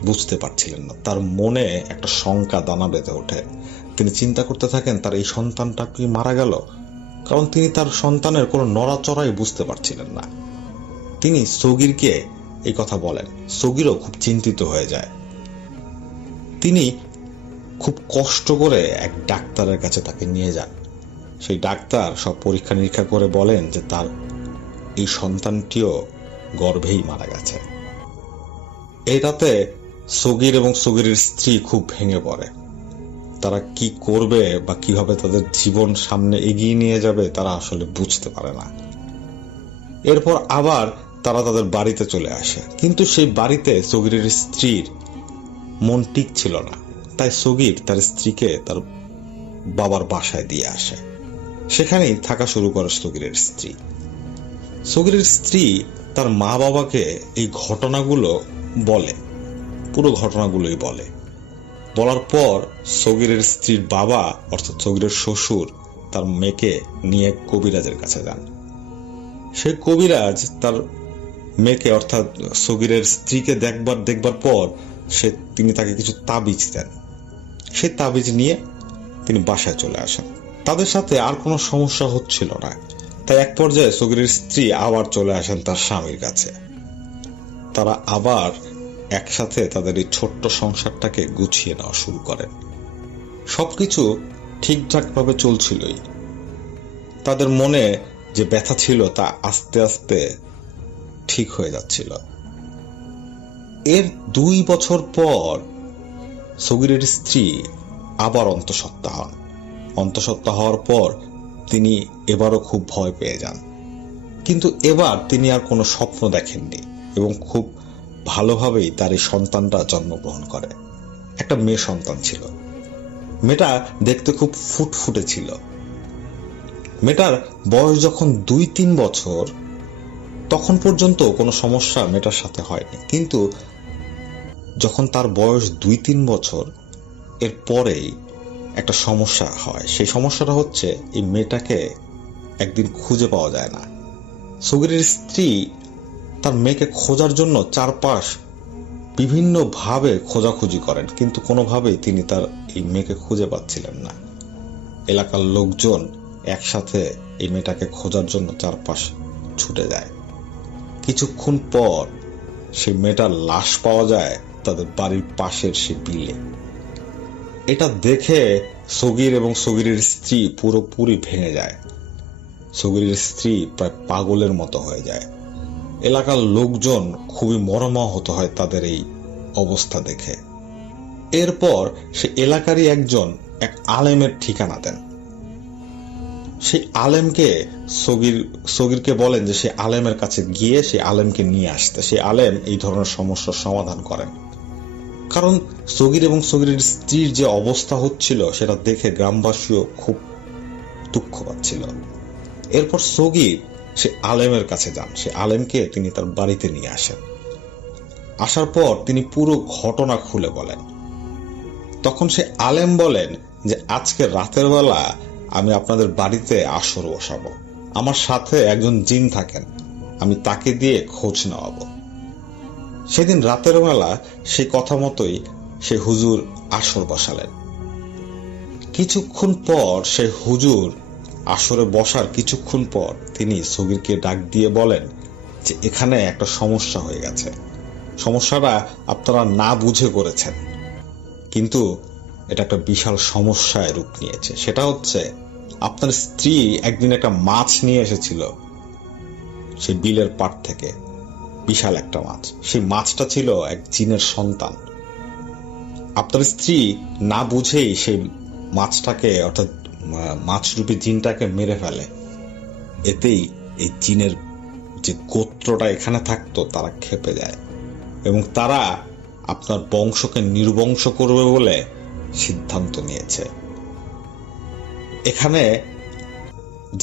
বুঝতে পারছিলেন না। তার মনে একটা শঙ্কা দানা বেঁধে ওঠে। তিনি চিন্তা করতে থাকেন তার এই সন্তানটা কি মারা গেল, কারণ তিনি তার সন্তানের কোনো নড়াচড়াই বুঝতে পারছিলেন না। তিনি সগিরকে এই কথা বলেন। সগিরও খুব চিন্তিত হয়ে যায়। তিনি খুব কষ্ট করে এক ডাক্তারের কাছে তাকে নিয়ে যান। সেই ডাক্তার সব পরীক্ষা নিরীক্ষা করে বলেন যে তার এই সন্তানটিও গর্ভেই মারা গেছে। এটাতে সগির এবং সগিরের স্ত্রী খুব ভেঙে পড়ে। তারা কি করবে বা কিভাবে তাদের জীবন সামনে এগিয়ে নিয়ে যাবে তারা আসলে বুঝতে পারে না। এরপর আবার তারা তাদের বাড়িতে চলে আসে, কিন্তু সেই বাড়িতে সগিরের স্ত্রীর মন ঠিক ছিল না। তাই সগির তার স্ত্রীকে তার বাবার বাসায় দিয়ে আসে। সেখানেই থাকা শুরু করে সগিরের স্ত্রী। সগিরের স্ত্রী তার মা বাবাকে এই ঘটনাগুলো বলে, পুরো ঘটনাগুলোই বলে। বলার পর সগিরের স্ত্রীর বাবা অর্থাৎ সগিরের শ্বশুর তার মেয়েকে নিয়ে কবিরাজের কাছে যান। সেই কবিরাজ তার মেয়েকে অর্থাৎ সগিরের স্ত্রীকে দেখবার পর তিনি তাকে কিছু তাবিজ দেন। সেই তাবিজ নিয়ে তিনি বাসায় চলে আসেন। তাদের সাথে আর কোনো সমস্যা হচ্ছিল না। তাই এক পর্যায়ে সগিরের স্ত্রী আবার চলে আসেন তার স্বামীর কাছে। তারা আবার একসাথে তাদের এই ছোট্ট সংসারটাকে গুছিয়ে নেওয়া শুরু করেন। সবকিছু ঠিকঠাক ভাবে চলছিলই। তাদের মনে যে ব্যথা ছিল তা আস্তে আস্তে ঠিক হয়ে যাচ্ছিল। এর 2 বছর পর সগিরের স্ত্রী আবার অন্তঃসত্ত্বা হন। অন্তঃসত্ত্বা হওয়ার পর তিনি এবারও খুব ভয় পেয়ে যান, কিন্তু এবার তিনি আর কোনো স্বপ্ন দেখেননি এবং খুব ভালোভাবেই তার এই সন্তানটা জন্মগ্রহণ করে। একটা মেয়ে সন্তান ছিল। মেয়েটা দেখতে খুব ফুটফুটে ছিল। মেয়েটার বয়স যখন 2-3 বছর, তখন পর্যন্ত কোনো সমস্যা মেয়েটার সাথে হয়নি, কিন্তু যখন তার বয়স 2-3 বছর এর পরেই একটা সমস্যা হয়। সেই সমস্যাটা হচ্ছে এই মেয়েটাকে একদিন খুঁজে পাওয়া যায় না। সগিরের স্ত্রী তার মেয়েকে খোঁজার জন্য চারপাশ বিভিন্ন ভাবে খোঁজাখুঁজি করেন, কিন্তু কোনোভাবেই তিনি তার এই মেয়েকে খুঁজে পাচ্ছিলেন না। এলাকার লোকজন একসাথে এই মেয়েটাকে খোঁজার জন্য চারপাশ ছুটে যায়। কিছুক্ষণ পর সেই মেয়েটার লাশ পাওয়া যায় তাদের বাড়ির পাশের সে বিলে। এটা দেখে সগির এবং সগিরের স্ত্রী পুরোপুরি ভেঙে যায়। সগিরের স্ত্রী প্রায় পাগলের মতো হয়ে যায়। এলাকার লোকজন খুবই মর্মাহত হয় তাদের এই অবস্থা দেখে। এরপর সে এলাকারই এক আলেমের ঠিকানা দেন। সেই আলেমকে সগিরকে বলেন যে সে আলেমের কাছে গিয়ে সেই আলেমকে নিয়ে আসতে। সেই আলেম এই ধরনের সমস্যার সমাধান করেন। কারণ সগির এবং সগিরের স্ত্রীর যে অবস্থা হচ্ছিল সেটা দেখে গ্রামবাসীও খুব দুঃখ পাচ্ছিল। এরপর সগির সে আলেমের কাছে যান। সে আলেমকে তিনি তার বাড়িতে নিয়ে আসেন। আসার পর তিনি পুরো ঘটনা খুলে বলেন। তখন সে আলেম বলেন যে আজকে রাতের বেলা আমি আপনাদের বাড়িতে আসর বসাবো, আমার সাথে একজন জিন থাকেন, আমি তাকে দিয়ে খোঁজ নেওয়াবো। সেদিন রাতের বেলা সেই কথা মতোই সে হুজুর আসর বসালেন। কিছুক্ষণ পর সে হুজুর আসরে বসার কিছুক্ষণ পর তিনি সগীরকে ডাক দিয়ে বলেন যে এখানে একটা সমস্যা হয়ে গেছে, সমস্যাটা আপনারা না বুঝে করেছেন, কিন্তু এটা একটা বিশাল সমস্যায় রূপ নিয়েছে। সেটা হচ্ছে আপনার স্ত্রী একদিন একটা মাছ নিয়ে এসেছিল সেই বিলের পাড় থেকে, বিশাল একটা মাছ। সেই মাছটা ছিল এক জিনের সন্তান। আপনার স্ত্রী না বুঝেই সেই মাছটাকে অর্থাৎ মাছরূপী জিনটাকে মেরে ফেলে। এতেই এই জিনের যে গোত্রটা এখানে থাকতো তারা ক্ষেপে যায় এবং তারা আপনার বংশকে নির্বংশ করবে বলে সিদ্ধান্ত নিয়েছে। এখানে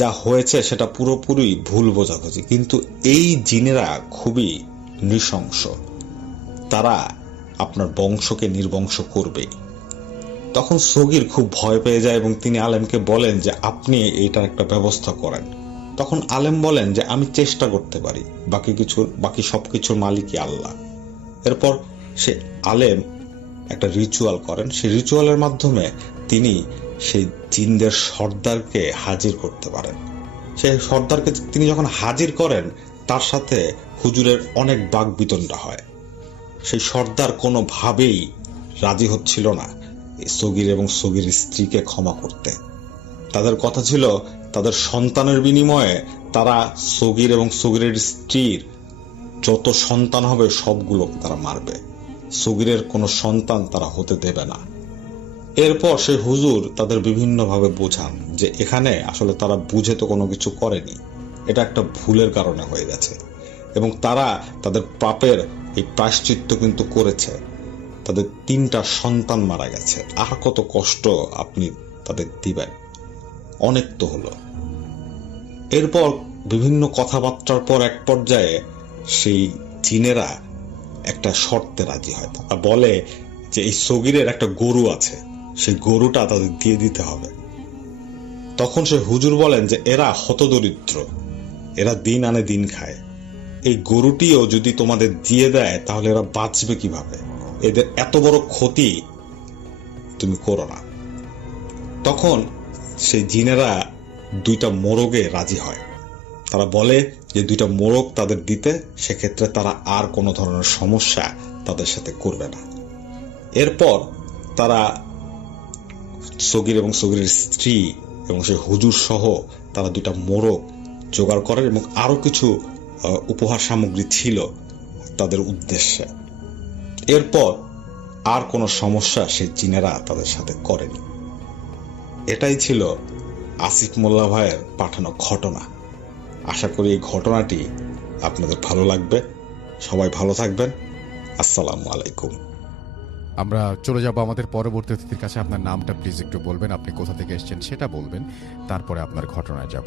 যা হয়েছে সেটা পুরোপুরি ভুল বোঝাবুঝি, কিন্তু এই জিনেরা খুবই নৃশংস, তারা আপনার বংশকে নির্বংশ করবে। তখন সগীর খুব ভয় পেয়ে যায় এবং তিনি আলেমকে বলেন যে আপনি এইটার একটা ব্যবস্থা করেন। তখন আলেম বলেন যে আমি চেষ্টা করতে পারি, বাকি সবকিছুর মালিকই আল্লাহ। এরপর সে আলেম একটা রিচুয়াল করেন। সেই রিচুয়ালের মাধ্যমে তিনি সেই জিনদের সর্দারকে হাজির করতে পারেন। সেই সর্দারকে তিনি যখন হাজির করেন তার সাথে হুজুরের অনেক বাকবিতণ্ডা হয়। সেই সর্দার কোনোভাবেই রাজি হচ্ছিল না সগীর এবং সগীর স্ত্রীকে ক্ষমা করতে। তাদের কথা ছিল তাদের সন্তানের বিনিময়ে তারা সগীর এবং সগীরের স্ত্রীর যত সন্তান হবে সবগুলো তারা মারবে, সগীরের কোনো সন্তান তারা হতে দেবে না। এরপর সেই হুজুর তাদের বিভিন্নভাবে বোঝান যে এখানে আসলে তারা বুঝে তো কোনো কিছু করেনি, এটা একটা ভুলের কারণে হয়ে গেছে এবং তারা তাদের পাপের এই প্রায়শ্চিত্ত কিন্তু করেছে। তাদের 3টা সন্তান মারা গেছে, আর কত কষ্ট আপনি তাদের দিবেন, অনেক তো হলো। এরপর বিভিন্ন কথাবার্তার পর এক পর্যায়ে সেই জিনেরা একটা শর্তে রাজি হয়। তারা বলে যে এই সগীরের একটা গরু আছে, সেই গরুটা তাদের দিয়ে দিতে হবে। তখন সে হুজুর বলেন যে এরা হতদরিদ্র, এরা দিন আনে দিন খায়, এই গরুটিও যদি তোমাদের দিয়ে দেয় তাহলে এরা বাঁচবে কিভাবে, এদের এত বড় ক্ষতি তুমি করো না। তখন সেই জিনেরা 2টা মোরগে রাজি হয়। তারা বলে যে 2টা মোরগ তাদের দিতে, সেক্ষেত্রে তারা আর কোনো ধরনের সমস্যা তাদের সাথে করবে না। এরপর তারা সগীর এবং সগীরের স্ত্রী এবং সে হুজুর সহ তারা 2টা মোরগ জোগাড় করেন এবং আরো কিছু উপহার সামগ্রী ছিল তাদের উদ্দেশ্যে। এরপর আর কোনো সমস্যা সেই জিনেরা তাদের সাথে করেনি। এটাই ছিল আসিফ মোল্লা ভাইয়ের পাঠানো ঘটনা। আশা করি এই ঘটনাটি আপনাদের ভালো লাগবে। সবাই ভালো থাকবেন। আসসালামু আলাইকুম। আমরা চলে যাব আমাদের পরবর্তী অতিথির কাছে। আপনার নামটা প্লিজ একটু বলবেন, আপনি কোথা থেকে এসেছেন সেটা বলবেন, তারপরে আপনার ঘটনায় যাব।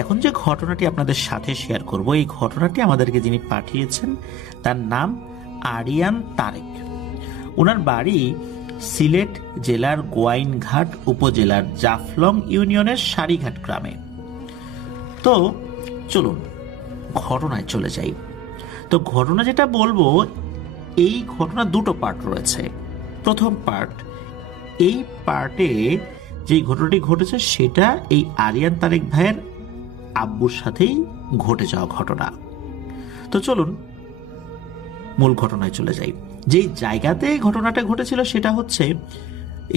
এখন যে ঘটনাটি আপনাদের সাথে শেয়ার করব, এই ঘটনাটি আমাদেরকে যিনি পাঠিয়েছেন তার নাম আরিয়ান তারেক। ওনার বাড়ি সিলেট জেলার গোয়াইনঘাট উপজেলার জাফলং ইউনিয়নের সারিঘাট গ্রামে। তো চলুন ঘটনায় চলে যাই। তো ঘটনা যেটা বলবো, এই ঘটনা 2টো পার্ট রয়েছে। প্রথম পার্ট, এই পার্টে যেই ঘটনাটি ঘটেছে সেটা এই আরিয়ান তারেক ভাইয়ের আব্বুর সাথেই ঘটে যাওয়া ঘটনা। তো চলুন মূল ঘটনায় চলে যাই। যেই জায়গাতে ঘটনাটা ঘটেছিল সেটা হচ্ছে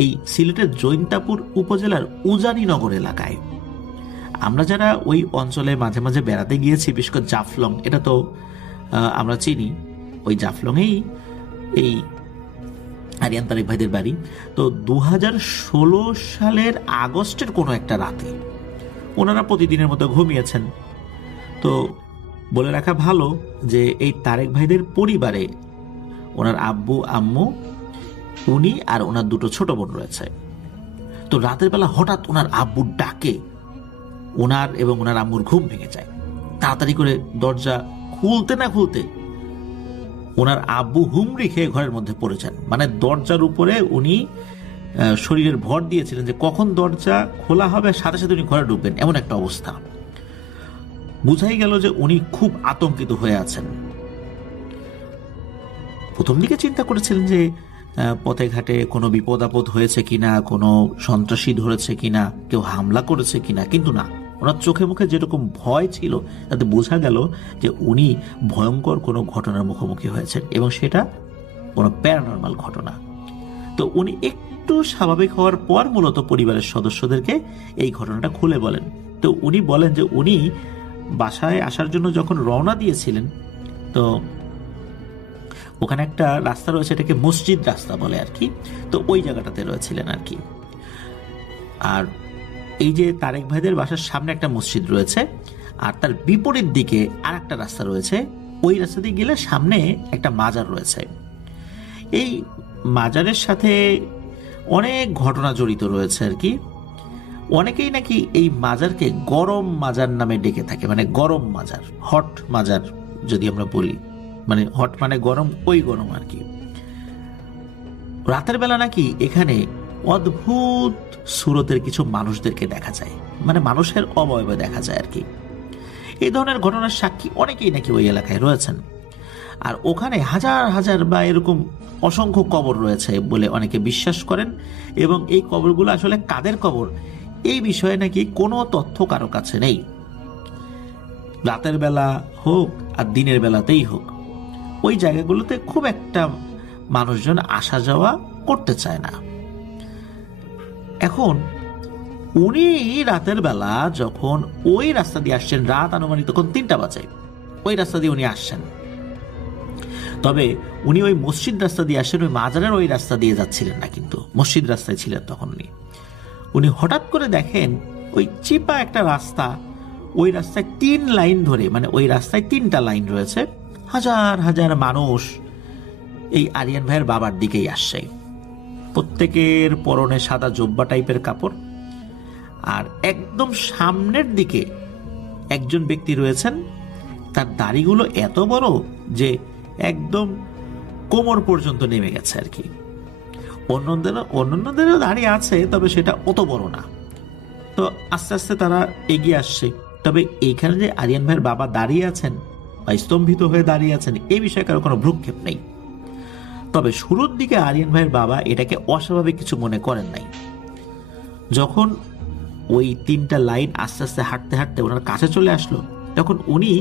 এই সিলেটের জৈন্তাপুর উপজেলার উজানিনগর এলাকায়। আমরা যারা ওই অঞ্চলে মাঝে মাঝে বেড়াতে গিয়েছি, বিশেষ করে জাফলং, এটা তো আমরা চিনি, ওই জাফলংয়েই এই আরিয়ান তারেক ভাইদের বাড়ি। তো 2016 সালের আগস্টের কোনো একটা রাতে ওনারা প্রতিদিনের মতো ঘুমিয়েছেন। তো বলে রাখা ভালো যে এই তারেক ভাইদের পরিবারে ওনার আব্বু আম্মু, উনি আর ওনার 2টো ছোট বোন রয়েছে। তো রাতের বেলা হঠাৎ ওনার আব্বুর ডাকে ওনার এবং ওনার আম্মুর ঘুম ভেঙে যায়। তাড়াতাড়ি করে দরজা খুলতে না খুলতে ওনার আব্বু হুমড়ি খেয়ে ঘরের মধ্যে পড়ে যান। মানে দরজার উপরে উনি শরীরের ভর দিয়েছিলেন যে কখন দরজা খোলা হবে সাথে সাথে উনি ঘরে ঢুকবেন, এমন একটা অবস্থা। বুঝাই গেল যে উনি খুব আতঙ্কিত হয়ে আছেন। প্রথম দিকে চিন্তা করেছিলেন যে পথে ঘাটে কোনো বিপদ আপদ হয়েছে কিনা, কোনো সন্ত্রাসী ধরেছে কিনা, কেউ হামলা করেছে কিনা, কিন্তু না, ওনার চোখে মুখে যেরকম ভয় ছিল তাতে বোঝা গেল যে উনি ভয়ঙ্কর কোনো ঘটনার মুখোমুখি হয়েছেন এবং সেটা কোনো প্যারানর্মাল ঘটনা। তো উনি একটু স্বাভাবিক হওয়ার পর মূলত পরিবারের সদস্যদেরকে এই ঘটনাটা খুলে বলেন। তো উনি বলেন যে উনি বাসায় আসার জন্য যখন রওনা দিয়েছিলেন, তো ওখানে একটা রাস্তা রয়েছে, এটাকে মসজিদ রাস্তা বলে আর কি, তো ওই জায়গাটাতে রয়েছিলেন আর কি। আর এই যে তারেক ভাইদের বাসার সামনে একটা মসজিদ রয়েছে, আর তার বিপরীত দিকে আর একটা রাস্তা রয়েছে, ওই রাস্তা দিয়ে গেলে সামনে একটা মাজার রয়েছে। এই মাজারের সাথে অনেক ঘটনা জড়িত রয়েছে আর কি। অনেকেই নাকি এই মাজারকে গরম মাজার নামে ডেকে থাকে, মানে গরম মাজার, হট মাজার যদি আমরা বলি, মানে হট মানে গরম, ওই গরম আর কি। রাতের বেলা নাকি এখানে অদ্ভুত সুরতের কিছু মানুষদেরকে দেখা যায়, মানে মানুষের অবয়বে দেখা যায় আর কি। এই ধরনের ঘটনার সাক্ষী অনেকেই নাকি ওই এলাকায় রয়েছেন। আর ওখানে হাজার হাজার বা এরকম অসংখ্য কবর রয়েছে বলে অনেকে বিশ্বাস করেন, এবং এই কবরগুলো আসলে কাদের কবর এই বিষয়ে নাকি কোনো তথ্য কারো কাছে নেই। রাতের বেলা হোক আর দিনের বেলাতেই হোক, ওই জায়গাগুলোতে খুব একটা মানুষজন আসা যাওয়া করতে চায় না। এখন উনি রাতের বেলা যখন ওই রাস্তা দিয়ে আসছেন, রাত আনুমানিক তখন 3টা বাজে, ওই রাস্তা দিয়ে উনি আসছেন। তবে উনি ওই মসজিদ রাস্তা দিয়ে আসছেন, ওই মাজারের ওই রাস্তা দিয়ে যাচ্ছিলেন না, কিন্তু মসজিদ রাস্তায় ছিলেন তখন উনি হঠাৎ করে দেখেন ওই চিপা একটা রাস্তা, ওই রাস্তায় 3 লাইন ধরে, মানে ওই রাস্তায় 3টা লাইন রয়েছে, হাজার হাজার মানুষ এই আরিয়ান ভাইয়ের বাবার দিকেই আসছে। প্রত্যেকের পরনে সাদা জোব্বা টাইপের কাপড়, আর একদম সামনের দিকে একজন ব্যক্তি রয়েছেন, তার দাড়িগুলো এত বড় যে একদম কোমর পর্যন্ত নেমে গেছে আর কি। অন্যান্যদেরও দাড়ি আছে, তবে সেটা অত বড় না। তো আস্তে আস্তে তারা এগিয়ে আসছে। তবে এইখানে যে আরিয়ান ভাইয়ের বাবা দাঁড়িয়ে আছেন বা স্তম্ভিত হয়ে দাঁড়িয়ে আছেন, এই বিষয়ে কারো কোনো ভ্রুক্ষেপ নেই। তবে শুরুর দিকে আরিয়ান ভাইয়ের বাবা এটাকে অস্বাভাবিক কিছু মনে করেন নাই। যখন ওই 3টা লাইন আস্তে আস্তে হাঁটতে হাঁটতে ওনার কাছে চলে আসলো, তখন উনি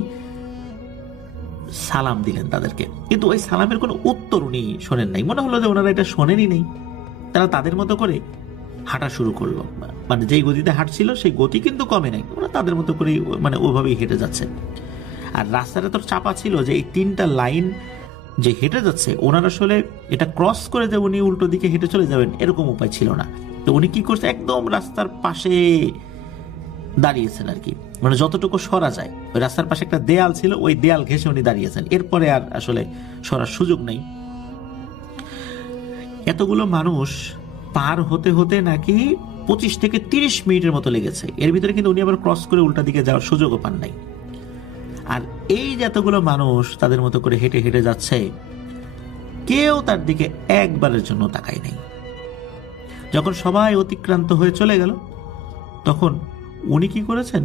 সালাম দিলেন তাদেরকে, কিন্তু ওই সালামের কোনো উত্তর উনি শোনেন নাই। মনে হলো যে ওনারা এটা শোনেনই নেই। তারা তাদের মতো করে হাঁটা শুরু করলো, মানে যেই গতিতে হাঁটছিল সেই গতি কিন্তু কমে নাই, ওরা তাদের মতো করে মানে ওইভাবেই হেঁটে যাচ্ছে। আর রাস্তাটা তো চাপা ছিল যে এই 3টা লাইন যে হেঁটে যাচ্ছে, ওনার আসলে এটা ক্রস করে যে উনি উল্টো দিকে হেঁটে চলে যাবেন এরকম উপায় ছিল না। তো উনি কি করছে, একদম রাস্তার পাশে দাঁড়িয়েছেন আর কি, মানে যতটুকু সরা যায়। ওই রাস্তার পাশে একটা দেয়াল ছিল, ওই দেয়াল ঘেঁষে উনি দাঁড়িয়েছেন, এরপরে আর আসলে সরার সুযোগ নেই। এতগুলো মানুষ পার হতে হতে নাকি 25 থেকে 30 মিনিটের মতো লেগেছে। এর ভিতরে কিন্তু উনি আবার ক্রস করে উল্টা দিকে যাওয়ার সুযোগও পান নাই। আর এই যে এতগুলো মানুষ তাদের মতো করে হেঁটে হেঁটে যাচ্ছে, কেউ তার দিকে একবারের জন্য তাকায় নাই। যখন সবাই অতিক্রান্ত হয়ে চলে গেল, তখন উনি কি করেছেন,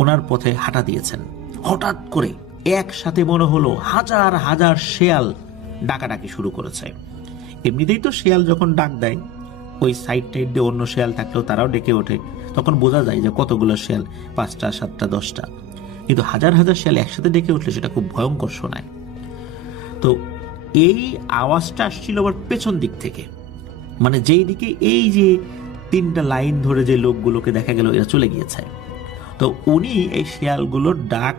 ওনার পথে হাঁটা দিয়েছেন। হঠাৎ করে একসাথে মনে হলো হাজার হাজার শেয়াল ডাকাডাকি শুরু করেছে। এমনিতেই তো শেয়াল যখন ডাক দেয়, ওই সাইড টাইড দিয়ে অন্য শেয়াল থাকলেও তারাও ডেকে ওঠে, তখন বোঝা যায় যে কতগুলো শেয়াল, 5টা 7টা 10টা, কিন্তু হাজার হাজার শেয়াল একসাথে ডেকে উঠলে সেটা খুব ভয়ঙ্কর শোনায়। তো এই আওয়াজটা আসছিল আবার পেছন দিক থেকে, মানে যেই দিকে এই যে 3টা লাইন ধরে যে লোকগুলোকে দেখা গেল এরা চলে গিয়েছে। তো উনি এই শেয়ালগুলোর ডাক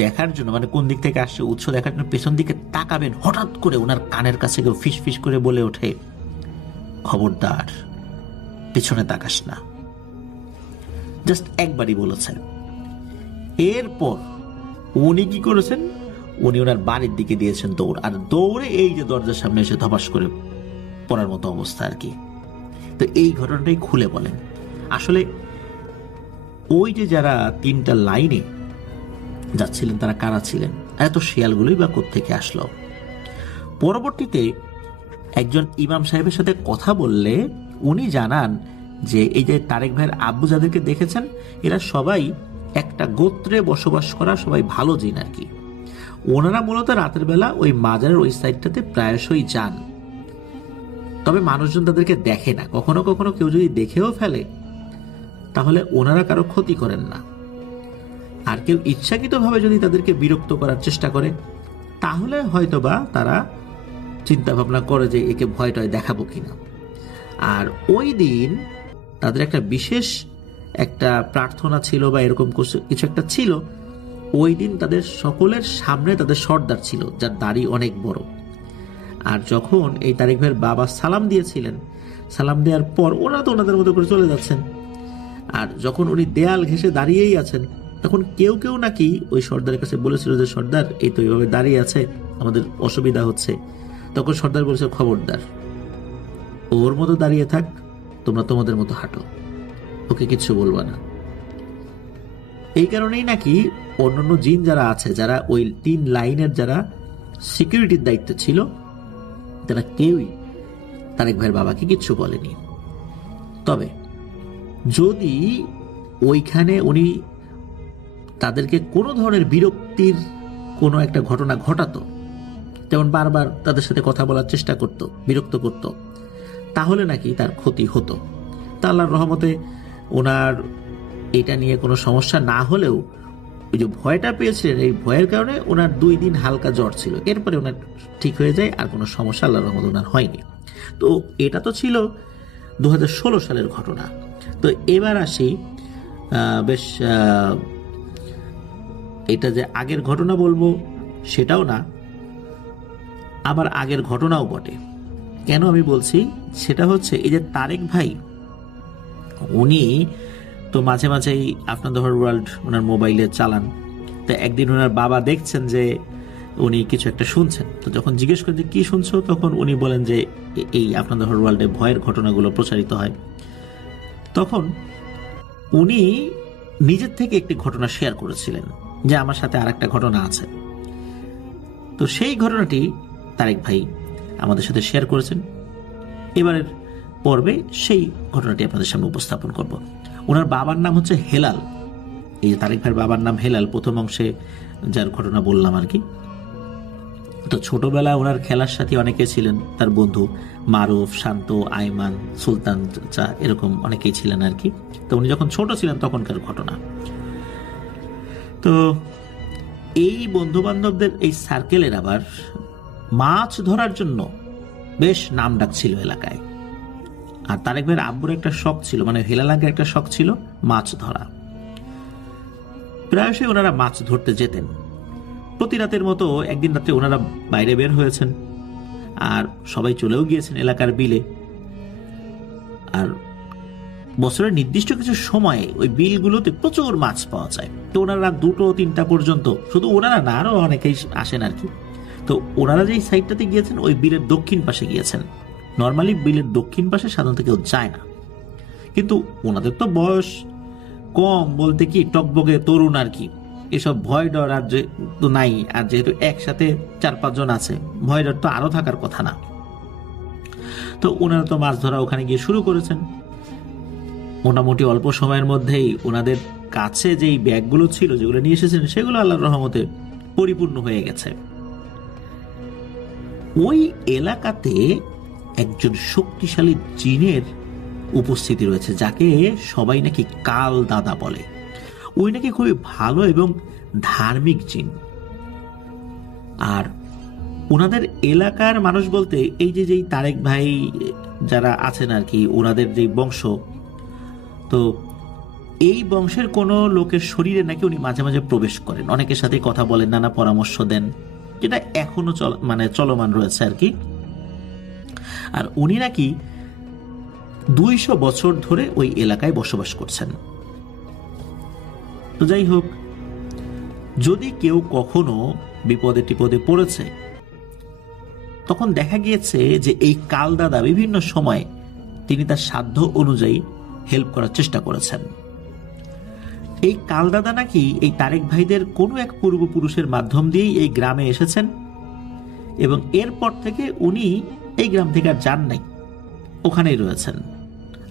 দেখার জন্য, মানে কোন দিক থেকে আসছে উৎস দেখার জন্য পেছন দিকে তাকাবেন, হঠাৎ করে ওনার কানের কাছে কেউ ফিস ফিস করে বলে ওঠে, খবরদার পেছনে তাকাস না। জাস্ট একবারই বলেছেন। এরপর উনি কি করেছেন, উনি ওনার বাড়ির দিকে দিয়েছেন দৌড়, আর দৌড়ে এই যে দরজার সামনে এসে ধপাস করে পড়ার মতো অবস্থা আর কি। তো এই ঘটনাটাই খুলে বলেন। আসলে ওই যে যারা 3টা লাইনে যাচ্ছিলেন তারা কারা ছিলেন, এত শিয়ালগুলোই বা কোত্থেকে আসলো। পরবর্তীতে একজন ইমাম সাহেবের সাথে কথা বললে উনি জানান যে এই যে তারেক ভাইয়ের আব্বু যাদেরকে দেখেছেন এরা সবাই একটা গোত্রে বসবাস করা সবাই ভালো জিন আর কি। ওনারা মূলত রাতের বেলা ওই মাজারের ওই সাইডটাতে প্রায়শই যান, তবে মানুষজন তাদেরকে দেখে না। কখনো কখনো কেউ যদি দেখেও ফেলে তাহলে ওনারা কারো ক্ষতি করেন না, আর কেউ ইচ্ছাকৃতভাবে যদি তাদেরকে বিরক্ত করার চেষ্টা করে তাহলে হয়তোবা তারা চিন্তা ভাবনা করে যে একে ভয়টয় দেখাবো কিনা। আর ওই দিন তাদের একটা বিশেষ একটা প্রার্থনা ছিল বা এরকম কিছু একটা ছিল। ওই দিন তাদের সকলের সামনে তাদের সর্দার ছিল যার দাড়ি অনেক বড়। আর যখন এই তারেক ভাইয়ের বাবা সালাম দিয়েছিলেন, সালাম দেওয়ার পর ওরা তো ওনাদের মতো করে চলে যাচ্ছেন, আর যখন উনি দেয়াল ঘেঁষে দাঁড়িয়েই আছেন তখন কেউ কেউ নাকি ওই সর্দারের কাছে বলেছিল যে সর্দার এই তো এইভাবে দাঁড়িয়ে আছে, আমাদের অসুবিধা হচ্ছে। তখন সর্দার বলেছে খবরদার, ওর মতো দাঁড়িয়ে থাক, তোমরা তোমাদের মতো হাঁটো, ওকে কিচ্ছু বলবা না। এই কারণেই নাকি অন্যান্য জিন যারা আছে, যারা ওই 3 লাইনের যারা সিকিউরিটির দায়িত্বে ছিল, তারা কেউই তারেক ভাইয়ের বাবাকে কিচ্ছু বলেনি। তবে যদি ওইখানে উনি তাদেরকে কোনো ধরনের বিরক্তির কোনো একটা ঘটনা ঘটাতো, যেমন বারবার তাদের সাথে কথা বলার চেষ্টা করত, বিরক্ত করত, তাহলে নাকি তার ক্ষতি হতো। তা আল্লাহর রহমতে ওনার এটা নিয়ে কোনো সমস্যা না হলেও ওই যে ভয়টা পেয়েছিলেন, এই ভয়ের কারণে ওনার 2 দিন হালকা জ্বর ছিল, এরপরে ওনার ঠিক হয়ে যায়, আর কোনো সমস্যা আল্লাহর রহমতে ওনার হয়নি। তো এটা তো ছিল 2016 সালের ঘটনা। তো এবার আসি বেশ এটা যে আগের ঘটনা বলবো সেটাও না, আবার আগের ঘটনাও বটে। কেন আমি বলছি সেটা হচ্ছে এই যে তারেক ভাই উনি তো মাঝে মাঝেই আপনাদের ওয়ার্ল্ড ওনার মোবাইলে চালান। তো একদিন ওনার বাবা দেখছেন যে উনি কিছু একটা শুনছেন, তো যখন জিজ্ঞেস করেন যে কি শুনছো, তখন উনি বলেন যে এই আপনাদের ওয়ার্ল্ডে ভয়ের ঘটনাগুলো প্রচারিত হয়। তখন উনি নিজের থেকে একটি ঘটনা শেয়ার করেছিলেন যে আমার সাথে আর একটা ঘটনা আছে। তো সেই ঘটনাটি তারেক ভাই আমাদের সাথে শেয়ার করেছেন। এবারের পর্বে সেই ঘটনাটি আপনাদের সামনে উপস্থাপন করব। ওনার বাবার নাম হচ্ছে হেলাল। এই যে তারেক ভাইয়ের বাবার নাম হেলাল, প্রথম অংশে যার ঘটনা বললাম আর কি। তো ছোটবেলায় ওনার খেলার সাথে অনেকে ছিলেন, তার বন্ধু মারুফ, শান্ত, আইমান, সুলতান চা, এরকম অনেকেই ছিলেন আর কি। তো উনি যখন ছোট ছিলেন তখনকার ঘটনা। তো এই বন্ধু বান্ধবদের এই সার্কেলের আবার মাছ ধরার জন্য বেশ নাম ডাক ছিল এলাকায়। আর তারেক ভাইয়ের আব্বুর একটা শখ ছিল, মানে হেলালাঙ্গের একটা শখ ছিল মাছ ধরা। প্রায়শই ওনারা মাছ ধরতে যেতেন। প্রতি রাতের মতো একদিন রাতে ওনারা বাইরে বের হয়েছেন, আর সবাই চলেও গিয়েছেন এলাকার বিলে। আর বছরের নির্দিষ্ট কিছু সময়ে ওই বিলগুলোতে প্রচুর মাছ পাওয়া যায়। তো ওনারা 2-3টা পর্যন্ত, শুধু ওনারা না আরো অনেকেই আসেন আর কি। তো ওনারা যেই সাইডটাতে গিয়েছেন ওই বিলের দক্ষিণ পাশে গিয়েছেন। নর্মালি বিলের দক্ষিণ পাশে সাধারণত কেউ যায় না, কিন্তু ওনাদের তো বয়স কম বলতে কি টকবগে তরুণ আর কি, এসব ভয় ডর আর যে তো নাই। আর যেহেতু একসাথে 4-5 জন আছে, ভয় ডর তো আরো থাকার কথা না। তো ওনারা তো মাছ ধরা ওখানে গিয়ে শুরু করেছেন। মোটামুটি অল্প সময়ের মধ্যেই ওনাদের কাছে যেই ব্যাগগুলো ছিল, যেগুলো নিয়ে এসেছেন, সেগুলো আল্লাহর রহমতে পরিপূর্ণ হয়ে গেছে। ওই এলাকাতে একজন শক্তিশালী জিনের উপস্থিতি রয়েছে, যাকে সবাই নাকি কাল দাদা বলে। ওই নাকি খুবই ভালো এবং ধার্মিক জিন। আর ওনাদের এলাকার মানুষ বলতে এই যে যেই তারেক ভাই যারা আছেন আর কি, ওনাদের যে বংশ, তো এই বংশের কোনো লোকের শরীরে নাকি উনি মাঝে মাঝে প্রবেশ করেন, অনেকের সাথে কথা বলেন, নানা পরামর্শ দেন, যেটা এখনো চলমান রয়েছে আর কি। আর উনি নাকি 200 বছর ধরে ওই এলাকায় বসবাস করছেন। তো যাই হোক, যদি কেউ কখনো বিপদে টিপদে পড়েছে, তখন দেখা গিয়েছে যে এই কালদাদা বিভিন্ন সময় তিনি তার সাধ্য অনুযায়ী হেল্প করার চেষ্টা করেছেন। এই কালদাদা নাকি এই তারেক ভাইদের কোনো এক পূর্বপুরুষের মাধ্যম দিয়েই এই গ্রামে এসেছেন এবং এরপর থেকে উনি এই গ্রাম থেকে আর যান নাই, ওখানেই রয়েছেন।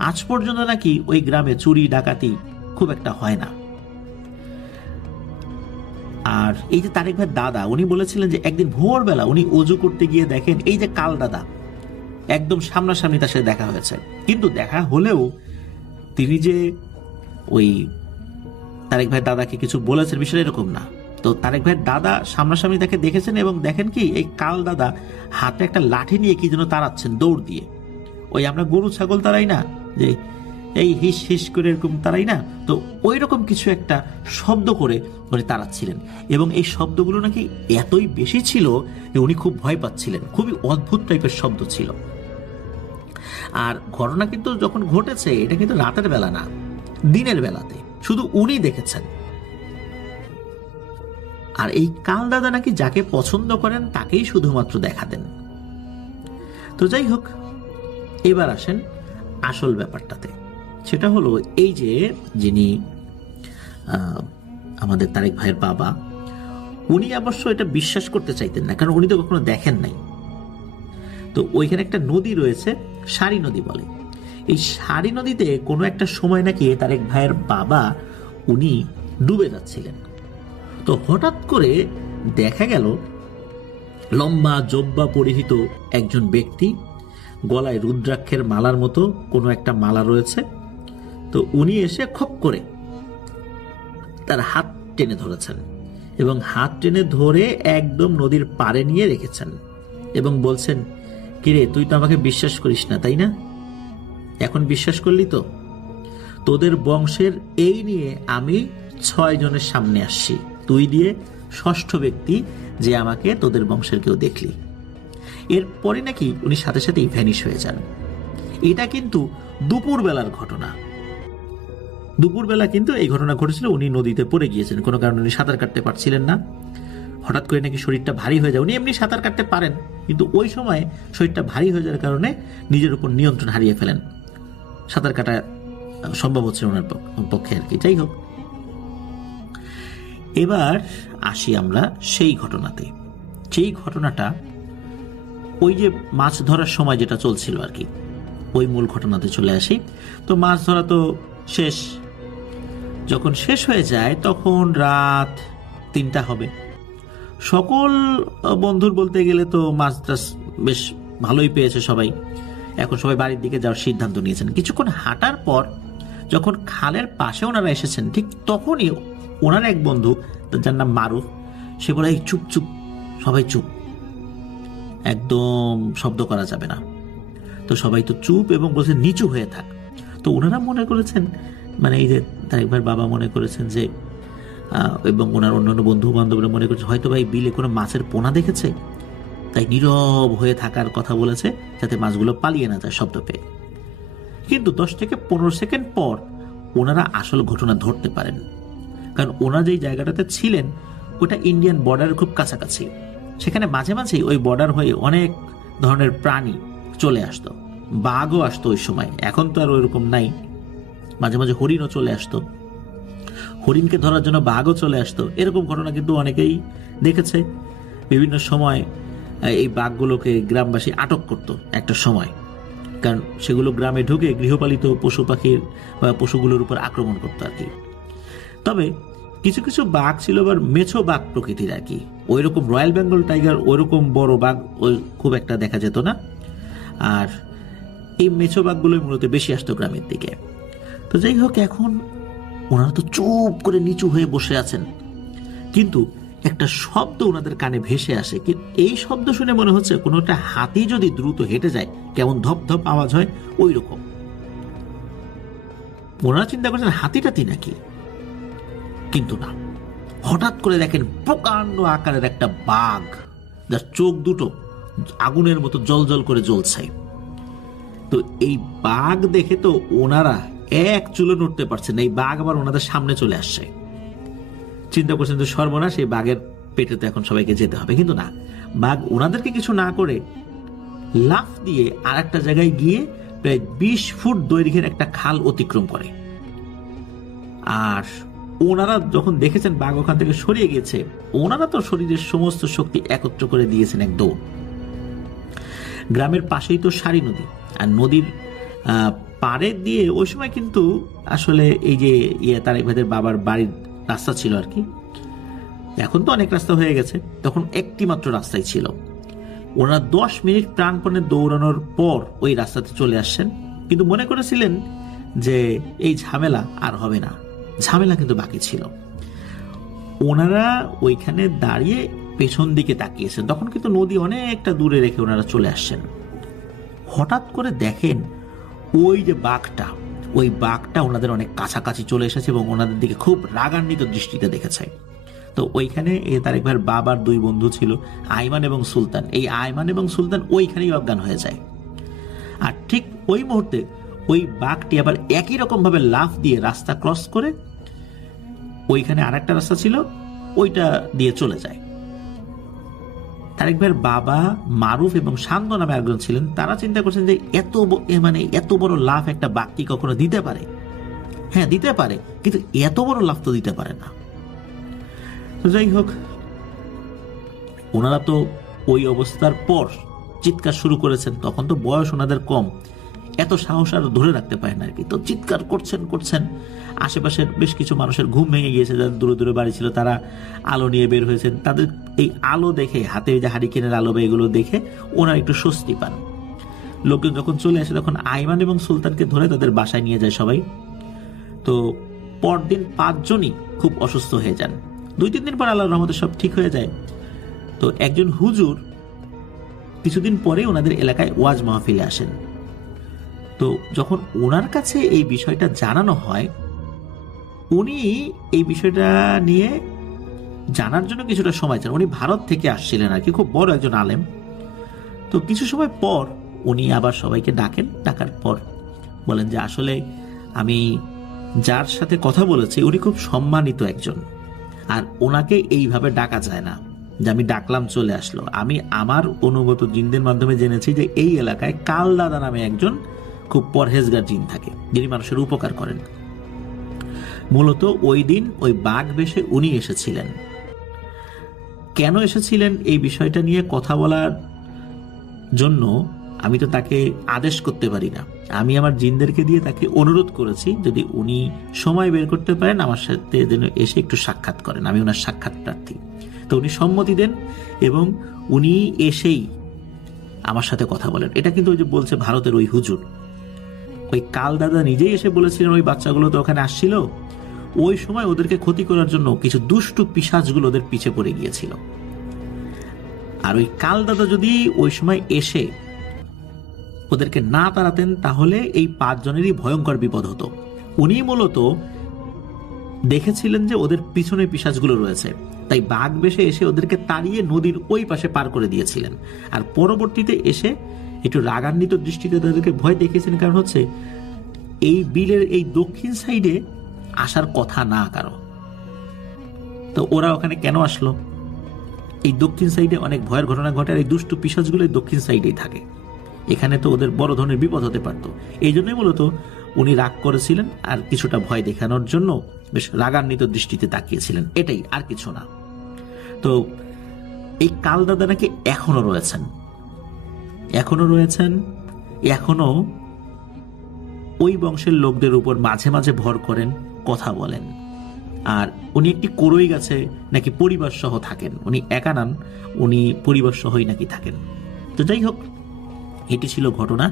আজ পর্যন্ত নাকি ওই গ্রামে চুরি ডাকাতি খুব একটা হয় না। আর এই যে তারেক ভাইয়ের দাদা, উনি বলেছিলেন যে একদিন ভোরবেলা উনি অজু করতে গিয়ে দেখেন এই যে কালদাদা একদম সামনাসামনি তার সাথে দেখা হয়েছে। কিন্তু দেখা হলেও তিনি যে ওই তারেক ভাইয়ের দাদাকে কিছু বলেছেন বিষয়টা এরকম না। তো তারেক ভাইয়ের দাদা সামনাসামনি তাকে দেখেছেন এবং দেখেন কি এই কাল দাদা হাতে একটা লাঠি নিয়ে কি যেন তাড়াচ্ছেন দৌড় দিয়ে। ওই আমরা গরু ছাগল তারাই না, যে এই হিস হিস করে এরকম তারাই না, তো ওই রকম কিছু একটা শব্দ করে উনি তাড়াচ্ছিলেন এবং এই শব্দগুলো নাকি এতই বেশি ছিল যে উনি খুব ভয় পাচ্ছিলেন। খুবই অদ্ভুত টাইপের শব্দ ছিল। আর ঘটনা কিন্তু যখন ঘটেছে এটা কিন্তু রাতের বেলা না, দিনের বেলাতে, শুধু উনি দেখেছেন। আর এই কাল দাদা নাকি যাকে পছন্দ করেন তাকেই শুধুমাত্র দেখা দেন। তো যাই হোক, এবার আসেন আসল ব্যাপারটাতে। সেটা হলো এই যে যিনি আমাদের তারেক ভাইয়ের বাবা, উনি অবশ্য এটা বিশ্বাস করতে চাইতেন না, কারণ উনি তো কখনো দেখেন নাই। তো ওইখানে একটা নদী রয়েছে, সারি নদী বলে। এই সারি নদীতে কোনো একটা সময় নাকি তারেক ভাইয়ের বাবা উনি ডুবে যাচ্ছিলেন। তো হঠাৎ করে দেখা গেল লম্বা জব্বা পরিহিত একজন ব্যক্তি, গলায় রুদ্রাক্ষের মালার মতো কোনো একটা মালা রয়েছে। তো উনি এসে খপ করে তার হাত টেনে ধরেছেন এবং হাত টেনে ধরে একদম নদীর পাড়ে নিয়ে রেখেছেন এবং বলছেন, কিরে তুই তো আমাকে বিশ্বাস করিস না তাই না? এখন বিশ্বাস করলি তো? তোদের বংশের এই নিয়ে আমি 6 জনের সামনে আসছি, তুই দিয়ে 6ষ্ঠ ব্যক্তি যে আমাকে তোদের বংশের কেউ দেখলি। এরপরে নাকি উনি সাথে সাথেই ভ্যানিশ হয়ে যান। এটা কিন্তু দুপুর বেলার ঘটনা। দুপুরবেলা কিন্তু এই ঘটনা ঘটেছিল, উনি নদীতে পড়ে গিয়েছেন, কোনো কারণে উনি সাঁতার কাটতে পারছিলেন না। হঠাৎ করে নাকি শরীরটা ভারী হয়ে যায়। উনি এমনি সাঁতার কাটতে পারেন, কিন্তু ওই সময় শরীরটা ভারী হয়ে যাওয়ার কারণে নিজের উপর নিয়ন্ত্রণ হারিয়ে ফেলেন, সাঁতার কাটা সম্ভব হচ্ছে ওনার পক্ষে আর কি। যাই হোক, এবার আসি আমরা সেই ঘটনাতে। সেই ঘটনাটা ওই যে মাছ ধরার সময় যেটা চলছিল আর কি, ওই মূল ঘটনাতে চলে আসি। তো মাছ ধরা তো শেষ, যখন শেষ হয়ে যায় তখন রাত 3টা হবে। সকল বন্ধুর বলতে গেলে তো মাছ টাছ বেশ ভালোই পেয়েছে সবাই। এখন সবাই বাড়ির দিকে যাওয়ার সিদ্ধান্ত নিয়েছেন। কিছুক্ষণ হাঁটার পর যখন খালের পাশে ওনারা এসেছেন, ঠিক তখনই ওনার এক বন্ধু, যার নাম মারুফ, সে বলে, এই চুপ চুপ, সবাই চুপ, একদম শব্দ করা যাবে না। তো সবাই তো চুপ এবং বলছে নিচু হয়ে থাক। তো ওনারা মনে করেছেন, মানে এই যে তারেক ভাইয়ের বাবা মনে করেছেন যে, এবং ওনার অন্যান্য বন্ধু বান্ধবরা মনে করেছে হয়তো ভাই বিলে কোনো মাছের পোনা দেখেছে, তাই নীরব হয়ে থাকার কথা বলেছে যাতে মাছগুলো পালিয়ে না যায় শব্দ পেয়ে। কিন্তু 10 থেকে 15 সেকেন্ড পর ওনারা আসল ঘটনা ধরতে পারেন, কারণ ওনারা যেই জায়গাটাতে ছিলেন ওটা ইন্ডিয়ান বর্ডারের খুব কাছাকাছি। সেখানে মাঝে মাঝেই ওই বর্ডার হয়ে অনেক ধরনের প্রাণী চলে আসতো, বাঘও আসতো ওই সময়, এখন তো আর ওইরকম নাই। মাঝে মাঝে হরিণও চলে আসতো, হরিণকে ধরার জন্য বাঘও চলে আসতো। এরকম ঘটনা কিন্তু অনেকেই দেখেছে। বিভিন্ন সময় এই বাঘগুলোকে গ্রামবাসী আটক করত একটা সময়, কারণ সেগুলো গ্রামে ঢুকে গৃহপালিত পশু পাখির বা পশুগুলোর উপর আক্রমণ করতো আর কি। তবে কিছু কিছু বাঘ ছিল আবার মেছো বাঘ প্রকৃতির আর কি, ওই রকম রয়্যাল বেঙ্গল টাইগার ওইরকম বড় বাঘ ওই খুব একটা দেখা যেত না। আর এই মেছো বাঘগুলোই মূলত বেশি আসতো গ্রামের দিকে। তো যাই হোক, এখন ওনারা তো চুপ করে নিচু হয়ে বসে আছেন, কিন্তু একটা শব্দ ওনাদের কানে ভেসে আসে। কিন্তু এই শব্দ শুনে মনে হচ্ছে কোনো একটা হাতি যদি দ্রুত হেঁটে যায় কেমন ধপ ধপ আওয়াজ হয় ওই রকম। ওনারা চিন্তা করছেন হাতি টাতি নাকি, কিন্তু না। হঠাৎ করে দেখেন প্রকাণ্ড আকারের একটা বাঘ, যার চোখ দুটো আগুনের মতো জল করে জ্বলছে। তো এই বাঘ দেখে তো ওনারা এক চুলো নড়তে পারছেন না। এই বাঘ আবার ওনাদের সামনে চলে আসছে। চিন্তা করছেন যে সর্বনাশ, এই বাঘের পেটে তো এখন সবাইকে যেতে হবে। কিন্তু না, বাঘ ওনাদেরকে কিছু না করে লাফ দিয়ে আর একটা জায়গায় গিয়ে প্রায় 20 ফুট দৈর্ঘ্যের একটা খাল অতিক্রম করে। আর ওনারা যখন দেখেছেন বাঘ ওখান থেকে সরিয়ে গেছে, ওনারা তো শরীরের সমস্ত শক্তি একত্র করে দিয়েছেন এক দৌড়। গ্রামের পাশেই তো সারি নদী, আর নদীর পাড়ে দিয়ে ওই সময় কিন্তু আসলে এই যে তারেক ভাইদের বাবার বাড়ির রাস্তা ছিল আর কি, এখন তো অনেক রাস্তা হয়ে গেছে, তখন একটি মাত্র রাস্তাই ছিল। ওনারা 10 মিনিট প্রাণপণে দৌড়ানোর পর ওই রাস্তাতে চলে আসছেন, কিন্তু মনে করেছিলেন যে এই ঝামেলা আর হবে না। ঝামেলা কিন্তু বাকি ছিল। ওনারা ওইখানে দাঁড়িয়ে পেছন দিকে তাকিয়েছেন, তখন কিন্তু নদী অনেকটা দূরে রেখে ওনারা চলে আসছেন। হঠাৎ করে দেখেন ওই যে বাঘটা, ওই বাঘটা ওনাদের অনেক কাছাকাছি চলে এসেছে এবং ওনাদের দিকে খুব রাগান্বিত দৃষ্টিতে দেখেছে। তো ওইখানে তারেক ভাইয়ের বাবার 2 বন্ধু ছিল, আইমান এবং সুলতান। এই আইমান এবং সুলতান ওইখানেই অজ্ঞান হয়ে যায়। আর ঠিক ওই মুহূর্তে ওই বাঘটি আবার একই রকম ভাবে লাফ দিয়ে রাস্তা ক্রস করে ওইখানে আরেকটা রাস্তা ছিল, ওইটা দিয়ে চলে যায়। তারেক ভাইয়ের বাবা মারুফ এবং শান্ত নামে একজন ছিলেন, তারা চিন্তা করছেন যে এত বড় লাফ একটা বাঘ কি কখনো দিতে পারে? হ্যাঁ, দিতে পারে, কিন্তু এত বড় লাফ তো দিতে পারে না। তো যাই হোক, ওনারা তো ওই অবস্থার পর চিৎকার শুরু করেছেন। তখন তো বয়স ওনাদের কম, এত সাহস আর ধরে রাখতে পারেন আর কি। তো চিৎকার করছেন। আশেপাশের বেশ কিছু মানুষের ঘুম ভেঙে গিয়েছে, যাদের দূরে দূরে বাড়ি ছিল, তারা আলো নিয়ে বের হয়েছেন। তাদের এই আলো দেখে, হাতে যে হারিকেনের আলো বা এগুলো দেখে ওনারা একটু স্বস্তি পান। লোকজন যখন চলে আসে তখন আইমান এবং সুলতানকে ধরে তাদের বাসায় নিয়ে যায় সবাই। তো পরদিন 5 জনই খুব অসুস্থ হয়ে যান। 2-3 দিন পর আল্লাহর রহমতে সব ঠিক হয়ে যায়। তো একজন হুজুর কিছুদিন পরে ওনাদের এলাকায় ওয়াজ মাহফিলে আসেন। তো যখন ওনার কাছে এই বিষয়টা জানানো হয়, উনি এই বিষয়টা নিয়ে জানার জন্য কিছুটা সময় চান। উনি ভারত থেকে আসছিলেন আর কি, খুব বড় একজন আলেম। তো কিছু সময় পর উনি আবার সবাইকে ডাকেন। ডাকার পর বলেন যে আসলে আমি যার সাথে কথা বলেছি উনি খুব সম্মানিত একজন, আর ওনাকে এইভাবে ডাকা যায় না যে আমি ডাকলাম চলে আসলো। আমি আমার অনুগত জিনদের মাধ্যমে জেনেছি যে এই এলাকায় কালদাদা নামে একজন খুব পরহেজগার জিন থাকে, যিনি মানুষের উপকার করেন। মূলত ওই দিন ওই বাঘ বেশে উনি এসেছিলেন। কেন এসেছিলেন এই বিষয়টা নিয়ে কথা বলার জন্য আমি তো তাকে আদেশ করতে পারি না। আমি আমার জিনদেরকে দিয়ে তাকে অনুরোধ করেছি যদি উনি সময় বের করতে পারেন আমার সাথে যেন এসে একটু সাক্ষাৎ করেন, আমি ওনার সাক্ষাৎ প্রার্থী। তো উনি সম্মতি দেন এবং উনি এসেই আমার সাথে কথা বলেন। এটা কিন্তু ওই যে বলছে ভারতের ওই হুজুর, ওই কাল দাদা নিজেই এসে বলেছিলেন ওই বাচ্চাগুলো তো ওখানে আসছিল, ওই সময় ওদেরকে ক্ষতি করার জন্য কিছু দুষ্টু পিশাচগুলো ওদের পিছে পড়ে গিয়েছিল। আর ওই কাল দাদা যদি ওই সময় এসে ওদেরকে না তাড়াতেন তাহলে এই 5 জনেরই ভয়ঙ্কর বিপদ হতো। উনি মূলত দেখেছিলেন যে ওদের পিছনে পিশাচগুলো রয়েছে, তাই বাঘ বেশে এসে ওদেরকে তাড়িয়ে নদীর ওই পাশে পার করে দিয়েছিলেন। আর পরবর্তীতে এসে একটু রাগান্বিত দৃষ্টিতে তাদেরকে ভয় দেখিয়েছেন, কারণ হচ্ছে এই বিলের এই দক্ষিণ সাইডে আসার কথা না কারো। তো ওরা ওখানে কেন আসলো? এই দক্ষিণ সাইডে অনেক ভয়ের ঘটনা ঘটে, আর এই দুষ্টু পিশাচগুলো দক্ষিণ সাইডেই থাকে। এখানে তো ওদের বড় ধরনের বিপদ হতে পারতো। এই জন্যই মূলত উনি রাগ করেছিলেন আর কিছুটা ভয় দেখানোর জন্য বেশ রাগান্বিত দৃষ্টিতে তাকিয়েছিলেন, এটাই, আর কিছু না। তো এই কালদাদা নাকি এখনো রয়েছেন, এখনো ওই বংশের লোকদের উপর মাঝে মাঝে ভর করেন, কথা বলেন। আর উনি একটি কোরই গাছে নাকি পরিবার সহ থাকেন, উনি একা নন, উনি পরিবার সহই নাকি থাকেন। তো যাই হোক, এটি ছিল ঘটনা।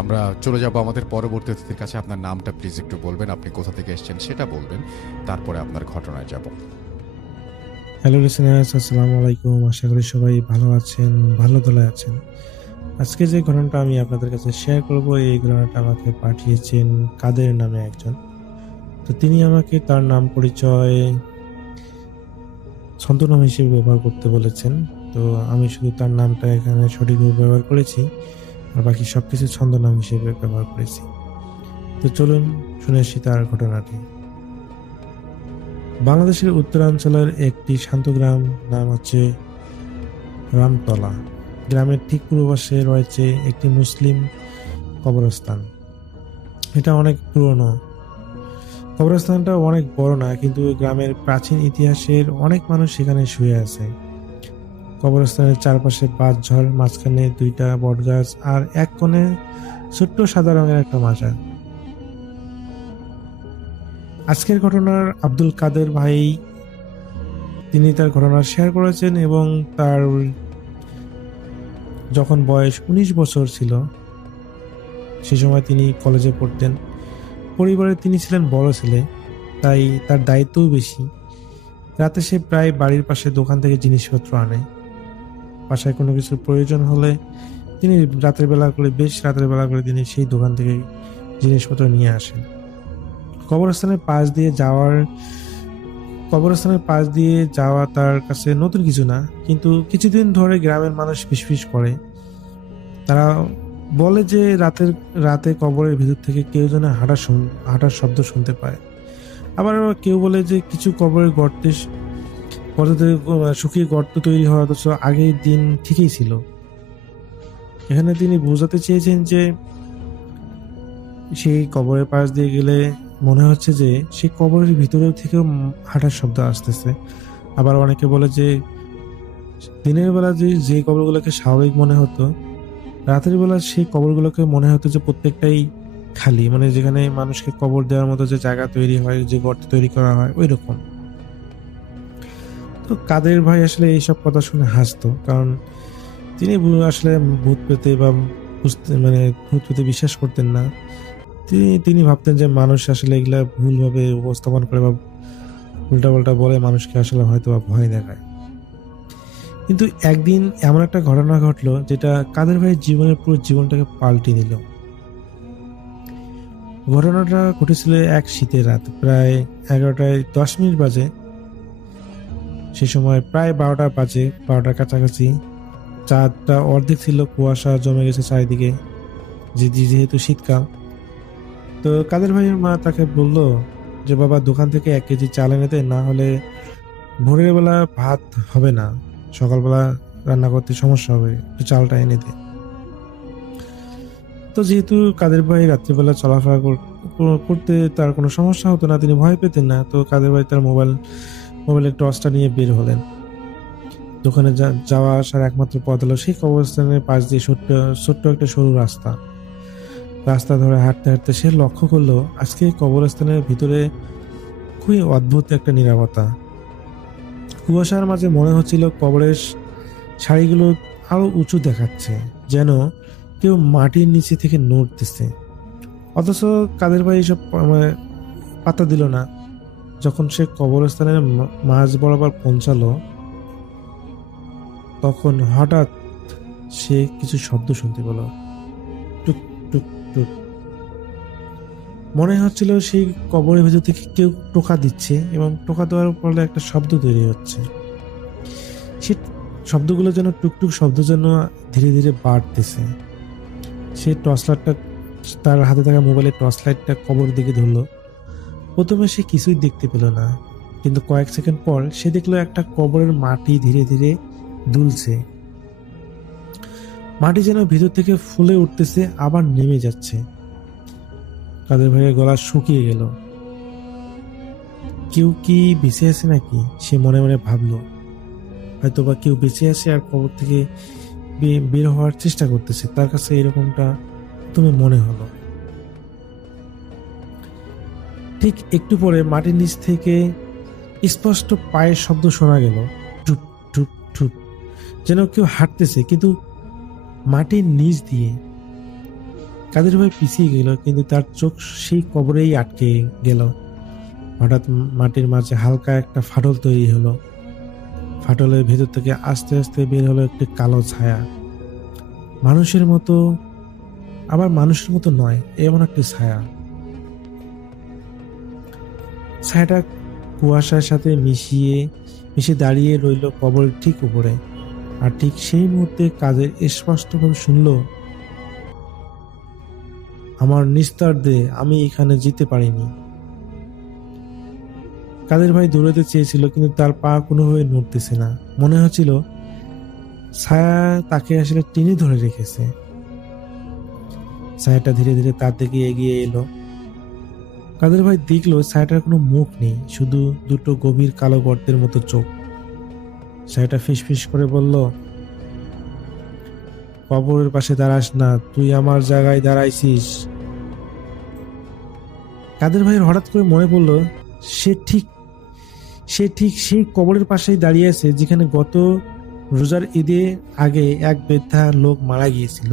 আমরা চলে যাব আমাদের পরবর্তী অতিথির কাছে। আপনার নামটা প্লিজ একটু বলবেন, আপনি কোথা থেকে এসেছেন সেটা বলবেন, তারপরে আপনার ঘটনায় যাব। হ্যালো লিসেনার্স, আসসালামু আলাইকুম। আশা করি সবাই ভালো আছেন, ভালো দলে আছেন। আজকে যে ঘটনাটা আমি আপনাদের কাছে শেয়ার করব, এই ঘটনাটা আমাকে পাঠিয়েছেন কাদের নামে একজন। তো তিনি আমাকে তার নাম পরিচয় ছদ্মনাম হিসেবে ব্যবহার করতে বলেছেন। তো আমি শুধু তার নামটা এখানে সঠিকভাবে ব্যবহার করেছি, আর বাকি সবকিছু ছদ্মনাম হিসেবে ব্যবহার করেছি। তো চলুন শুনে আসি তার ঘটনাটি। বাংলাদেশের উত্তরাঞ্চলের একটি শান্ত গ্রাম, নাম হচ্ছে রামতলা। গ্রামের ঠিক পূর্ব পাশে রয়েছে একটি মুসলিম কবরস্থান। এটা অনেক পুরনো কবরস্থানটা অনেক বড় না, কিন্তু গ্রামের প্রাচীন ইতিহাসের অনেক মানুষ সেখানে শুয়ে আছে। কবরস্থানের চারপাশে বাঁশঝড়, মাঝখানে 2টা বটগাছ আর এক কোণে ছোট্ট সাদা রঙের একটা মাজার। আজকের ঘটনার আব্দুল কাদের ভাই তিনি তার ঘটনা শেয়ার করেছেন এবং তার যখন বয়স 19 বছর ছিল সে সময় তিনি কলেজে পড়তেন। পরিবারে তিনি ছিলেন বড় ছেলে, তাই তার দায়িত্বও বেশি। রাতে সে প্রায় বাড়ির পাশে দোকান থেকে জিনিসপত্র আনে। বাসায় কোনো কিছুর প্রয়োজন হলে তিনি বেশ রাতের বেলা করে তিনি সেই দোকান থেকে জিনিসপত্র নিয়ে আসেন। কবরস্থানের পাশ দিয়ে যাওয়া তার কাছে নতুন কিছু না, কিন্তু কিছুদিন ধরে গ্রামের মানুষ ফিসফিস করে। তারা বলে যে রাতে কবরের ভিতর থেকে কেউ যেন হাঁটার শব্দ শুনতে পায়। আবার কেউ বলে যে কিছু কবরের গর্তে শুকিয়ে গর্ত তৈরি হওয়া, অথচ আগের দিন ঠিকই ছিল। এখানে তিনি বোঝাতে চেয়েছেন যে সেই কবরের পাশ দিয়ে গেলে মনে হচ্ছে যে সেই কবরের ভিতরেও থেকেও হাঁটার শব্দ আসতেছে। আবার অনেকে বলে যে দিনের বেলা যে কবরগুলোকে স্বাভাবিক মনে হতো, রাতের বেলা সেই কবরগুলোকে মনে হতো যে প্রত্যেকটাই খালি, মানে যেখানে মানুষকে কবর দেওয়ার মতো যে জায়গা তৈরি হয়, যে গর্ত তৈরি করা হয় ওই রকম। তো কাদের ভাই আসলে এইসব কথা শুনে হাসতো, কারণ তিনি আসলে ভূত পেতে বিশ্বাস করতেন না। তিনি ভাবতেন যে মানুষ আসলে এগুলা ভুলভাবে উপস্থাপন করে বা উল্টাপাল্টা বলে মানুষকে আসলে হয়তো বা ভয় দেখায়। কিন্তু একদিন এমন একটা ঘটনা ঘটলো যেটা কাদের ভাইয়ের পুরো জীবনটাকে পাল্টে দিল। ঘটনাটা ঘটেছিল এক শীতের রাত, প্রায় 11:10 বাজে। সে সময় প্রায় 12টার কাছাকাছি। চাঁদটা অর্ধেক ছিল, কুয়াশা জমে গেছে চারিদিকে, যেহেতু শীতকাল। তো কাদের ভাইয়ের মা তাকে বলল যে বাবা, দোকান থেকে 1 কেজি চাল এনে দে, না হলে ভোরের বেলা ভাত হবে না, সকালবেলা রান্না করতে সমস্যা হবে, একটু চালটা এনে দে। তো যেহেতু কাদের ভাই রাত্রিবেলা চলাফেরা করতে তার কোনো সমস্যা হতো না, তিনি ভয় পেতেন না, তো কাদের ভাই তার মোবাইলের টর্চটা নিয়ে বের হলেন। দোকানে যাওয়া আসার একমাত্র পথ হলো সেই কবরস্থানের পাশ দিয়ে ছোট্ট একটা সরু রাস্তা ধরে হাঁটতে হাঁটতে সে লক্ষ্য করলো আজকে কবরস্থানের ভিতরে খুবই অদ্ভুত একটা নীরবতা। কুয়াশার মাঝে মনে হচ্ছিল কবরের সারিগুলো আরো উঁচু দেখাচ্ছে, যেন কেউ মাটির নিচে থেকে নড়তেছে। অথচ কাদের ভাই এসব পাত্তা দিল না। যখন সে কবরস্থানের মাঝ বরাবর পৌঁছালো, তখন হঠাৎ সে কিছু শব্দ শুনতে পেল। টুক টুক টুক। মনে হচ্ছিল সেই কবরের ভেতর থেকে কেউ টোকা দিচ্ছে এবং টোকা দেওয়ার ফলে একটা শব্দ তৈরি হচ্ছে। সে শব্দগুলো যেন টুকটুক শব্দ যেন ধীরে ধীরে বাড়তেছে। সে তার হাতে থাকা মোবাইলের টর্চ লাইটটা কবরের দিকে ধরলো। প্রথমে সে কিছুই দেখতে পেল না, কিন্তু কয়েক সেকেন্ড পর সে দেখলো একটা কবরের মাটি ধীরে ধীরে দুলছে। মাটি যেন ভিতর থেকে ফুলে উঠতেছে, আবার নেমে যাচ্ছে। কাদের ভাইয়ের গলা শুকিয়ে গেল। কেউ কি বেঁচে আছে নাকি, সে মনে মনে ভাবলো। হয়তো বা কেউ বেঁচে আছে আর কবর থেকে বের হওয়ার চেষ্টা করতেছে, তার কাছে এরকমটা তুমি মনে হলো। ঠিক একটু পরে মাটির নিচ থেকে স্পষ্ট পায়ের শব্দ শোনা গেল, টুপ টুপ টুপ, যেন কেউ হাঁটতেছে, কিন্তু মাটির নিচ দিয়ে। কাদের ভাই পিছিয়ে গেল, কিন্তু তার চোখ সেই কবরেই আটকে গেল। হঠাৎ মাটির মাঝে হালকা একটা ফাটল তৈরি হলো। ফাটলের ভেতর থেকে আস্তে আস্তে বের হলো একটি কালো ছায়া। মানুষের মতো, আবার মানুষের মতো নয়, এমন একটি ছায়া। ছায়াটা কুয়াশার সাথে মিশে দাঁড়িয়ে রইল কবরের ঠিক উপরে। আর ঠিক সেই মুহূর্তে কাদের স্পষ্টভাবে শুনল, আমার নিস্তার দে, আমি এখানে যেতে পারিনি। কাদের ভাই দৌড়াতে চেয়েছিল, কিন্তু তার পা কোনোভাবে নড়তেছে না। মনে হচ্ছিল ছায়া তাকে আসলে টেনে ধরে রেখেছে। ছায়াটা ধীরে ধীরে তার দিকে এগিয়ে এলো। কাদের ভাই দেখলো ছায়াটার কোনো মুখ নেই, শুধু দুটো গভীর কালো গর্তের মতো চোখ। ছায়াটা ফিসফিস করে বলল, কবরের পাশে দাঁড়াস না, তুই আমার জায়গায় দাঁড়াইছিস। কাদের ভাইয়ের হঠাৎ করে মনে পড়লো সে ঠিক সেই কবরের পাশেই দাঁড়িয়ে আছে যেখানে গত রোজার ঈদে আগে এক বৃদ্ধা লোক মারা গিয়েছিল।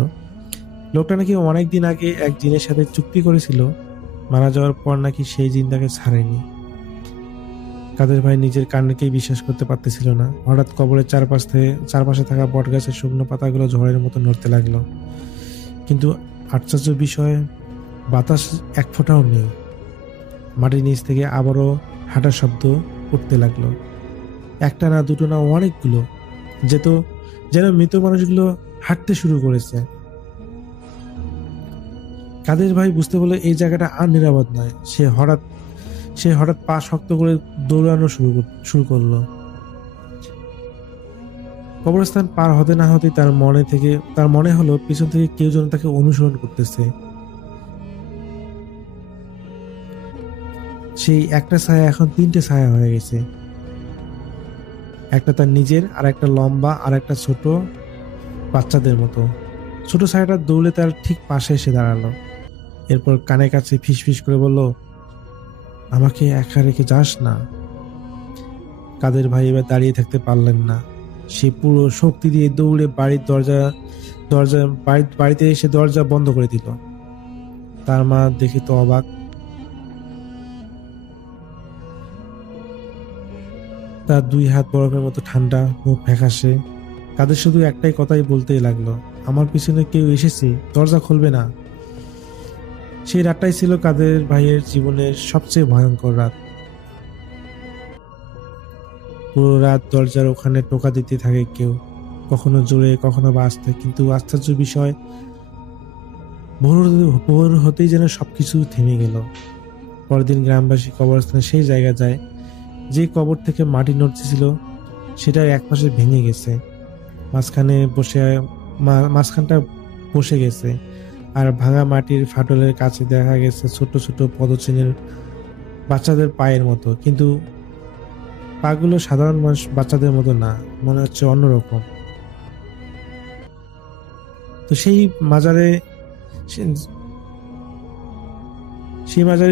লোকটা নাকি অনেকদিন আগে এক জিনের সাথে চুক্তি করেছিল, মারা যাওয়ার পর নাকি সেই জিন তাকে ছাড়েনি। কাদের ভাই নিজের কান্নাকেই বিশ্বাস করতে পারতেছিল না। হঠাৎ কবরের চারপাশে থাকা বটগাছের শুকনো পাতাগুলো ঝড়ের মতো নড়তে লাগলো, কিন্তু আশ্চর্য বিষয়, বাতাস এক ফোঁটাও নেই। মাটির নিচ থেকে আবারও হাঁটার শব্দ উঠতে লাগলো, একটা না দুটো না অনেকগুলো, যেন মৃত মানুষগুলো হাঁটতে শুরু করেছে। কাদের ভাই বুঝতে পারলো এই জায়গাটা আর নিরাপদ নয়। সে হঠাৎ পা শক্ত করে দৌড়ানো শুরু করলো। কবরস্থান পার হতে না হতে তার মনে হলো পিছন থেকে কেউ যেন তাকে অনুসরণ করতেছে। সেই একটা ছায়া এখন 3টে ছায়া হয়ে গেছে, একটা তার নিজের, আর একটা লম্বা, আর একটা ছোট বাচ্চাদের মতো। ছোট ছায়াটা দৌড়ে তার ঠিক পাশে এসে দাঁড়ালো। এরপর কানে কাছে ফিসফিস করে বলল, আমাকে একা রেখে যাস না। কাদের ভাই এবার দাঁড়িয়ে থাকতে পারলেন না। সে পুরো শক্তি দিয়ে দৌড়ে বাড়িতে এসে দরজা বন্ধ করে দিল। তার মা দেখে তো অবাক। তার 2 হাত বরফের মতো ঠান্ডা, মুখ ফ্যাকাশে। কাদের শুধু একটাই কথাই বলতেই লাগলো, আমার পিছনে কেউ এসেছে, দরজা খুলবে না। সেই রাতটাই ছিল কাদের ভাইয়ের জীবনের সবচেয়ে ভয়ঙ্কর রাত। পুরো রাত দরজার ওখানে টোকা দিতে থাকে কেউ, কখনো জোরে কখনো বা আস্তে। কিন্তু আশ্চর্য বিষয়, ভোর হতেই যেন সবকিছু থেমে গেল। পরদিন গ্রামবাসী কবরস্থানে সেই জায়গা যায় যে কবর থেকে মাটি নড়তেছিল, সেটা একপাশে ভেঙে গেছে, মাঝখানটা বসে গেছে। আর ভাঙা মাটির ফাটলের কাছে দেখা গেছে ছোট ছোট পদচিহ্নের বাচ্চাদের পায়ের মতো, কিন্তু পাগুলো সাধারণ বাচ্চাদের মতো না, মনে হচ্ছে অন্যরকম। তো সেই মাজারে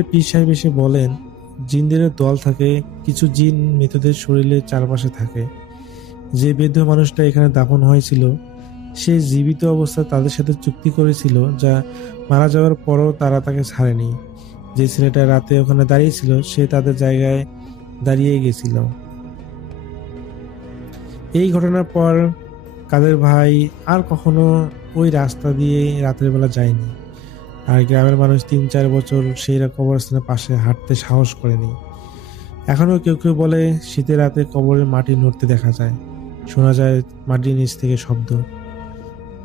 পীর সাহেব এসে বলেন, জিনদের দল থাকে, কিছু জিন মৃতদের শরীরের চারপাশে থাকে। যে বৃদ্ধ মানুষটা এখানে দাফন হয়েছিল সে জীবিত অবস্থায় তাদের সাথে চুক্তি করেছিল, যা মারা যাওয়ার পরও তারা তাকে ছাড়েনি। যে ছেলেটা রাতে ওখানে দাঁড়িয়েছিল সে তাদের জায়গায় দাঁড়িয়ে গেছিল। এই ঘটনার পর কাদের ভাই আর কখনো ওই রাস্তা দিয়ে রাতের বেলা যায়নি। আর গ্রামের মানুষ 3-4 বছর সেই কবরস্থানের পাশে হাঁটতে সাহস করেনি। এখনো কেউ কেউ বলে শীতের রাতে কবরের মাটি নড়তে দেখা যায়, শোনা যায় মাটির নিচ থেকে শব্দ,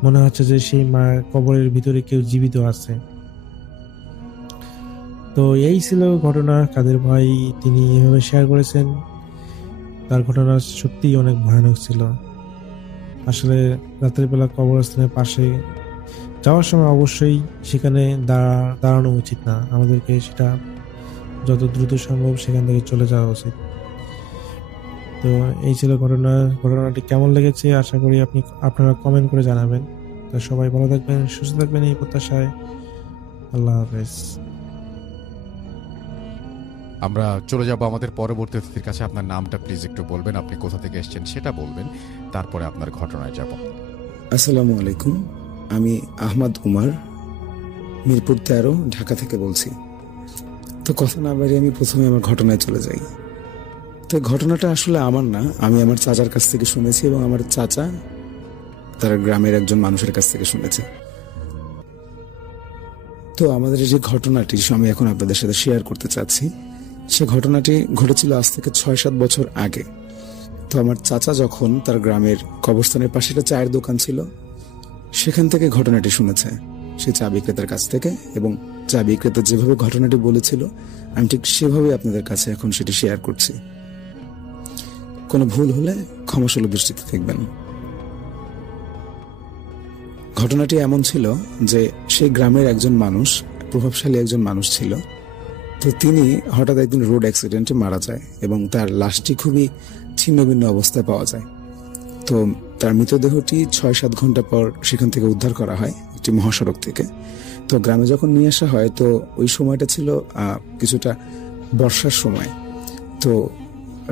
মনে হচ্ছে যে সেই কবরের ভিতরে কেউ জীবিত আছে। তো এই ছিল ঘটনা। কাদের ভাই তিনি এভাবে শেয়ার করেছেন। তার ঘটনা সত্যিই অনেক ভয়ানক ছিল। আসলে রাতের বেলা কবরস্থানের পাশে যাওয়ার সময় অবশ্যই সেখানে দাঁড়ানো উচিত না, আমাদেরকে সেটা যত দ্রুত সম্ভব সেখান থেকে চলে যাওয়া উচিত। তো এই ছিল ঘটনাটি কেমন লেগেছে আশা করি আপনারা কমেন্ট করে জানাবেন। তো সবাই ভালো থাকবেন, সুস্থ থাকবেন এই প্রত্যাশায়। আল্লাহ হাফেজ। আমরা চলে যাব আমাদের পরবর্তী অতিথির কাছে। আপনার নামটা প্লিজ একটু বলবেন, আপনি কোথা থেকে এসেছেন সেটা বলবেন, তারপরে আপনার ঘটনায় যাব। আসসালামু আলাইকুম, আমি আহমদ উমার, মিরপুর 13, ঢাকা থেকে বলছি। তো কথা না বাড়িয়ে আমি প্রথমে আমার ঘটনায় চলে যাই। তো ঘটনাটা আসলে আমার না, আমি আমার চাচার কাছ থেকে শুনেছি, এবং আমার চাচা তার গ্রামের একজন মানুষের কাছ থেকে শুনেছে। তো আমাদের যে ঘটনাটি আমি এখন আপনাদের সাথে শেয়ার করতে চাচ্ছি, সে ঘটনাটি ঘটেছিল আজ থেকে 6-7 বছর আগে। তো আমার চাচা যখন তার গ্রামের কবরস্থানের পাশে একটা চায়ের দোকান ছিল, সেখান থেকে ঘটনাটি শুনেছে সে চা বিক্রেতার কাছ থেকে, এবং চা বিক্রেতা যেভাবে ঘটনাটি বলেছিল আমি ঠিক সেভাবে আপনাদের কাছে এখন সেটি শেয়ার করছি। কোনো ভুল হলে ক্ষমাসুলভ দৃষ্টিতে দেখবেন। ঘটনাটি এমন ছিল যে সেই গ্রামের একজন মানুষ, প্রভাবশালী একজন মানুষ ছিল, তো তিনি হঠাৎ একদিন রোড অ্যাক্সিডেন্টে মারা যায় এবং তার লাশটি খুবই ছিন্নভিন্ন অবস্থায় পাওয়া যায়। তো তার মৃতদেহটি 6-7 ঘন্টা পর সেখান থেকে উদ্ধার করা হয় একটি মহাসড়ক থেকে। তো গ্রামে যখন নিয়ে আসা হয়, তো ওই সময়টা ছিল কিছুটা বর্ষার সময়। তো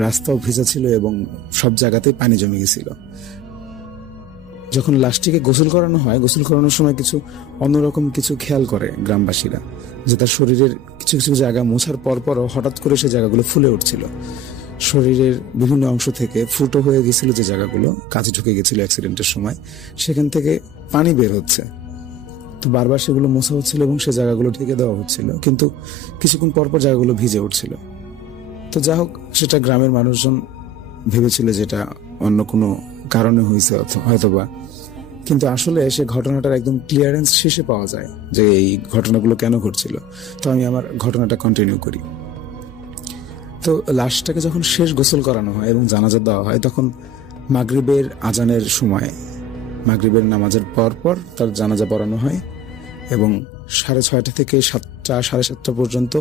রাস্তাও ভেজা ছিল এবং সব জায়গাতেই পানি জমে গেছিল। যখন লাশটিকে গোসল করানো হয়, গোসল করানোর সময় কিছু অন্যরকম কিছু খেয়াল করে গ্রামবাসীরা, যে তার শরীরের কিছু কিছু জায়গা মোছার পরও হঠাৎ করে সে জায়গাগুলো ফুলে উঠছিল। শরীরের বিভিন্ন অংশ থেকে ফুটো হয়ে গেছিল, যে জায়গাগুলো কাছে ঢুকে গেছিল অ্যাক্সিডেন্টের সময়, সেখান থেকে পানি বের হচ্ছে। তো বারবার সেগুলো মোছা হচ্ছিল এবং সে জায়গাগুলো ঢেকে দেওয়া হচ্ছিল, কিন্তু কিছুক্ষণ পরপর জায়গাগুলো ভিজে উঠছিল। তো যা হোক, সেটা গ্রামের মানুষজন ভেবেছিল যেটা অন্য কোনো কারণে হয়েছে হয়তোবা, কিন্তু আসলে সে ঘটনাটার একদম ক্লিয়ারেন্স শেষে পাওয়া যায় যে এই ঘটনাগুলো কেন ঘটছিল। তো আমি আমার ঘটনাটা কন্টিনিউ করি। তো লাশটাকে যখন শেষ গোসল করানো হয় এবং জানাজা দেওয়া হয়, তখন মাগরিবের আজানের সময়, মাগরিবের নামাজের পর তার জানাজা পড়ানো হয় এবং 6:30 থেকে 7টা 7:30 পর্যন্ত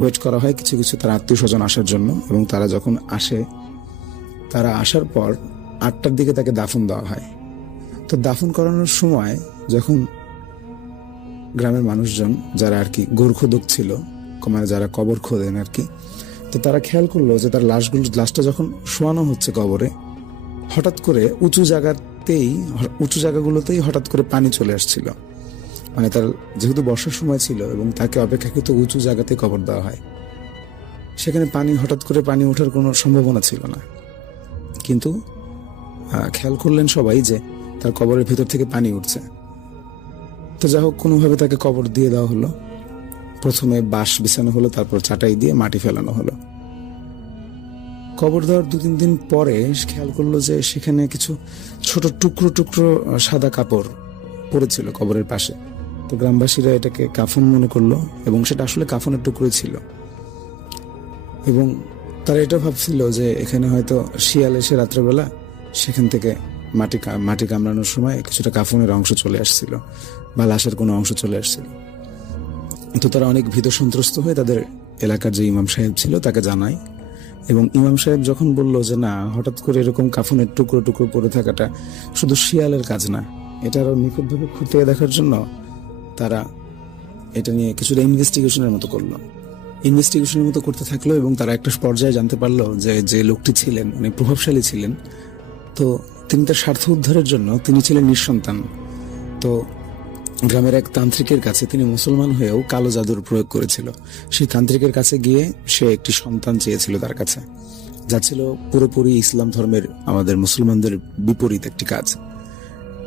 ওয়েট করা হয় কিছু কিছু তার আত্মীয় স্বজন আসার জন্য। এবং তারা যখন আসে, তারা আসার পর 8টার দিকে তাকে দাফন দেওয়া হয়। তো দাফন করানোর সময় যখন গ্রামের মানুষজন যারা আর কি গোরখোদক ছিল, মানে যারা কবর খোদেন আর কি, তো তারা খেয়াল করলো যে তার লাশটা যখন শোয়ানো হচ্ছে কবরে, হঠাৎ করে উঁচু জায়গাগুলোতেই হঠাৎ করে পানি চলে আসছিল। মানে তার যেহেতু বর্ষার সময় ছিল এবং তাকে অপেক্ষাকৃত উঁচু জায়গাতে কবর দেওয়া হয়, সেখানে হঠাৎ করে পানি ওঠার কোনো সম্ভাবনা ছিল না। কিন্তু খেয়াল করলেন সবাই যে তার কবরের ভেতর থেকে পানি উঠছে। তো যা হোক, কোনোভাবে তাকে কবর দিয়ে দেওয়া হলো। প্রথমে বাঁশ বিছানো হলো, তারপর চাটাই দিয়ে মাটি ফেলানো হলো। কবর দেওয়ার 2-3 দিন পরে খেয়াল করলো যে সেখানে কিছু ছোট টুকরো টুকরো সাদা কাপড় পড়েছিল কবরের পাশে। তো গ্রামবাসীরা এটাকে কাফন মনে করলো এবং সেটা আসলে কাফনের টুকরোই ছিল। এবং তারা এটা ভাবছিল যে এখানে হয়তো শিয়াল এসে রাত্রেবেলা সেখান থেকে মাটি কামড়ানোর সময় কিছুটা কাফনের অংশ চলে আসছিল বা লাশের কোনো অংশ চলে আসছিল। তো তারা অনেক ভীত সন্ত্রস্ত হয়ে তাদের এলাকার যে ইমাম সাহেব ছিল তাকে জানায়। এবং ইমাম সাহেব যখন বলল যে না, হঠাৎ করে এরকম কাফনের টুকরো টুকরো পড়ে থাকাটা শুধু শিয়ালের কাজ না, এটা আরো নিখুঁতভাবে খুঁটিয়ে দেখার জন্য তারা এটা নিয়ে কিছুটা ইনভেস্টিগেশনের মতো করলো। ইনভেস্টিগেশনের মতো করতে থাকলো এবং তারা একটা পর্যায়ে জানতে পারলো যে লোকটি ছিলেন, মানে প্রভাবশালী ছিলেন, তো তিনি তার স্বার্থ উদ্ধারের জন্য তিনি ছিলেন নিঃসন্তান। তো গ্রামের এক তান্ত্রিকের কাছে তিনি মুসলমান হয়েও কালো জাদুর প্রয়োগ করেছিল। সেই তান্ত্রিকের কাছে গিয়ে সে একটি সন্তান চেয়েছিল তার কাছে, যা ছিল পুরোপুরি ইসলাম ধর্মের, আমাদের মুসলমানদের বিপরীত একটি কাজ।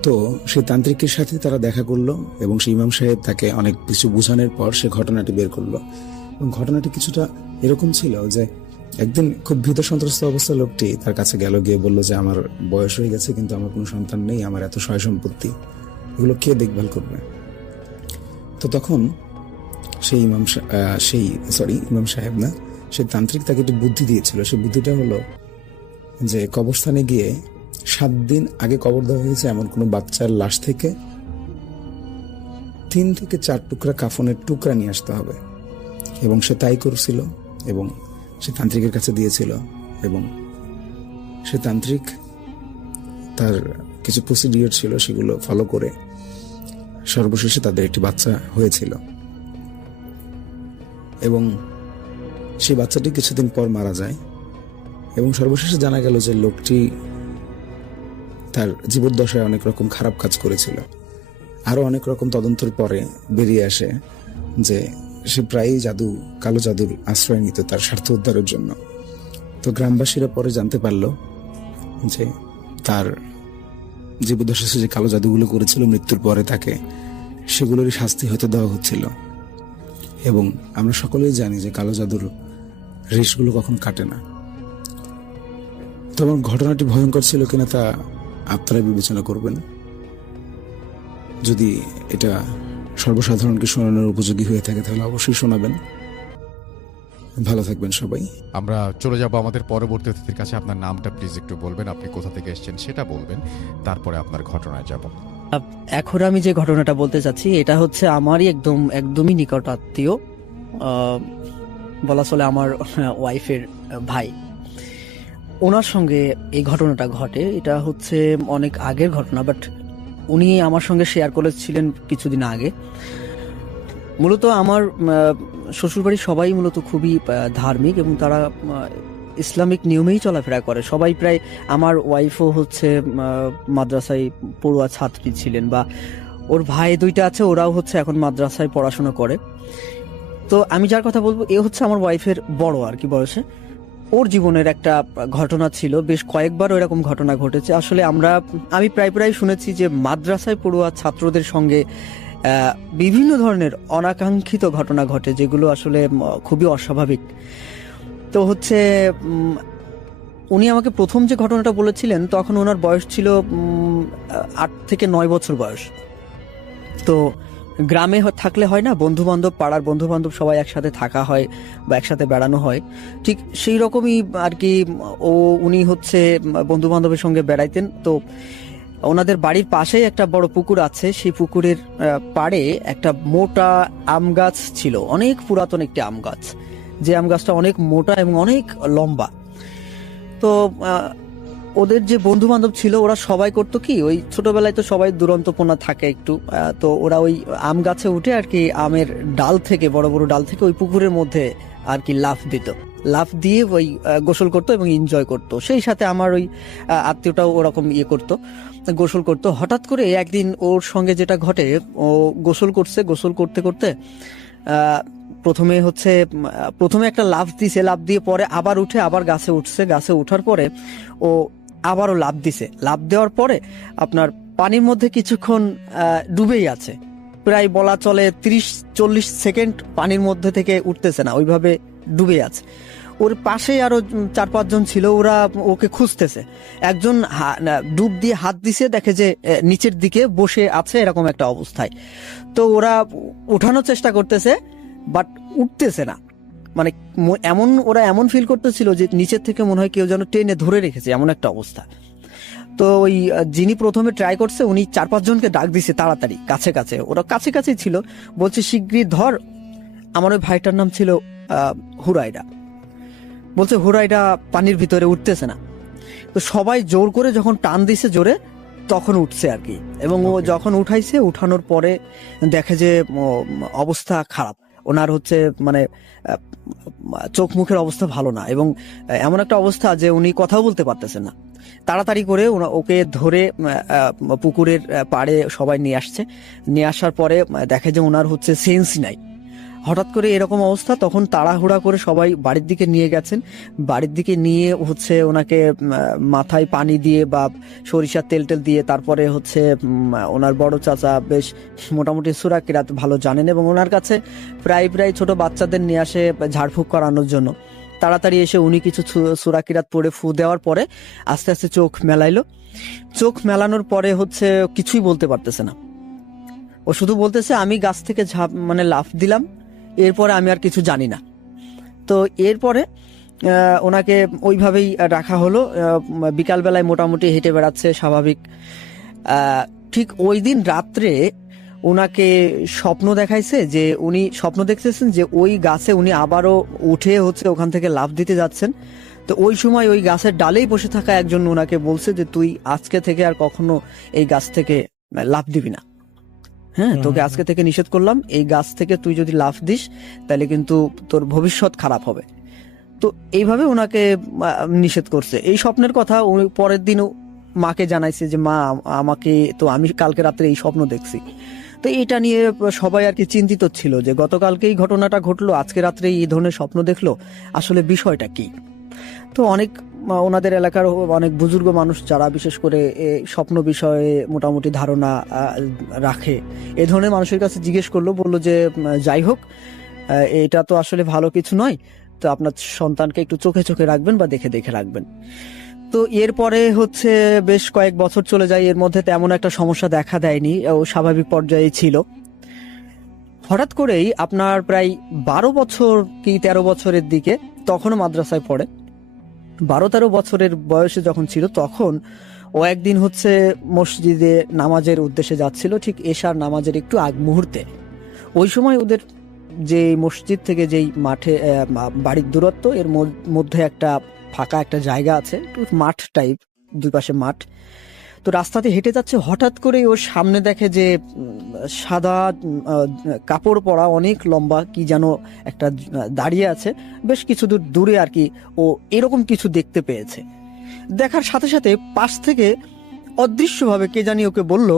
তো সেই তান্ত্রিকের সাথে তারা দেখা করলো এবং সেই ইমাম সাহেব তাকে অনেক কিছু বোঝানোর পর সে ঘটনাটি বের করলো। এবং ঘটনাটি কিছুটা এরকম ছিল যে একদিন খুব ভীত সন্ত্রস্ত অবস্থা লোকটি তার কাছে গেল, গিয়ে বললো যে আমার বয়স হয়ে গেছে কিন্তু আমার কোনো সন্তান নেই, আমার এত সয় সম্পত্তি, এগুলো কে দেখভাল করবে? তো তখন সেই ইমাম সাহেব না, সেই তান্ত্রিক তাকে একটি বুদ্ধি দিয়েছিল। সেই বুদ্ধিটা হলো যে কবরস্থানে গিয়ে 7 দিন আগে কবর দেওয়া হয়েছে এমন কোনো বাচ্চার লাশ থেকে 3 থেকে 4 টুকরা কাফনের টুকরা নিয়ে আসতে হবে। এবং সে তাই করছিল এবং সে তান্ত্রিকের কাছে দিয়েছিল। এবং সে তান্ত্রিক তার কিছু প্রসিডিওর ছিল, সেগুলো ফলো করে সর্বশেষে তাদের একটি বাচ্চা হয়েছিল। এবং সেই বাচ্চাটি কিছুদিন পর মারা যায়। এবং সর্বশেষে জানা গেল যে লোকটি তার জীবদ্দশায় অনেক রকম খারাপ কাজ করেছিল। আরো অনেক রকম তদন্তের পরে বেরিয়ে আসে যে সে প্রায়ই কালো জাদুর আশ্রয় নিত তার স্বার্থ উদ্ধারের জন্য। তো গ্রামবাসীরা পরে জানতে পারল যে তার জীবদ্দশায় যে কালো জাদুগুলো করেছিল, মৃত্যুর পরে তাকে সেগুলোরই শাস্তি হতে দেওয়া হচ্ছিল। এবং আমরা সকলেই জানি যে কালো জাদুর রেশগুলো কখন কাটে না। তো আমার ঘটনাটি ভয়ঙ্কর ছিল কিনা তা আপনারা বিবেচনা করবেন। যদি এটা সর্বসাধারণকে শোনানোর উপযোগী হয়ে থাকে তাহলে অবশ্যই শোনাবেন। ভালো থাকবেন সবাই। আমরা চলে যাব আমাদের পরবর্তী অতিথির কাছে। আপনার নামটা প্লিজ একটু বলবেন, আপনি কোথা থেকে এসেছেন সেটা বলবেন, তারপরে আপনার ঘটনায় যাব। এখন আমি যে ঘটনাটা বলতে চাচ্ছি এটা হচ্ছে আমারই একদমই নিকট আত্মীয়। বলা চলে আমার ওয়াইফের ভাই, ওনার সঙ্গে এই ঘটনাটা ঘটে। এটা হচ্ছে অনেক আগের ঘটনা, বাট উনি আমার সঙ্গে শেয়ার করেছিলেন কিছুদিন আগে। মূলত আমার শ্বশুরবাড়ির সবাই মূলত খুবই ধার্মিক এবং তারা ইসলামিক নিয়মেই চলাফেরা করে সবাই প্রায়। আমার ওয়াইফও হচ্ছে মাদ্রাসায় পড়ুয়া ছাত্রী ছিলেন, বা ওর ভাই দুইটা আছে, ওরাও হচ্ছে এখন মাদ্রাসায় পড়াশোনা করে। তো আমি যার কথা বলবো এ হচ্ছে আমার ওয়াইফের বড় আর কি বয়সে। ওর জীবনের একটা ঘটনা ছিল, বেশ কয়েকবার এরকম ঘটনা ঘটেছে। আসলে আমি প্রায় শুনেছি যে মাদ্রাসায় পড়ুয়া ছাত্রদের সঙ্গে বিভিন্ন ধরনের অনাকাঙ্ক্ষিত ঘটনা ঘটে, যেগুলো আসলে খুবই অস্বাভাবিক। তো হচ্ছে উনি আমাকে প্রথম যে ঘটনাটা বলেছিলেন তখন ওনার বয়স ছিল 8 থেকে 9 বছর বয়স। তো গ্রামে থাকলে হয় না, বন্ধু বান্ধব, পাড়ার বন্ধু বান্ধব সবাই একসাথে থাকা হয় বা একসাথে বেড়ানো হয়, ঠিক সেই রকমই আর কি। উনি হচ্ছে বন্ধু বান্ধবের সঙ্গে বেড়াইতেন। তো ওনাদের বাড়ির পাশেই একটা বড় পুকুর আছে, সেই পুকুরের পাড়ে একটা মোটা আম গাছ ছিল, অনেক পুরাতন একটি আম গাছ, যে আম গাছটা অনেক মোটা এবং অনেক লম্বা। তো ওদের যে বন্ধু বান্ধব ছিল ওরা সবাই করতো কি, ওই ছোটবেলায় তো সবাই দুরন্তপনা থাকে একটু, তো ওরা ওই আম গাছে উঠে আর কি আমের ডাল থেকে, বড় বড় ডাল থেকে ওই পুকুরের মধ্যে আর কি লাফ দিত, লাফ দিয়ে ওই গোসল করতো এবং এনজয় করতো। সেই সাথে আমার ওই আত্মীয়টাও ওরকম করতো, গোসল করতো। হঠাৎ করে একদিন ওর সঙ্গে যেটা ঘটে, ও গোসল করতে করতে প্রথমে একটা লাফ দিছে, লাফ দিয়ে পরে আবার উঠে আবার গাছে উঠছে, গাছে ওঠার পরে ও আবারও লাফ দিছে, লাফ দেওয়ার পরে আপনার পানির মধ্যে কিছুক্ষণ ডুবেই আছে, প্রায় বলা চলে 30-40 সেকেন্ড পানির মধ্যে থেকে উঠতেছে না, ওইভাবে ডুবে আছে। ওর পাশে আরো 4-5 জন ছিল, ওরা ওকে খুঁজতেছে। একজন ডুব দিয়ে হাত দিছে, দেখে যে নিচের দিকে বসে আছে এরকম একটা অবস্থায়। তো ওরা উঠানোর চেষ্টা করতেছে, বাট উঠতেছে না। মানে ওরা এমন ফিল করতেছিল যে নিচের থেকে মনে হয় কেউ যেন টেনে ধরে রেখেছে, এমন একটা অবস্থা। তো ওই যিনি প্রথমে ট্রাই করছে উনি 4-5 জনকে ডাক দিছে তাড়াতাড়ি, কাছে ওরা কাছেই ছিল, বলছে শিগগির ধর। আমার ওই ভাইটার নাম ছিল হুরাইরা। বলছে হুরাইরা পানির ভিতরে উঠতেছে না। তো সবাই জোর করে যখন টান দিছে জোরে, তখন উঠছে আর কি। এবং ও যখন উঠাইছে, উঠানোর পরে দেখে যে অবস্থা খারাপ, ওনার হচ্ছে মানে চোখ মুখের অবস্থা ভালো না, এবং এমন একটা অবস্থা যে উনি কথাও বলতে পারতেছেন না। তাড়াতাড়ি করে ওকে ধরে পুকুরের পাড়ে সবাই নিয়ে আসছে। নিয়ে আসার পরে দেখে যে ওনার হচ্ছে সেন্সই নাই। হঠাৎ করে এরকম অবস্থা, তখন তাড়াহুড়া করে সবাই বাড়ির দিকে নিয়ে গেছেন। বাড়ির দিকে নিয়ে হচ্ছে ওনাকে মাথায় পানি দিয়ে বা সরিষার তেল দিয়ে, তারপরে হচ্ছে ওনার বড় চাচা বেশ মোটামুটি সূরা কিরাত ভালো জানেন, এবং ওনার কাছে প্রায় ছোট বাচ্চাদের নিয়ে আসে ঝাড়ফুঁক করানোর জন্য। তাড়াতাড়ি এসে উনি কিছু সূরা কিরাত পড়ে ফু দেওয়ার পরে আস্তে আস্তে চোখ মেলাইলো। চোখ মেলানোর পরে হচ্ছে কিছুই বলতে পারতেছে না। ও শুধু বলতেছে আমি গাছ থেকে লাফ দিলাম, এরপরে আমি আর কিছু জানি না। তো এরপরে ওনাকে ওইভাবেই রাখা হলো। বিকালবেলায় মোটামুটি হেঁটে বেড়াচ্ছে স্বাভাবিক। ঠিক ওই দিন রাত্রে ওনাকে স্বপ্ন দেখাইছে যে উনি স্বপ্ন দেখতেছেন যে ওই গাছে উনি আবারও উঠে হচ্ছে ওখান থেকে লাফ দিতে যাচ্ছেন। তো ওই সময় ওই গাছের ডালেই বসে থাকা একজন ওনাকে বলছে যে তুই আজকে থেকে আর কখনো এই গাছ থেকে লাফ দিবি না, হ্যাঁ, তোকে আজকে থেকে নিষেধ করলাম, এই গাছ থেকে তুই যদি লাফ দিস তাহলে কিন্তু তোর ভবিষ্যৎ খারাপ হবে। তো এইভাবে ওনাকে নিষেধ করছে। এই স্বপ্নের কথা উনি পরের দিনও মাকে জানাইছে যে মা আমি কালকে রাত্রে এই স্বপ্ন দেখছি। তো এটা নিয়ে সবাই আর কি চিন্তিত ছিল যে গতকালকে এই ঘটনাটা ঘটলো, আজকে রাত্রে এই ধরনের স্বপ্ন দেখলো, আসলে বিষয়টা কি। তো ওনাদের এলাকার অনেক বুজুর্গ মানুষ যারা বিশেষ করে স্বপ্ন বিষয়ে মোটামুটি ধারণা রাখে, এ ধরনের মানুষের কাছে জিজ্ঞেস করলো, বললো যে যাই হোক, এটা তো আসলে ভালো কিছু নয়, তো আপনার সন্তানকে একটু চোখে রাখবেন বা দেখে রাখবেন। তো এরপরে হচ্ছে বেশ কয়েক বছর চলে যায়, এর মধ্যে তেমন একটা সমস্যা দেখা দেয়নি, ও স্বাভাবিক পর্যায়ে ছিল। হঠাৎ করেই আপনার প্রায় 12 বছর কি 13 বছরের দিকে, তখনও মাদ্রাসায় পড়ে, 12-13 বছরের বয়সে যখন ছিল, তখন ও একদিন হচ্ছে মসজিদে নামাজের উদ্দেশ্যে যাচ্ছিল, ঠিক এশার নামাজের একটু আগ মুহূর্তে। ওই সময় ওদের যে মসজিদ থেকে যেই মাঠে বাড়ির দূরত্ব এর মধ্যে একটা ফাঁকা একটা জায়গা আছে, একটু মাঠ টাইপ, দুই পাশে মাঠ। তো রাস্তাতে হেঁটে যাচ্ছে, হঠাৎ করে ওর সামনে দেখে যে সাদা কাপড় পরা অনেক লম্বা কি যেন একটা দাঁড়িয়ে আছে বেশ কিছু দূর দূরে আর কি। ও এরকম কিছু দেখতে পেয়েছে। দেখার সাথে সাথে পাশ থেকে অদৃশ্যভাবে কে জানি ওকে বলল,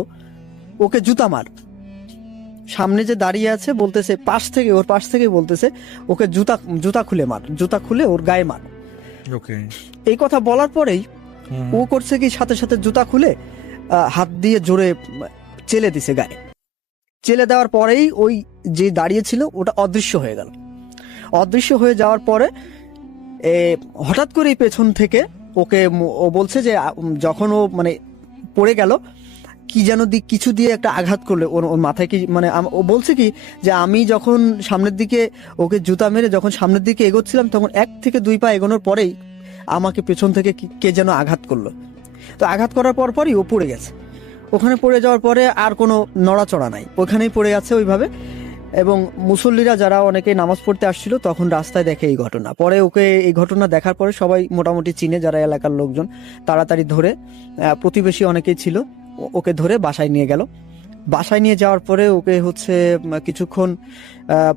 ওকে জুতা মার। সামনে যে দাঁড়িয়ে আছে বলতেছে, ওর পাশ থেকে বলতেছে ওকে জুতা খুলে মার, জুতা খুলে ওর গায়ে মার। ওকে, এই কথা বলার পরেই ও করছে কি, সাথে সাথে জুতা খুলে হাত দিয়ে জোরে চেলে দিছে গায়ে। চেলে দেওয়ার পরেই ওই যে দাঁড়িয়ে ছিল ওটা অদৃশ্য হয়ে গেল। অদৃশ্য হয়ে যাওয়ার পরে হঠাৎ করে পেছন থেকে ওকে ও বলছে যে যখন ও মানে পড়ে গেল কি যেন কিছু দিয়ে একটা আঘাত করলে ওর মাথায় কি মানে ও বলছে কি যে আমি যখন সামনের দিকে ওকে জুতা মেরে যখন সামনের দিকে এগোচ্ছিলাম তখন 1 থেকে 2 পা এগোনোর পরেই আমাকে পেছন থেকে কে যেন আঘাত করলো। তো আঘাত করার পরই ও পড়ে গেছে। ওখানে পড়ে যাওয়ার পরে আর কোনো নড়াচড়া নাই, ওখানেই পড়ে আছে ওইভাবে। এবং মুসল্লিরা যারা অনেকে নামাজ পড়তে আসছিল তখন রাস্তায় দেখে এই ঘটনা। পরে ওকে এই ঘটনা দেখার পরে সবাই মোটামুটি চিনে, যারা এলাকার লোকজন তাড়াতাড়ি ধরে, প্রতিবেশী অনেকেই ছিল, ওকে ধরে বাসায় নিয়ে গেল। বাসায় নিয়ে যাওয়ার পরে ওকে হচ্ছে কিছুক্ষণ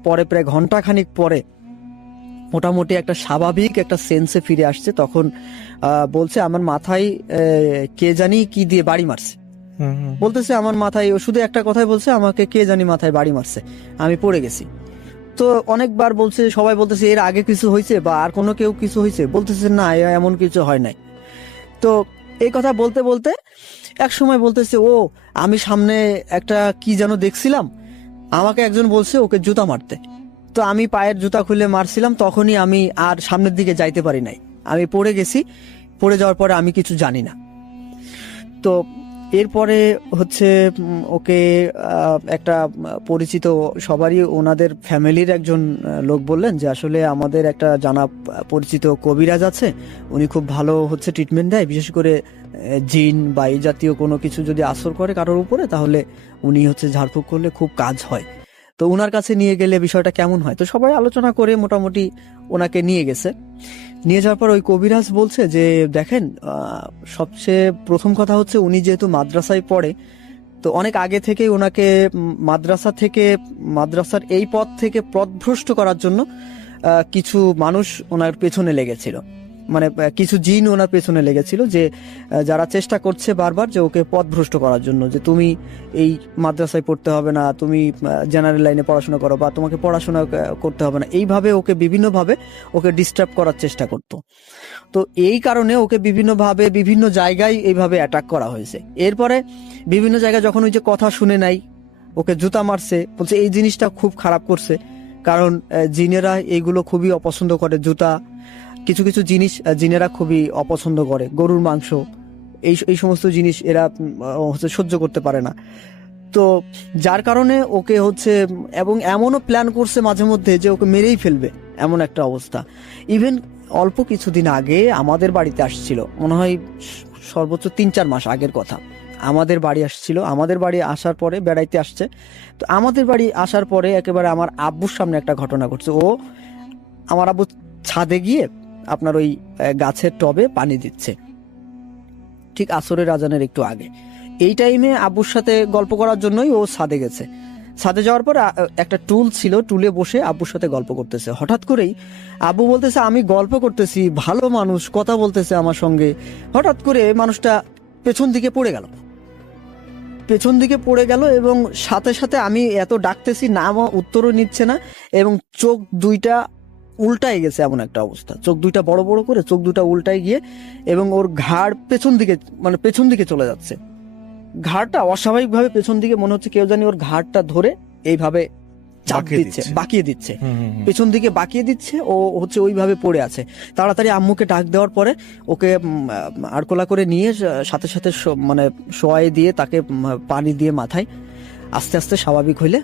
পরে, প্রায় ঘন্টাখানিক পরে মোটামুটি একটা স্বাভাবিক একটা সেন্সে ফিরে আসছে। তখন বলছে আমার মাথায় কে জানি কি দিয়ে বাড়ি মারছে। বলতেছে আমার মাথায়, শুধু একটা কথাই বলছে, আমাকে কে জানি মাথায় বাড়ি মারছে, আমি পড়ে গেছি। তো অনেকবার বলছে, সবাই বলতেছে এর আগে কিছু হয়েছে বা আর কোনো কেউ কিছু হয়েছে, বলতেছে না এমন কিছু হয় নাই। তো এই কথা বলতে বলতে এক সময় বলতেছে ও আমি সামনে একটা কি যেন দেখছিলাম, আমাকে একজন বলছে ওকে জুতা মারতে। তো আমি পায়ের জুতা খুলে মারছিলাম, তখনই আমি আর সামনের দিকে যাইতে পারি নাই, আমি পড়ে গেছি। পড়ে যাওয়ার পরে আমি কিছু জানি না। তো এরপরে হচ্ছে ওকে একটা পরিচিত সবারই ওনাদের ফ্যামিলির একজন লোক বললেন যে আসলে আমাদের একটা জানা পরিচিত কবিরাজ আছে, উনি খুব ভালো হচ্ছে ট্রিটমেন্ট দেয়, বিশেষ করে জিন বা এই জাতীয় কোনো কিছু যদি আসর করে কারোর উপরে তাহলে উনি হচ্ছে ঝাড়ফুঁক করলে খুব কাজ হয়। তো ওনার কাছে নিয়ে গেলে বিষয়টা কেমন হয়। তো সবাই আলোচনা করে মোটামুটি ওনাকে নিয়ে গেছে। নিয়ে যাওয়ার পর ওই কবিরাজ বলছে যে দেখেন, সবচেয়ে প্রথম কথা হচ্ছে উনি যেহেতু মাদ্রাসায় পড়ে, তো অনেক আগে থেকেই ওনাকে মাদ্রাসার এই পথ থেকে পথভ্রষ্ট করার জন্য কিছু মানুষ ওনার পেছনে লেগেছিল, মানে কিছু জিন ওনার পেছনে লেগেছিল, যে যারা চেষ্টা করছে বারবার যে ওকে পথভ্রষ্ট করার জন্য, যে তুমি এই মাদ্রাসায় পড়তে হবে না, তুমি জেনারেল লাইনে পড়াশোনা করো, বা তোমাকে পড়াশোনা করতে হবে না, এইভাবে ওকে বিভিন্নভাবে ওকে ডিস্টার্ব করার চেষ্টা করতো। তো এই কারণে ওকে বিভিন্নভাবে বিভিন্ন জায়গায় এইভাবে অ্যাটাক করা হয়েছে। এরপরে বিভিন্ন জায়গায় যখন ওই যে কথা শুনে নাই, ওকে জুতা মারছে, বলছে এই জিনিসটা খুব খারাপ করছে, কারণ জিনেরা এইগুলো খুবই অপছন্দ করে। জুতা, কিছু কিছু জিনিস জিনেরা খুবই অপছন্দ করে, গরুর মাংস, এই সমস্ত জিনিস এরা হচ্ছে সহ্য করতে পারে না। তো যার কারণে ওকে হচ্ছে, এবং এমনও প্ল্যান করছে মাঝে মধ্যে যে ওকে মেরেই ফেলবে, এমন একটা অবস্থা। ইভেন অল্প কিছুদিন আগে আমাদের বাড়িতে আসছিল, মনে হয় সর্বোচ্চ 3-4 মাস আগের কথা, আমাদের বাড়ি আসছিল। আমাদের বাড়ি আসার পরে বেড়াইতে আসছে। তো আমাদের বাড়ি আসার পরে একেবারে আমার আব্বুর সামনে একটা ঘটনা ঘটছে। আমার আব্বু ছাদে গিয়ে আপনার ওই গাছের টবে পানি দিচ্ছে, ঠিক আসরের আজানের একটু আগে। এই টাইমে আব্বুর সাথে গল্প করার জন্যই ও ছাদে গেছে। ছাদে যাওয়ার পর একটা টুল ছিল, টুলে বসে আব্বুর সাথে গল্প করতেছে। হঠাৎ করেই আব্বু বলতেছে আমি গল্প করতেছি, ভালো মানুষ কথা বলতেছে আমার সঙ্গে, হঠাৎ করে মানুষটা পেছন দিকে পড়ে গেল এবং সাথে সাথে আমি এত ডাকতেছি না, আমার উত্তরও নিচ্ছে না, এবং চোখ দুইটা উল্টায় গেছে, এমন একটা অবস্থা। চোখ দুইটা বড় বড় করে চোখ দুইটা উল্টায় গিয়ে, এবং ওর ঘাড় পেছন দিকে চলে যাচ্ছে। ঘাড়টা অস্বাভাবিকভাবে পেছন দিকে, মনে হচ্ছে কেউ জানি ওর ঘাড়টা ধরে এইভাবে চাপ দিচ্ছে, বাঁকিয়ে দিচ্ছে, পেছন দিকে বাঁকিয়ে দিচ্ছে। ও হচ্ছে ওইভাবে পড়ে আছে। তাড়াতাড়ি আম্মুকে ডাক দেওয়ার পরে ওকে আড়কোলা করে নিয়ে সাথে সাথে মানে শোয়াই দিয়ে তাকে পানি দিয়ে মাথায়, আস্তে আস্তে স্বাভাবিক হইলে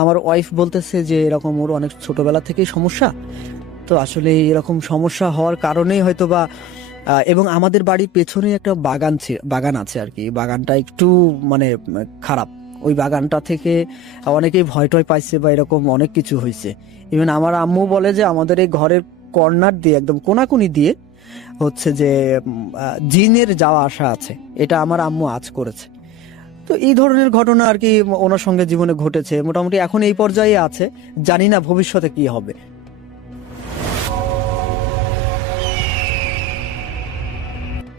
আমার ওয়াইফ বলতেছে যে এরকম ওর অনেক ছোটবেলা থেকেই সমস্যা। তো আসলে এরকম সমস্যা হওয়ার কারণেই হয়তো বা, এবং আমাদের বাড়ির পেছনে একটা বাগান আছে আর কি, বাগানটা একটু মানে খারাপ, ওই বাগানটা থেকে অনেকেই ভয় টয় পাইছে বা এরকম অনেক কিছু হয়েছে। ইভেন আমার আম্মু বলে যে আমাদের এই ঘরের কর্নার দিয়ে একদম কোনাকুনি দিয়ে হচ্ছে যে জিনের যাওয়া আসা আছে, এটা আমার আম্মু আজ করেছে। তো এই ধরনের ঘটনা আর কি ওনার সঙ্গে জীবনে ঘটেছে, মোটামুটি এখন এই পর্যায়ে আছে, জানি না ভবিষ্যতে কি হবে।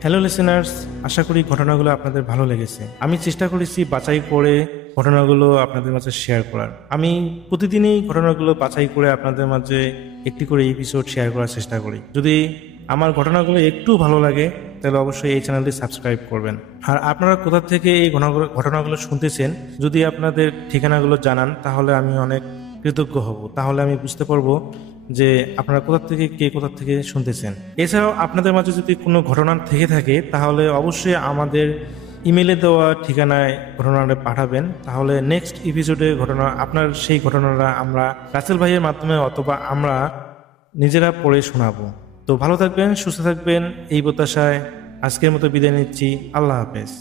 হ্যালো লিসেনার্স, আশা করি ঘটনাগুলো আপনাদের ভালো লেগেছে। আমি চেষ্টা করেছি বাছাই করে ঘটনাগুলো আপনাদের মাঝে শেয়ার করার। আমি প্রতিদিনই ঘটনাগুলো বাছাই করে আপনাদের মাঝে একটি করে এপিসোড শেয়ার করার চেষ্টা করি। যদি আমার ঘটনাগুলো একটু ভালো লাগে তাহলে অবশ্যই এই চ্যানেলটি সাবস্ক্রাইব করবেন। আর আপনারা কোথা থেকে এই ঘটনাগুলো শুনতেছেন যদি আপনাদের ঠিকানাগুলো জানান তাহলে আমি অনেক কৃতজ্ঞ হব। তাহলে আমি বুঝতে পারবো যে আপনারা কোথা থেকে কে কোথা থেকে শুনতেছেন। এছাড়াও আপনাদের মাঝে যদি কোনো ঘটনা থেকে থাকে তাহলে অবশ্যই আমাদের ইমেলে দেওয়া ঠিকানায় ঘটনাটা পাঠাবেন। তাহলে নেক্সট এপিসোডে আপনার সেই ঘটনাটা আমরা রাসেল ভাইয়ের মাধ্যমে অথবা আমরা নিজেরা পড়ে শোনাবো। তো ভালো থাকবেন, সুস্থ থাকবেন, এই প্রত্যাশায় আজকের মতো বিদায় নিচ্ছি। আল্লাহ হাফেজ।